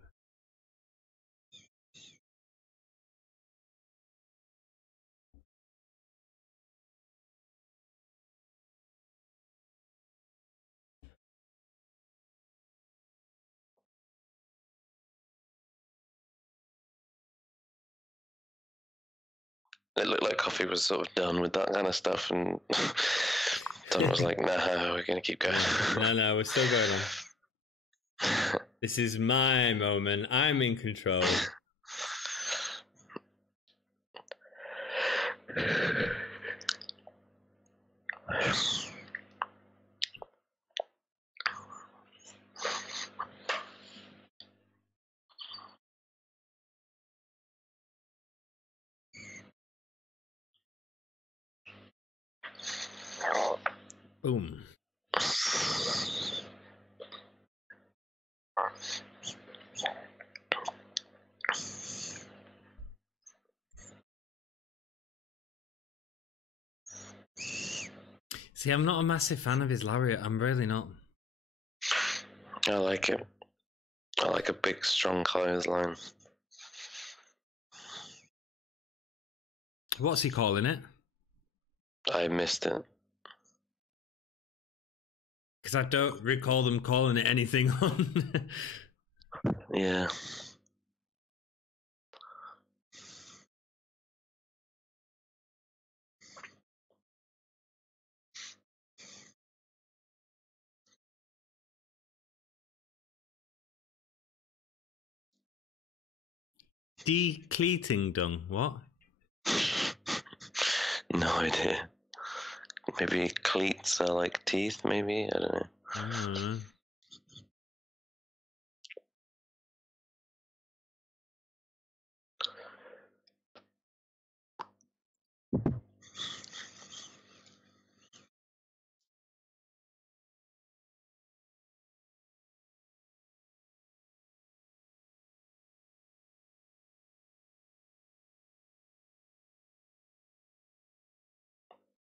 It looked like Coffey was sort of done with that kind of stuff, and Dunn was like, nah, we're going to keep going. No, we're still going on. This is my moment. I'm in control. Boom. See, I'm not a massive fan of his lariat. I'm really not. I like it. I like a big, strong clothesline. What's he calling it? I missed it. Because I don't recall them calling it anything on. Yeah. Decleating dung. What? No idea. Maybe cleats are like teeth, maybe? I don't know.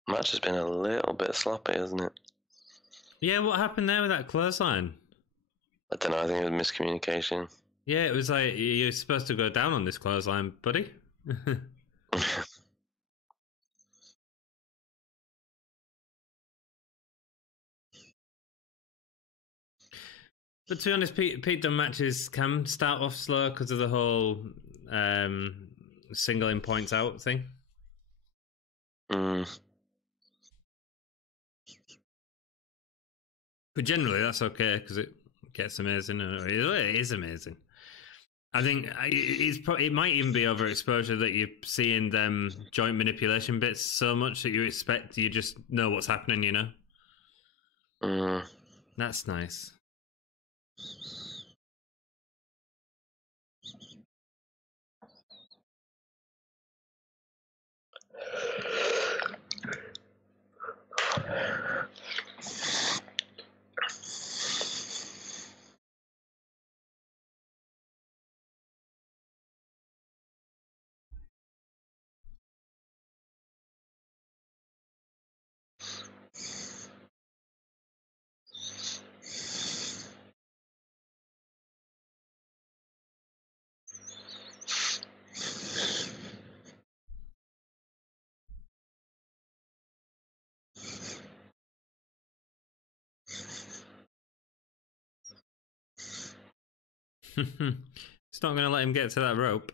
Match has been a little bit sloppy, hasn't it? Yeah, what happened there with that clothesline? I don't know, I think it was miscommunication. Yeah, it was like, you're supposed to go down on this clothesline, buddy. But to be honest, Pete Dunne matches can start off slow because of the whole singling points out thing. But generally, that's okay because it gets amazing. It is amazing. I think it might even be overexposure that you're seeing them joint manipulation bits so much that you just know what's happening, you know? That's nice. It's not going to let him get to that rope.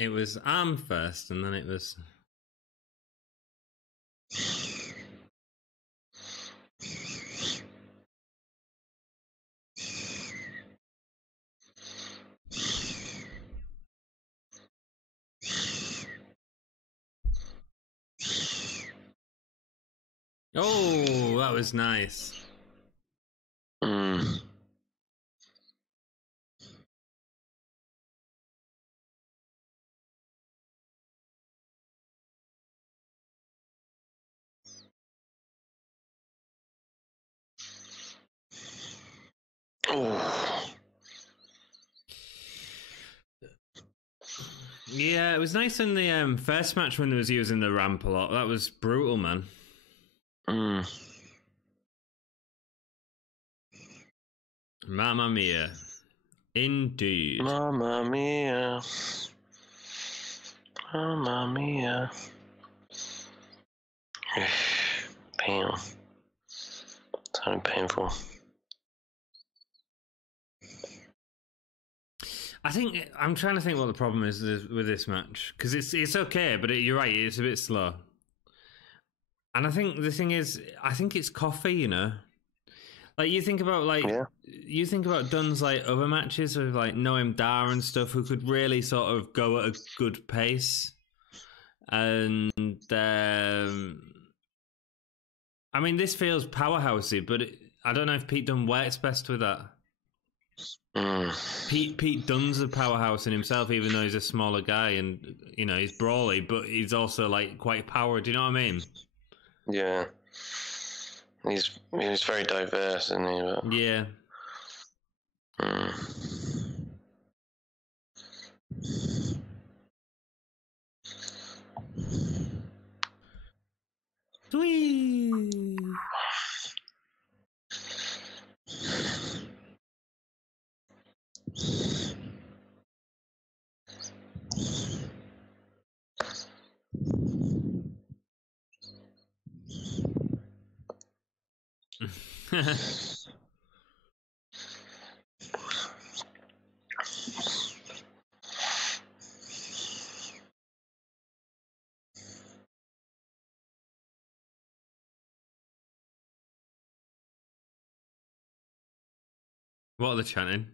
It was arm first, and then it was... Oh, that was nice. Yeah, it was nice in the first match when they was using the ramp a lot. That was brutal, man. Mamma mia. Indeed. Mamma mia. Mamma mia. Pain. So painful. I'm trying to think what the problem is with this match, because it's okay, but you're right, it's a bit slow. And I think the thing is, I think it's Coffey, you know. Like you think about Dunn's like other matches with like Noam Dar and stuff, who could really sort of go at a good pace. And I mean, this feels powerhousey, but I don't know if Pete Dunne works best with that. Pete Dunne's a powerhouse in himself, even though he's a smaller guy, and you know he's brawly, but he's also like quite powered. Do you know what I mean? Yeah, he's very diverse, isn't he? But... Yeah. Whee! What are they chanting?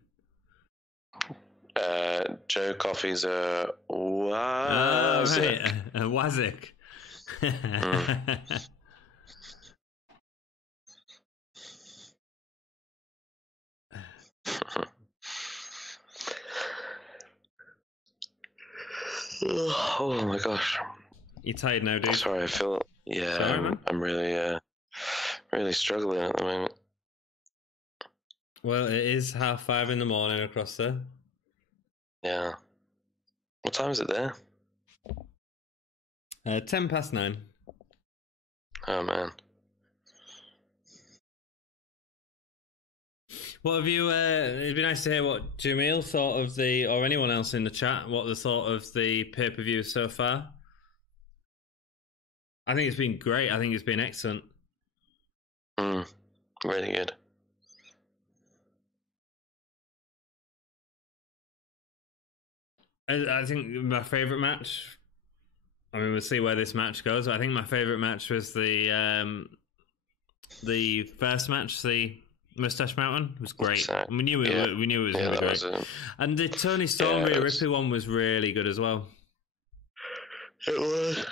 Joe Coffey's a Wazik. Oh, right. Wazik. Oh my gosh. You tired now, dude? Sorry, I feel... Yeah, sorry, I'm really, really struggling at the moment. Well, it is 5:30 in the morning across there. Yeah. What time is it there? 9:10. Oh, man. What have you... it'd be nice to hear what Jamil thought of the... Or anyone else in the chat, what they thought of the pay-per-view so far. I think it's been great. I think it's been excellent. Really good. I think my favourite match... I mean, we'll see where this match goes. I think my favourite match was the first match, the Moustache Mountain. It was great. We knew it was going to be great. And the Toni Storm Rhea Ripley one was really good as well. It was.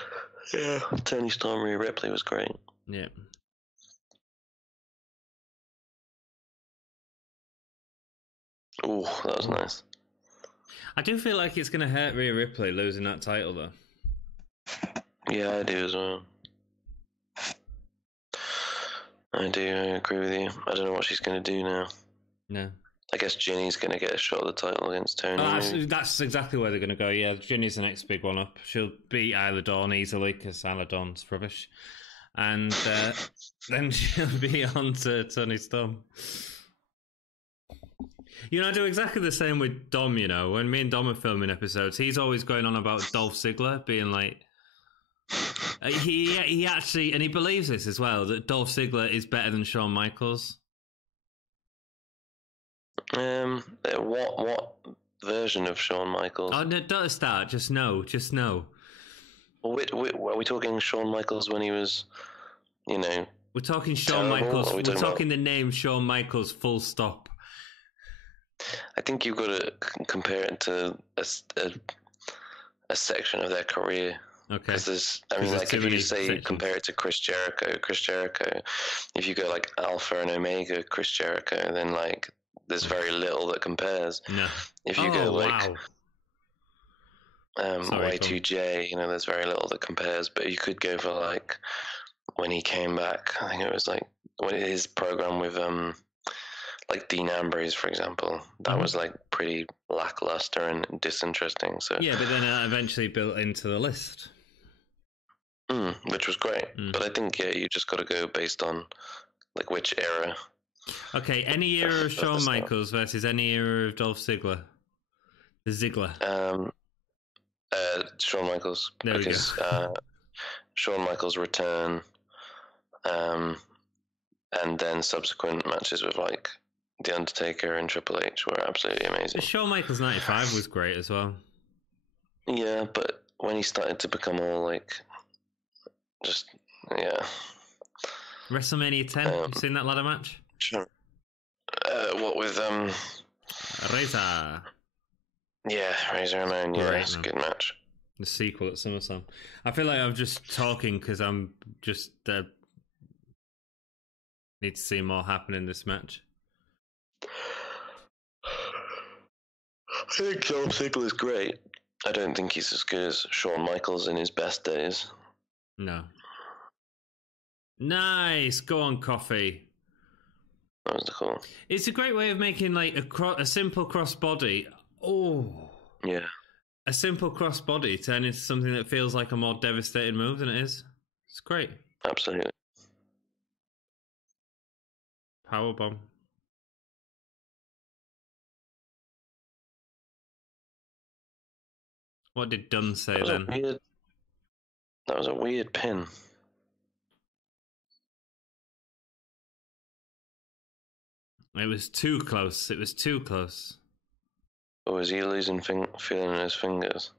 Yeah, Toni Storm Rhea Ripley was great. Yeah. Oh, that was nice. I do feel like it's going to hurt Rhea Ripley losing that title, though. Yeah, I do as well. I agree with you. I don't know what she's going to do now. No. I guess Ginny's going to get a shot at the title against Toni. That's exactly where they're going to go. Yeah, Ginny's the next big one up. She'll beat Isla Dawn easily because Isla Dawn's rubbish. And then she'll be on to Toni Storm. I do exactly the same with Dom, When me and Dom are filming episodes, he's always going on about Dolph Ziggler being like... He actually... And he believes this as well, that Dolph Ziggler is better than Shawn Michaels. What version of Shawn Michaels? Oh, no, don't start. Just no. Well, are we talking Shawn Michaels when he was, We're talking Shawn Michaels. We're talking the name Shawn Michaels, full stop. I think you've got to compare it to a section of their career. Okay. Because if you say compare it to Chris Jericho, if you go like Alpha and Omega Chris Jericho, then like there's very little that compares. No. If you go like Y2J, there's very little that compares. But you could go for like when he came back. I think it was like when his program with like Dean Ambrose, for example, that was like pretty lackluster and disinteresting. So yeah, but then it eventually built into the list, which was great. But I think you just got to go based on like which era. Okay, any era of Shawn Michaels versus any era of Dolph Ziggler. The Ziggler. Shawn Michaels. There because Shawn Michaels' return, and then subsequent matches with like The Undertaker and Triple H were absolutely amazing. Shawn Michaels 95 was great as well. Yeah, but when he started to become all like, WrestleMania 10, you seen that ladder match? Sure. What with Razor? Yeah, Razor Ramon. Yeah, it's a good match. The sequel at SummerSlam. I feel like I'm just talking because I'm just need to see more happen in this match. I think Dolph Ziggler is great. I don't think he's as good as Shawn Michaels in his best days. No. Nice, go on, Coffey. That was cool. It's a great way of making like a simple crossbody. Oh, yeah. A simple crossbody turn into something that feels like a more devastating move than it is. It's great. Absolutely. Powerbomb. What did Dunn say then? That was a weird pin. It was too close. It was too close. Or is he losing feeling in his fingers?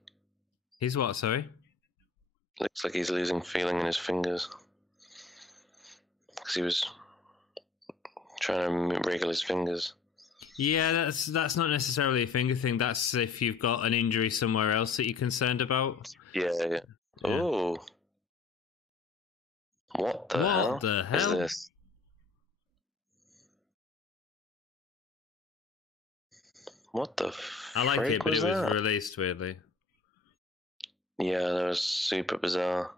He's what, sorry? Looks like he's losing feeling in his fingers. Because he was trying to wriggle his fingers. Yeah, that's not necessarily a finger thing. That's if you've got an injury somewhere else that you're concerned about. Yeah. Oh. What the hell is this? What the I like it, but it was released weirdly. Yeah, that was super bizarre.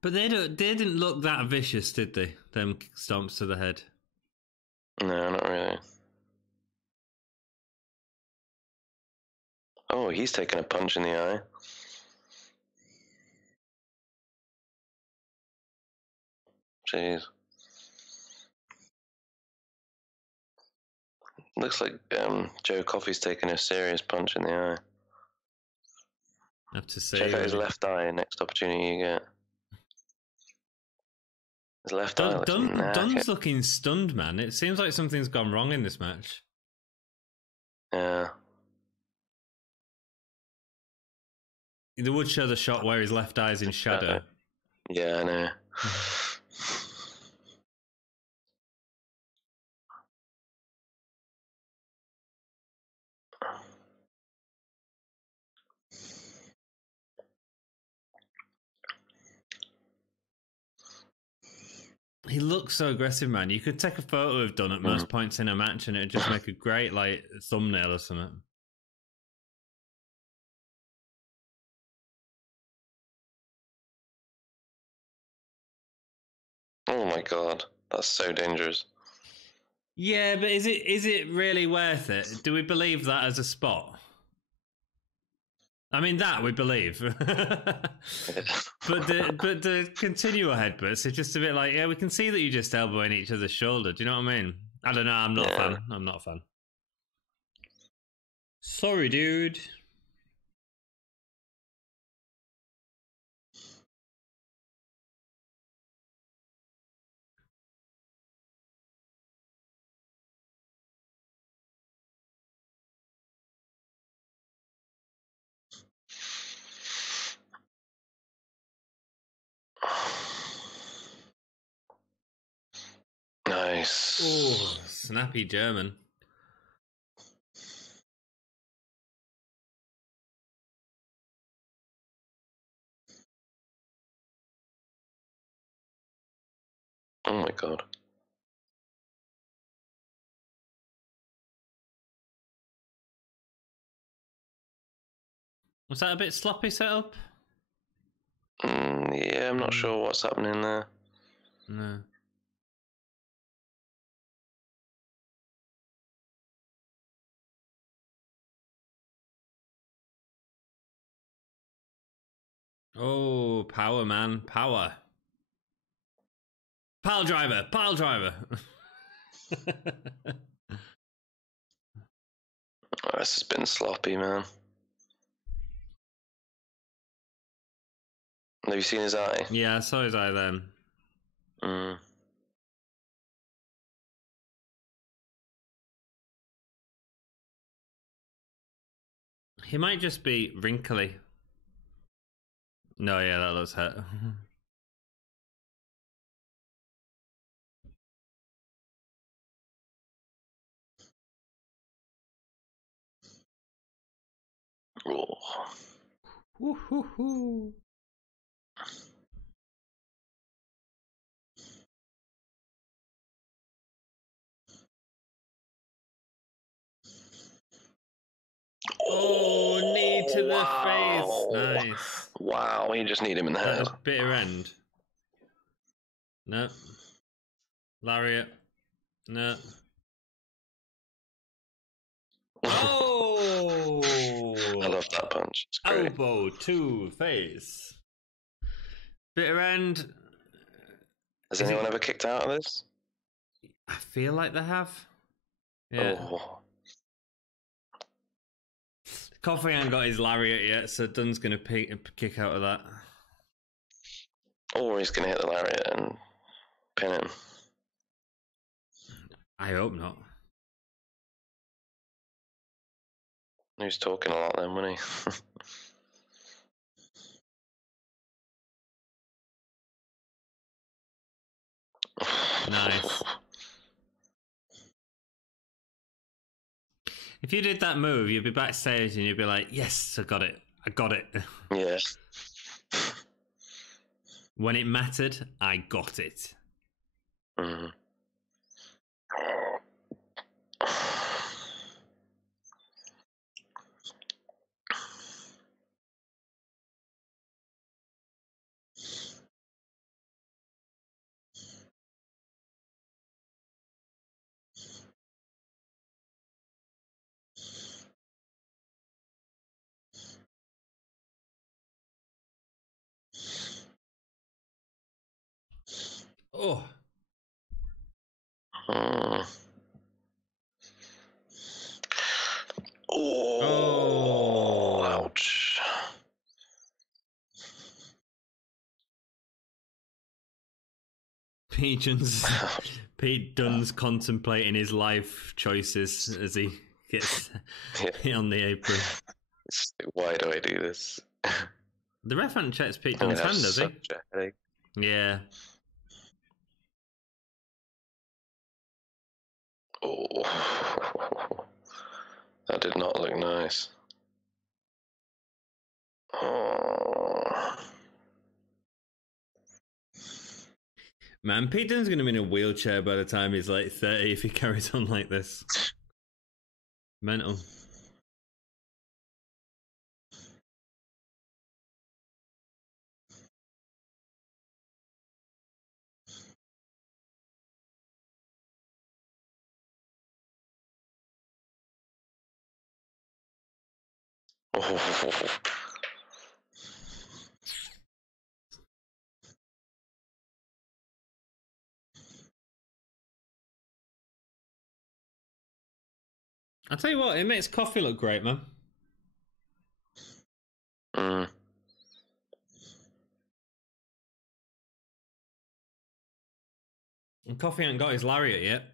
But they didn't look that vicious, did they? Them stomps to the head. No, not really. Oh, he's taking a punch in the eye. Jeez. Looks like Joe Coffey's taking a serious punch in the eye. I have to say, check out his left eye next opportunity you get. His left eye looks Dunn's looking stunned, man. It seems like something's gone wrong in this match. Yeah. They would show the shot where his left eye's in shadow. Yeah, I know. He looks so aggressive, man. You could take a photo of Dunn at most points in a match and it'd just make a great like thumbnail or something. Oh my god, that's so dangerous. Yeah, but is it really worth it? Do we believe that as a spot? I mean, that we believe. but the continual headbutts are just a bit like, yeah, we can see that you're just elbowing each other's shoulder. Do you know what I mean? I don't know. I'm not a fan. I'm not a fan. Sorry, dude. Nice. Oh, snappy German. Oh my god. Was that a bit sloppy setup? Yeah, I'm not sure what's happening there. No. Oh, power, man. Power. Pile driver. Pile driver. Oh, this has been sloppy, man. Have you seen his eye? Yeah, I saw his eye then. He might just be wrinkly. No, yeah, that looks hurt. Oh. Woo-hoo-hoo. Oh, knee to the face. Nice. Wow, you just need him in the head. Bitter end. No. Lariat. No. Oh! I love that punch. It's great. Elbow to face. Bitter end. Has anyone ever kicked out of this? I feel like they have. Yeah. Oh. Coffey ain't got his lariat yet, so Dunn's going to kick out of that. Or he's going to hit the lariat and pin him. I hope not. He was talking a lot then, wasn't he? Nice. If you did that move, you'd be backstage and you'd be like, yes, I got it. I got it. Yeah. When it mattered, I got it. Mm-hmm. Oh. Oh, ouch. Pete Dunn's contemplating his life choices as he Gets on the apron. Why do I do this? The ref hasn't checked Pete Dunne's hand, does he? Yeah. Oh, that did not look nice. Oh. Man, Pete Dunne's going to be in a wheelchair by the time he's like 30 if he carries on like this. Mental. Oh. I'll tell you what, it makes Coffey look great, man. Mm. And Coffey ain't got his lariat yet.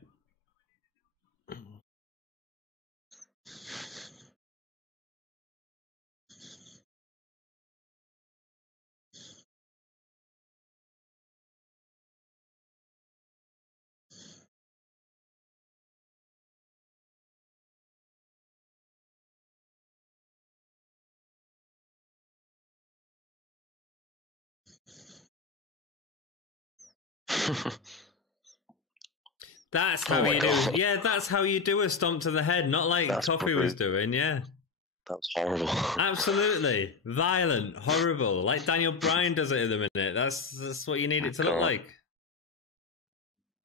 That's how you do. Yeah, that's how you do a stomp to the head, not like Coffey was doing. Yeah, that was horrible. Absolutely violent, horrible, like Daniel Bryan does it in a minute. That's what you need it to look like.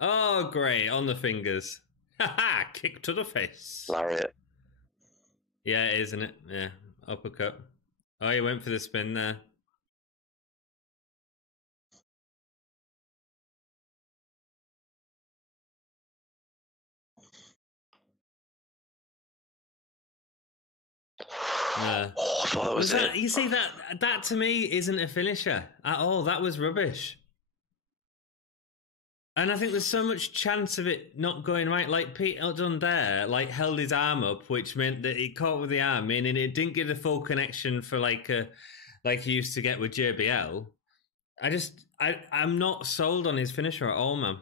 Oh, great on the fingers. Haha! Kick to the face. Lariat. Yeah, it is, isn't it? Yeah, uppercut. Oh, he went for the spin there. Oh, I thought that was it. You see, that to me isn't a finisher at all. That was rubbish. And I think there's so much chance of it not going right. Like Pete Dunne there, like held his arm up, which meant that he caught with the arm, meaning it didn't get a full connection for like he used to get with JBL. I'm not sold on his finisher at all, man.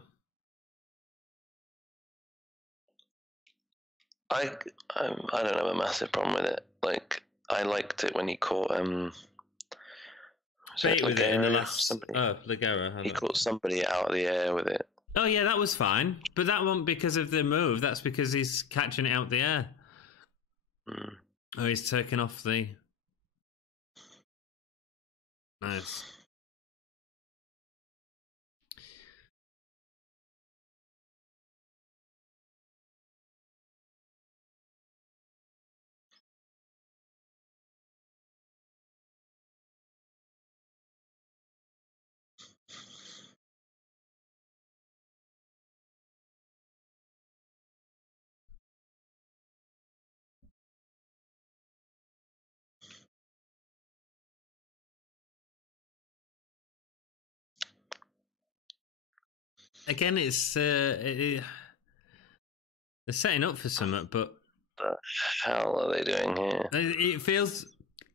I don't have a massive problem with it. Like, I liked it when he caught Pete with it in the last Ligera. He caught somebody out of the air with it. Oh yeah, that was fine, but that wasn't because of the move. That's because he's catching it out the air. Mm. Oh, he's taking off the. Nice. Again, it's they're setting up for something, but what the hell are they doing here?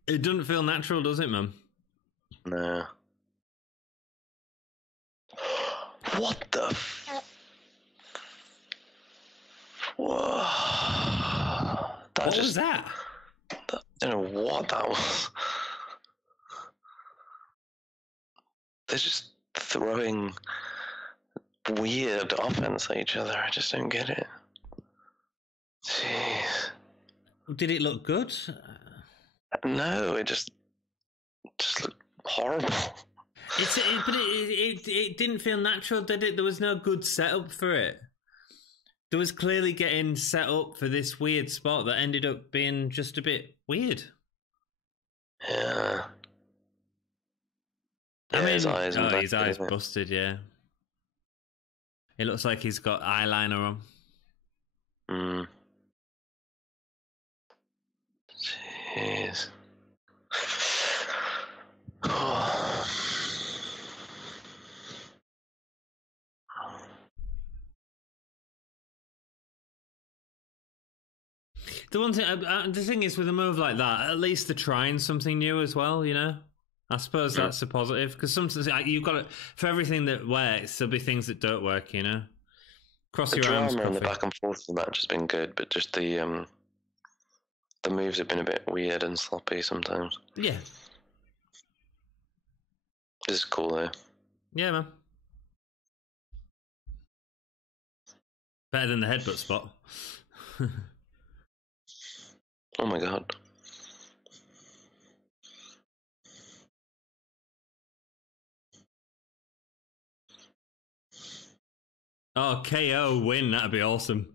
It doesn't feel natural, does it, man? No. What the? Whoa! What was that? I don't know what that was. They're just throwing weird offense at each other. I just don't get it. Jeez. Did it look good? No, it just looked horrible. But it didn't feel natural, did it? There was no good setup for it. There was clearly getting set up for this weird spot that ended up being just a bit weird. Yeah. I mean, his eyes busted, yeah. It looks like he's got eyeliner on. Mm. Jeez. the thing is with a move like that, at least they're trying something new as well. You know, I suppose that's a positive because sometimes you've got to, for everything that works, there'll be things that don't work. You know, cross your arms. The drama and the back and forth of the match has been good, but just the moves have been a bit weird and sloppy sometimes. Yeah, this is cool though. Yeah, man. Better than the headbutt spot. Oh my god. Oh, KO win, that'd be awesome.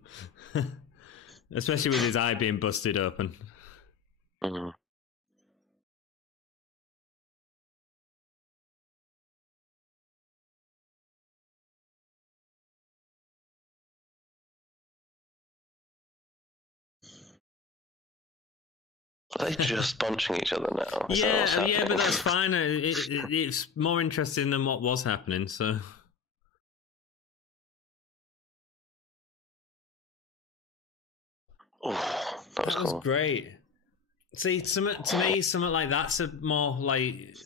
Especially with his eye being busted open. Mm-hmm. Are they just punching each other now? Yeah, but that's fine. It's more interesting than what was happening, so... Oh, that was cool. Great. See, to me, something like that's a more, like,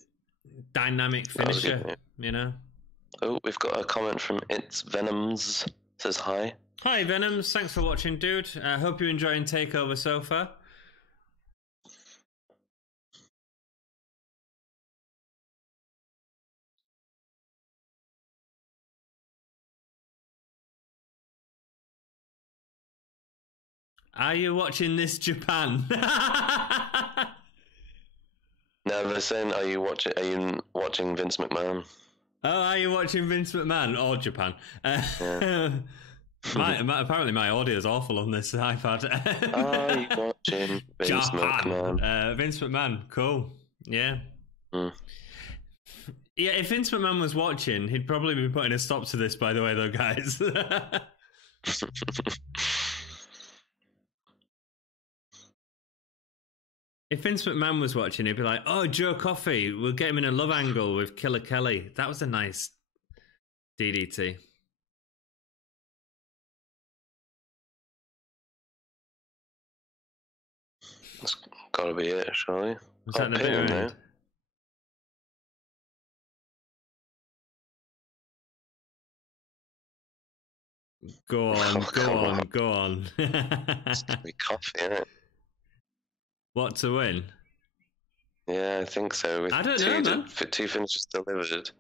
dynamic finisher, good, you know? Oh, we've got a comment from It's Venoms. Says hi. Hi, Venoms. Thanks for watching, dude. I hope you're enjoying TakeOver so far. Are you watching this, Japan? No, they're saying, are you watching Vince McMahon? Oh, are you watching Vince McMahon or Japan? Yeah. Apparently my audio is awful on this iPad. Are you watching Vince McMahon? Vince McMahon, cool. Yeah. Mm. Yeah, if Vince McMahon was watching, he'd probably be putting a stop to this, by the way, though, guys. If Vince McMahon was watching, he'd be like, oh, Joe Coffey, we'll get him in a love angle with Killer Kelly. That was a nice DDT. That's gotta be it, surely. Was that the bit now? Go on. It's gonna be Coffey, isn't it? What, to win? Yeah, I think so. With I don't know, man. Two finishes delivered.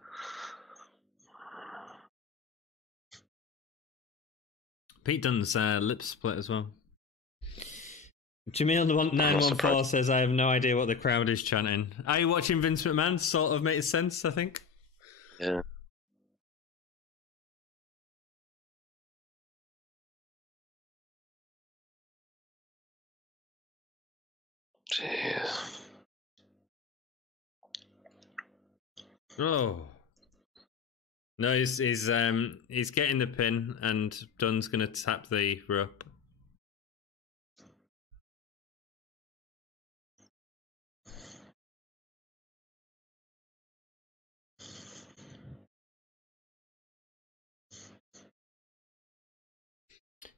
Pete Dunn's lip split as well. Jamil914 says, I have no idea what the crowd is chanting. Are you watching Vince McMahon? Sort of makes sense, I think. Yeah. Jeez. Oh. No, he's getting the pin and Dunn's gonna tap the rope.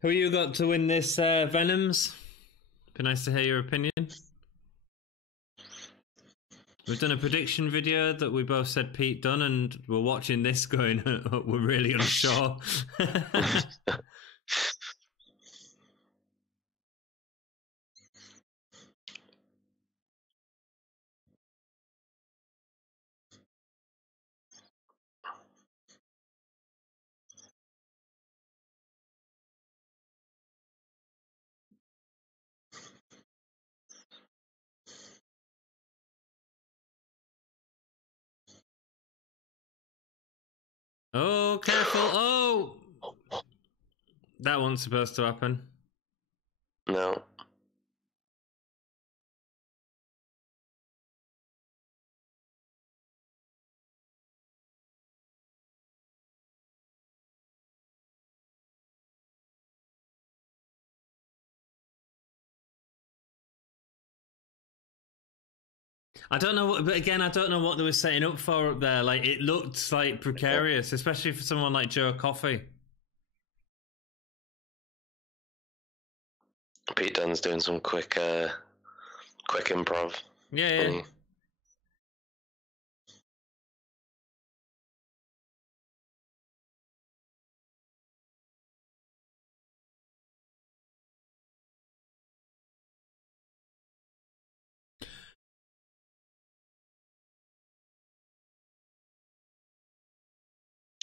Who you got to win this, Venoms? Be nice to hear your opinion. We've done a prediction video that we both said Pete Dunn, and we're watching this going, we're really unsure. Oh, careful. Oh! That wasn't supposed to happen. No. I don't know what, but again, I don't know what they were setting up for up there. Like, it looked like precarious, especially for someone like Joe Coffey. Pete Dunne's doing some quick improv. Yeah.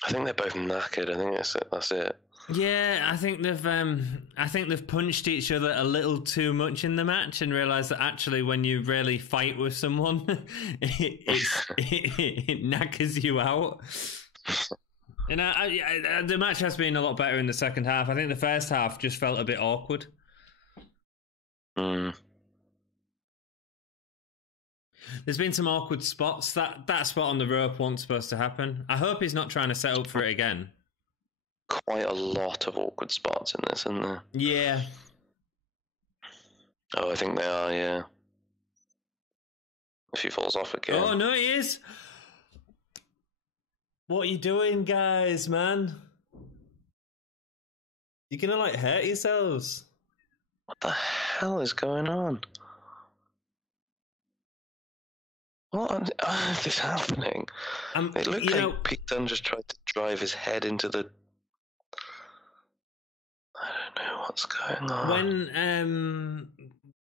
I think they're both knackered. I think that's it. Yeah, I think they've punched each other a little too much in the match and realised that actually when you really fight with someone, it knackers you out. And the match has been a lot better in the second half. I think the first half just felt a bit awkward. There's been some awkward spots. That spot on the rope wasn't supposed to happen. I hope he's not trying to set up for it again. Quite a lot of awkward spots in this, isn't there? Yeah. Oh, I think they are, yeah. If he falls off again. Oh, no, he is. What are you doing, guys, man? You're gonna, like, hurt yourselves. What the hell is going on? What on earth is happening? It looked like Pete Dunne just tried to drive his head into the... I don't know what's going on. When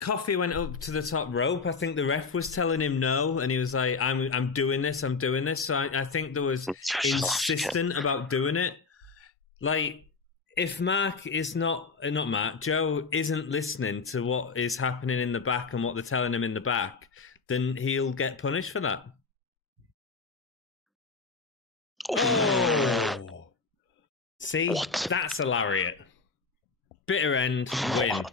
Coffey went up to the top rope, I think the ref was telling him no, and he was like, I'm doing this. So I think there was insistent about doing it. Like, if Mark is not Mark, Joe isn't listening to what is happening in the back and what they're telling him in the back, then he'll get punished for that. Oh! See? What? That's a lariat. Bitter end, win.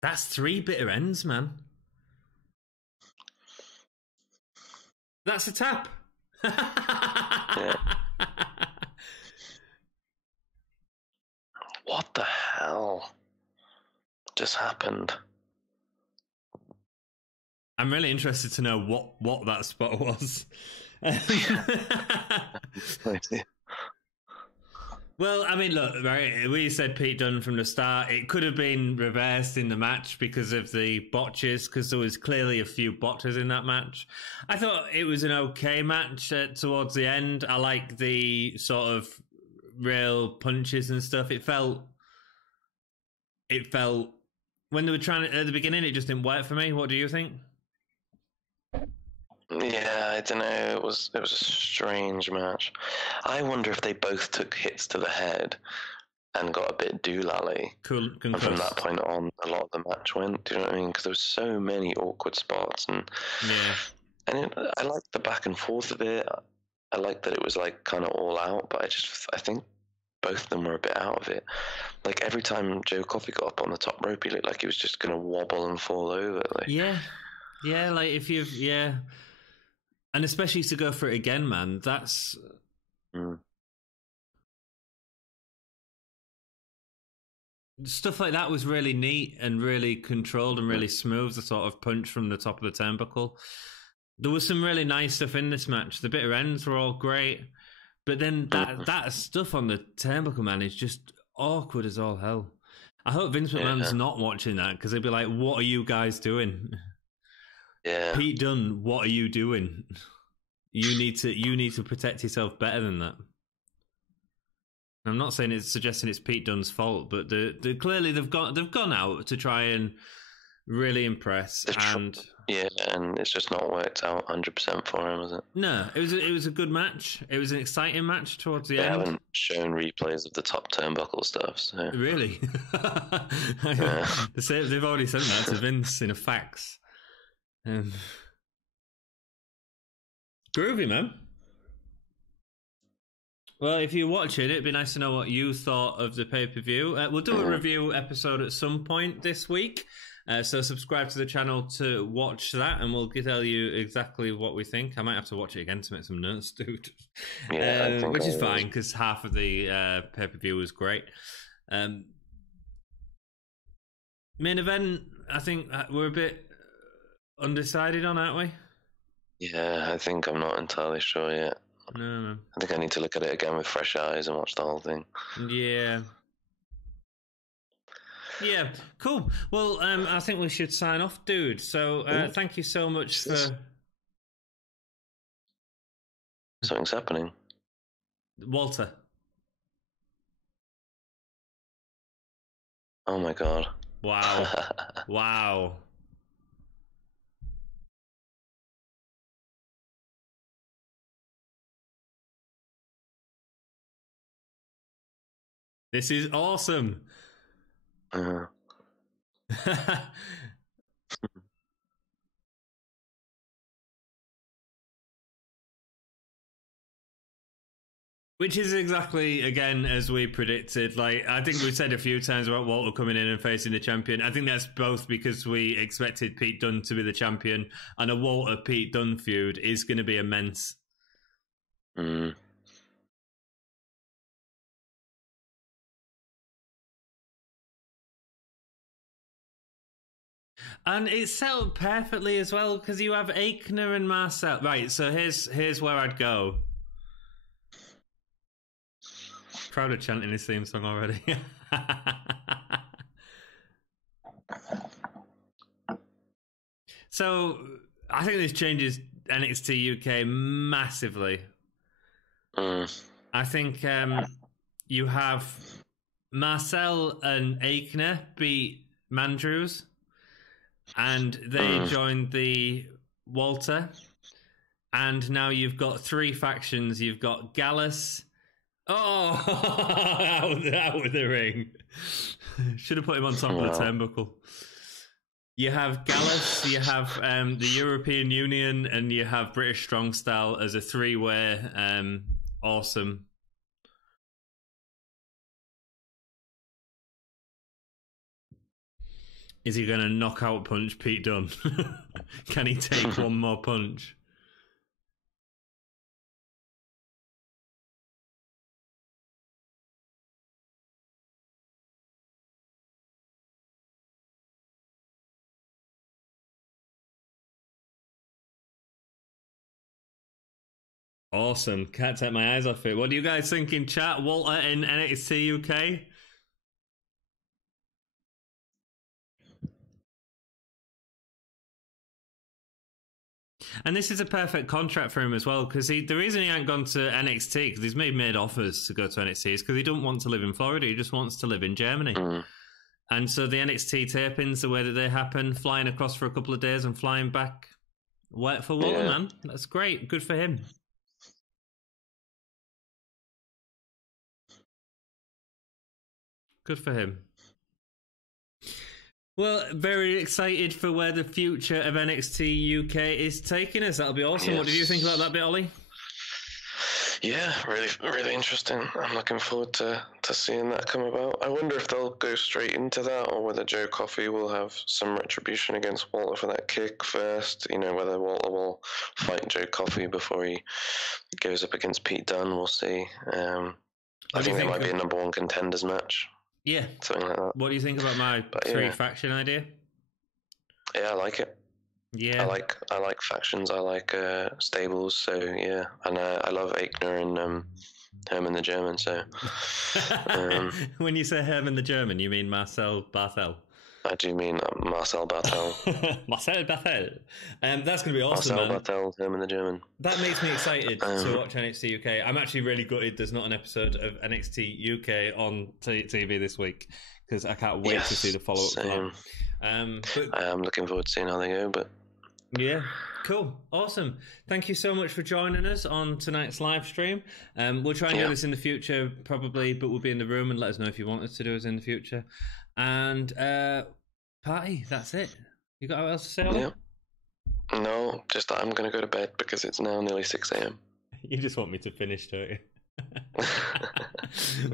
That's 3 bitter ends, man. That's a tap. Yeah. What the hell just happened? I'm really interested to know what that spot was. Well, I mean, look, right, we said Pete Dunne from the start. It could have been reversed in the match because of the botches, because there was clearly a few botches in that match. I thought it was an okay match towards the end. I like the sort of real punches and stuff. It felt when they were trying at the beginning, it just didn't work for me. What do you think? Yeah, I don't know. It was a strange match. I wonder if they both took hits to the head and got a bit doolally. Cool. And from that point on, a lot of the match went. Do you know what I mean? Because there was so many awkward spots, and I liked the back and forth of it. I liked that it was like kind of all out, but I think both of them were a bit out of it. Like every time Joe Coffey got up on the top rope, he looked like he was just going to wobble and fall over. Like. Yeah, like if you've and especially to go for it again, man. That's stuff like that was really neat and really controlled and really smooth. The sort of punch from the top of the turnbuckle. There was some really nice stuff in this match. The bitter ends were all great, but then that stuff on the turnbuckle, man, is just awkward as all hell. I hope Vince McMahon's not watching that, because they'd be like, "What are you guys doing?" Yeah. Pete Dunne, what are you doing? You need to protect yourself better than that. I'm not saying suggesting it's Pete Dunne's fault, but clearly they've gone out to try and really impress, and it's just not worked out 100% for him, is it? No, it was a good match. It was an exciting match towards the end. They haven't shown replays of the top turnbuckle stuff. So. Really? They've already sent that to Vince in a fax. Groovy, man. Well, if you watch it, it'd be nice to know what you thought of the pay-per-view. We'll do a review episode at some point this week, so subscribe to the channel to watch that, and we'll tell you exactly what we think. I might have to watch it again to make some notes, dude. Yeah, which is fine, because half of the pay-per-view was great. Main event, I think we're a bit undecided on, aren't we? Yeah, I think I'm not entirely sure yet. No. I think I need to look at it again with fresh eyes and watch the whole thing. Yeah. Yeah, cool. Well, I think we should sign off, dude. So thank you so much for... Something's happening. Walter. Oh my god. Wow. Wow. This is awesome. Which is exactly, again, as we predicted. Like, I think we've said a few times about Walter coming in and facing the champion. I think that's both because we expected Pete Dunne to be the champion, and a Walter-Pete Dunne feud is going to be immense. Mm. And it's set up perfectly as well, because you have Aichner and Marcel. Right, so here's where I'd go. Proud of chanting his theme song already. So, I think this changes NXT UK massively. I think you have Marcel and Aichner beat Mandrews, and they joined the Walter, and now you've got three factions. You've got Gallus. Oh, out with the ring. Should have put him on top of the turnbuckle. You have Gallus, you have the European Union, and you have British Strong Style as a three-way. Awesome. Is he going to knockout punch Pete Dunne? Can he take one more punch? Awesome. Can't take my eyes off it. What do you guys think in chat? Walter in NXT UK? And this is a perfect contract for him as well, because the reason he ain't gone to NXT, because he's made offers to go to NXT, is because he doesn't want to live in Florida. He just wants to live in Germany. And so the NXT tapings, the way that they happen, flying across for a couple of days and flying back, work for Walter, man. That's great. Good for him. Good for him. Well, very excited for where the future of NXT UK is taking us. That'll be awesome. Yes. What did you think about that bit, Ollie? Yeah, really interesting. I'm looking forward to seeing that come about. I wonder if they'll go straight into that, or whether Joe Coffey will have some retribution against Walter for that kick first. You know, whether Walter will fight Joe Coffey before he goes up against Pete Dunne. We'll see. I think that might be a number one contenders match. Yeah. Something like that. What do you think about my three-faction idea? Yeah, I like it. Yeah. I like factions. I like stables. So yeah, and I love Aichner and Herman the German. So when you say Herman the German, you mean Marcel Barthel? I do mean Marcel Barthel. Marcel Barthel. That's going to be awesome, Marcel Barthel, Herman the German. That makes me excited to watch NXT UK. I'm actually really gutted there's not an episode of NXT UK on TV this week, because I can't wait to see the follow-up for that. I am looking forward to seeing how they go, but... Yeah, cool. Awesome. Thank you so much for joining us on tonight's live stream. We'll try and do this in the future, probably, but we'll be in the room, and let us know if you want us to do us in the future. And party, that's it. You got anything else to say, Ollie? Yeah. No, just that I'm going to go to bed because it's now nearly 6 a.m. You just want me to finish, don't you? Well,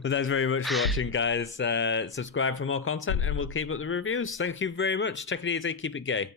thanks very much for watching, guys. Subscribe for more content, and we'll keep up the reviews. Thank you very much. Take it easy. Keep it gay.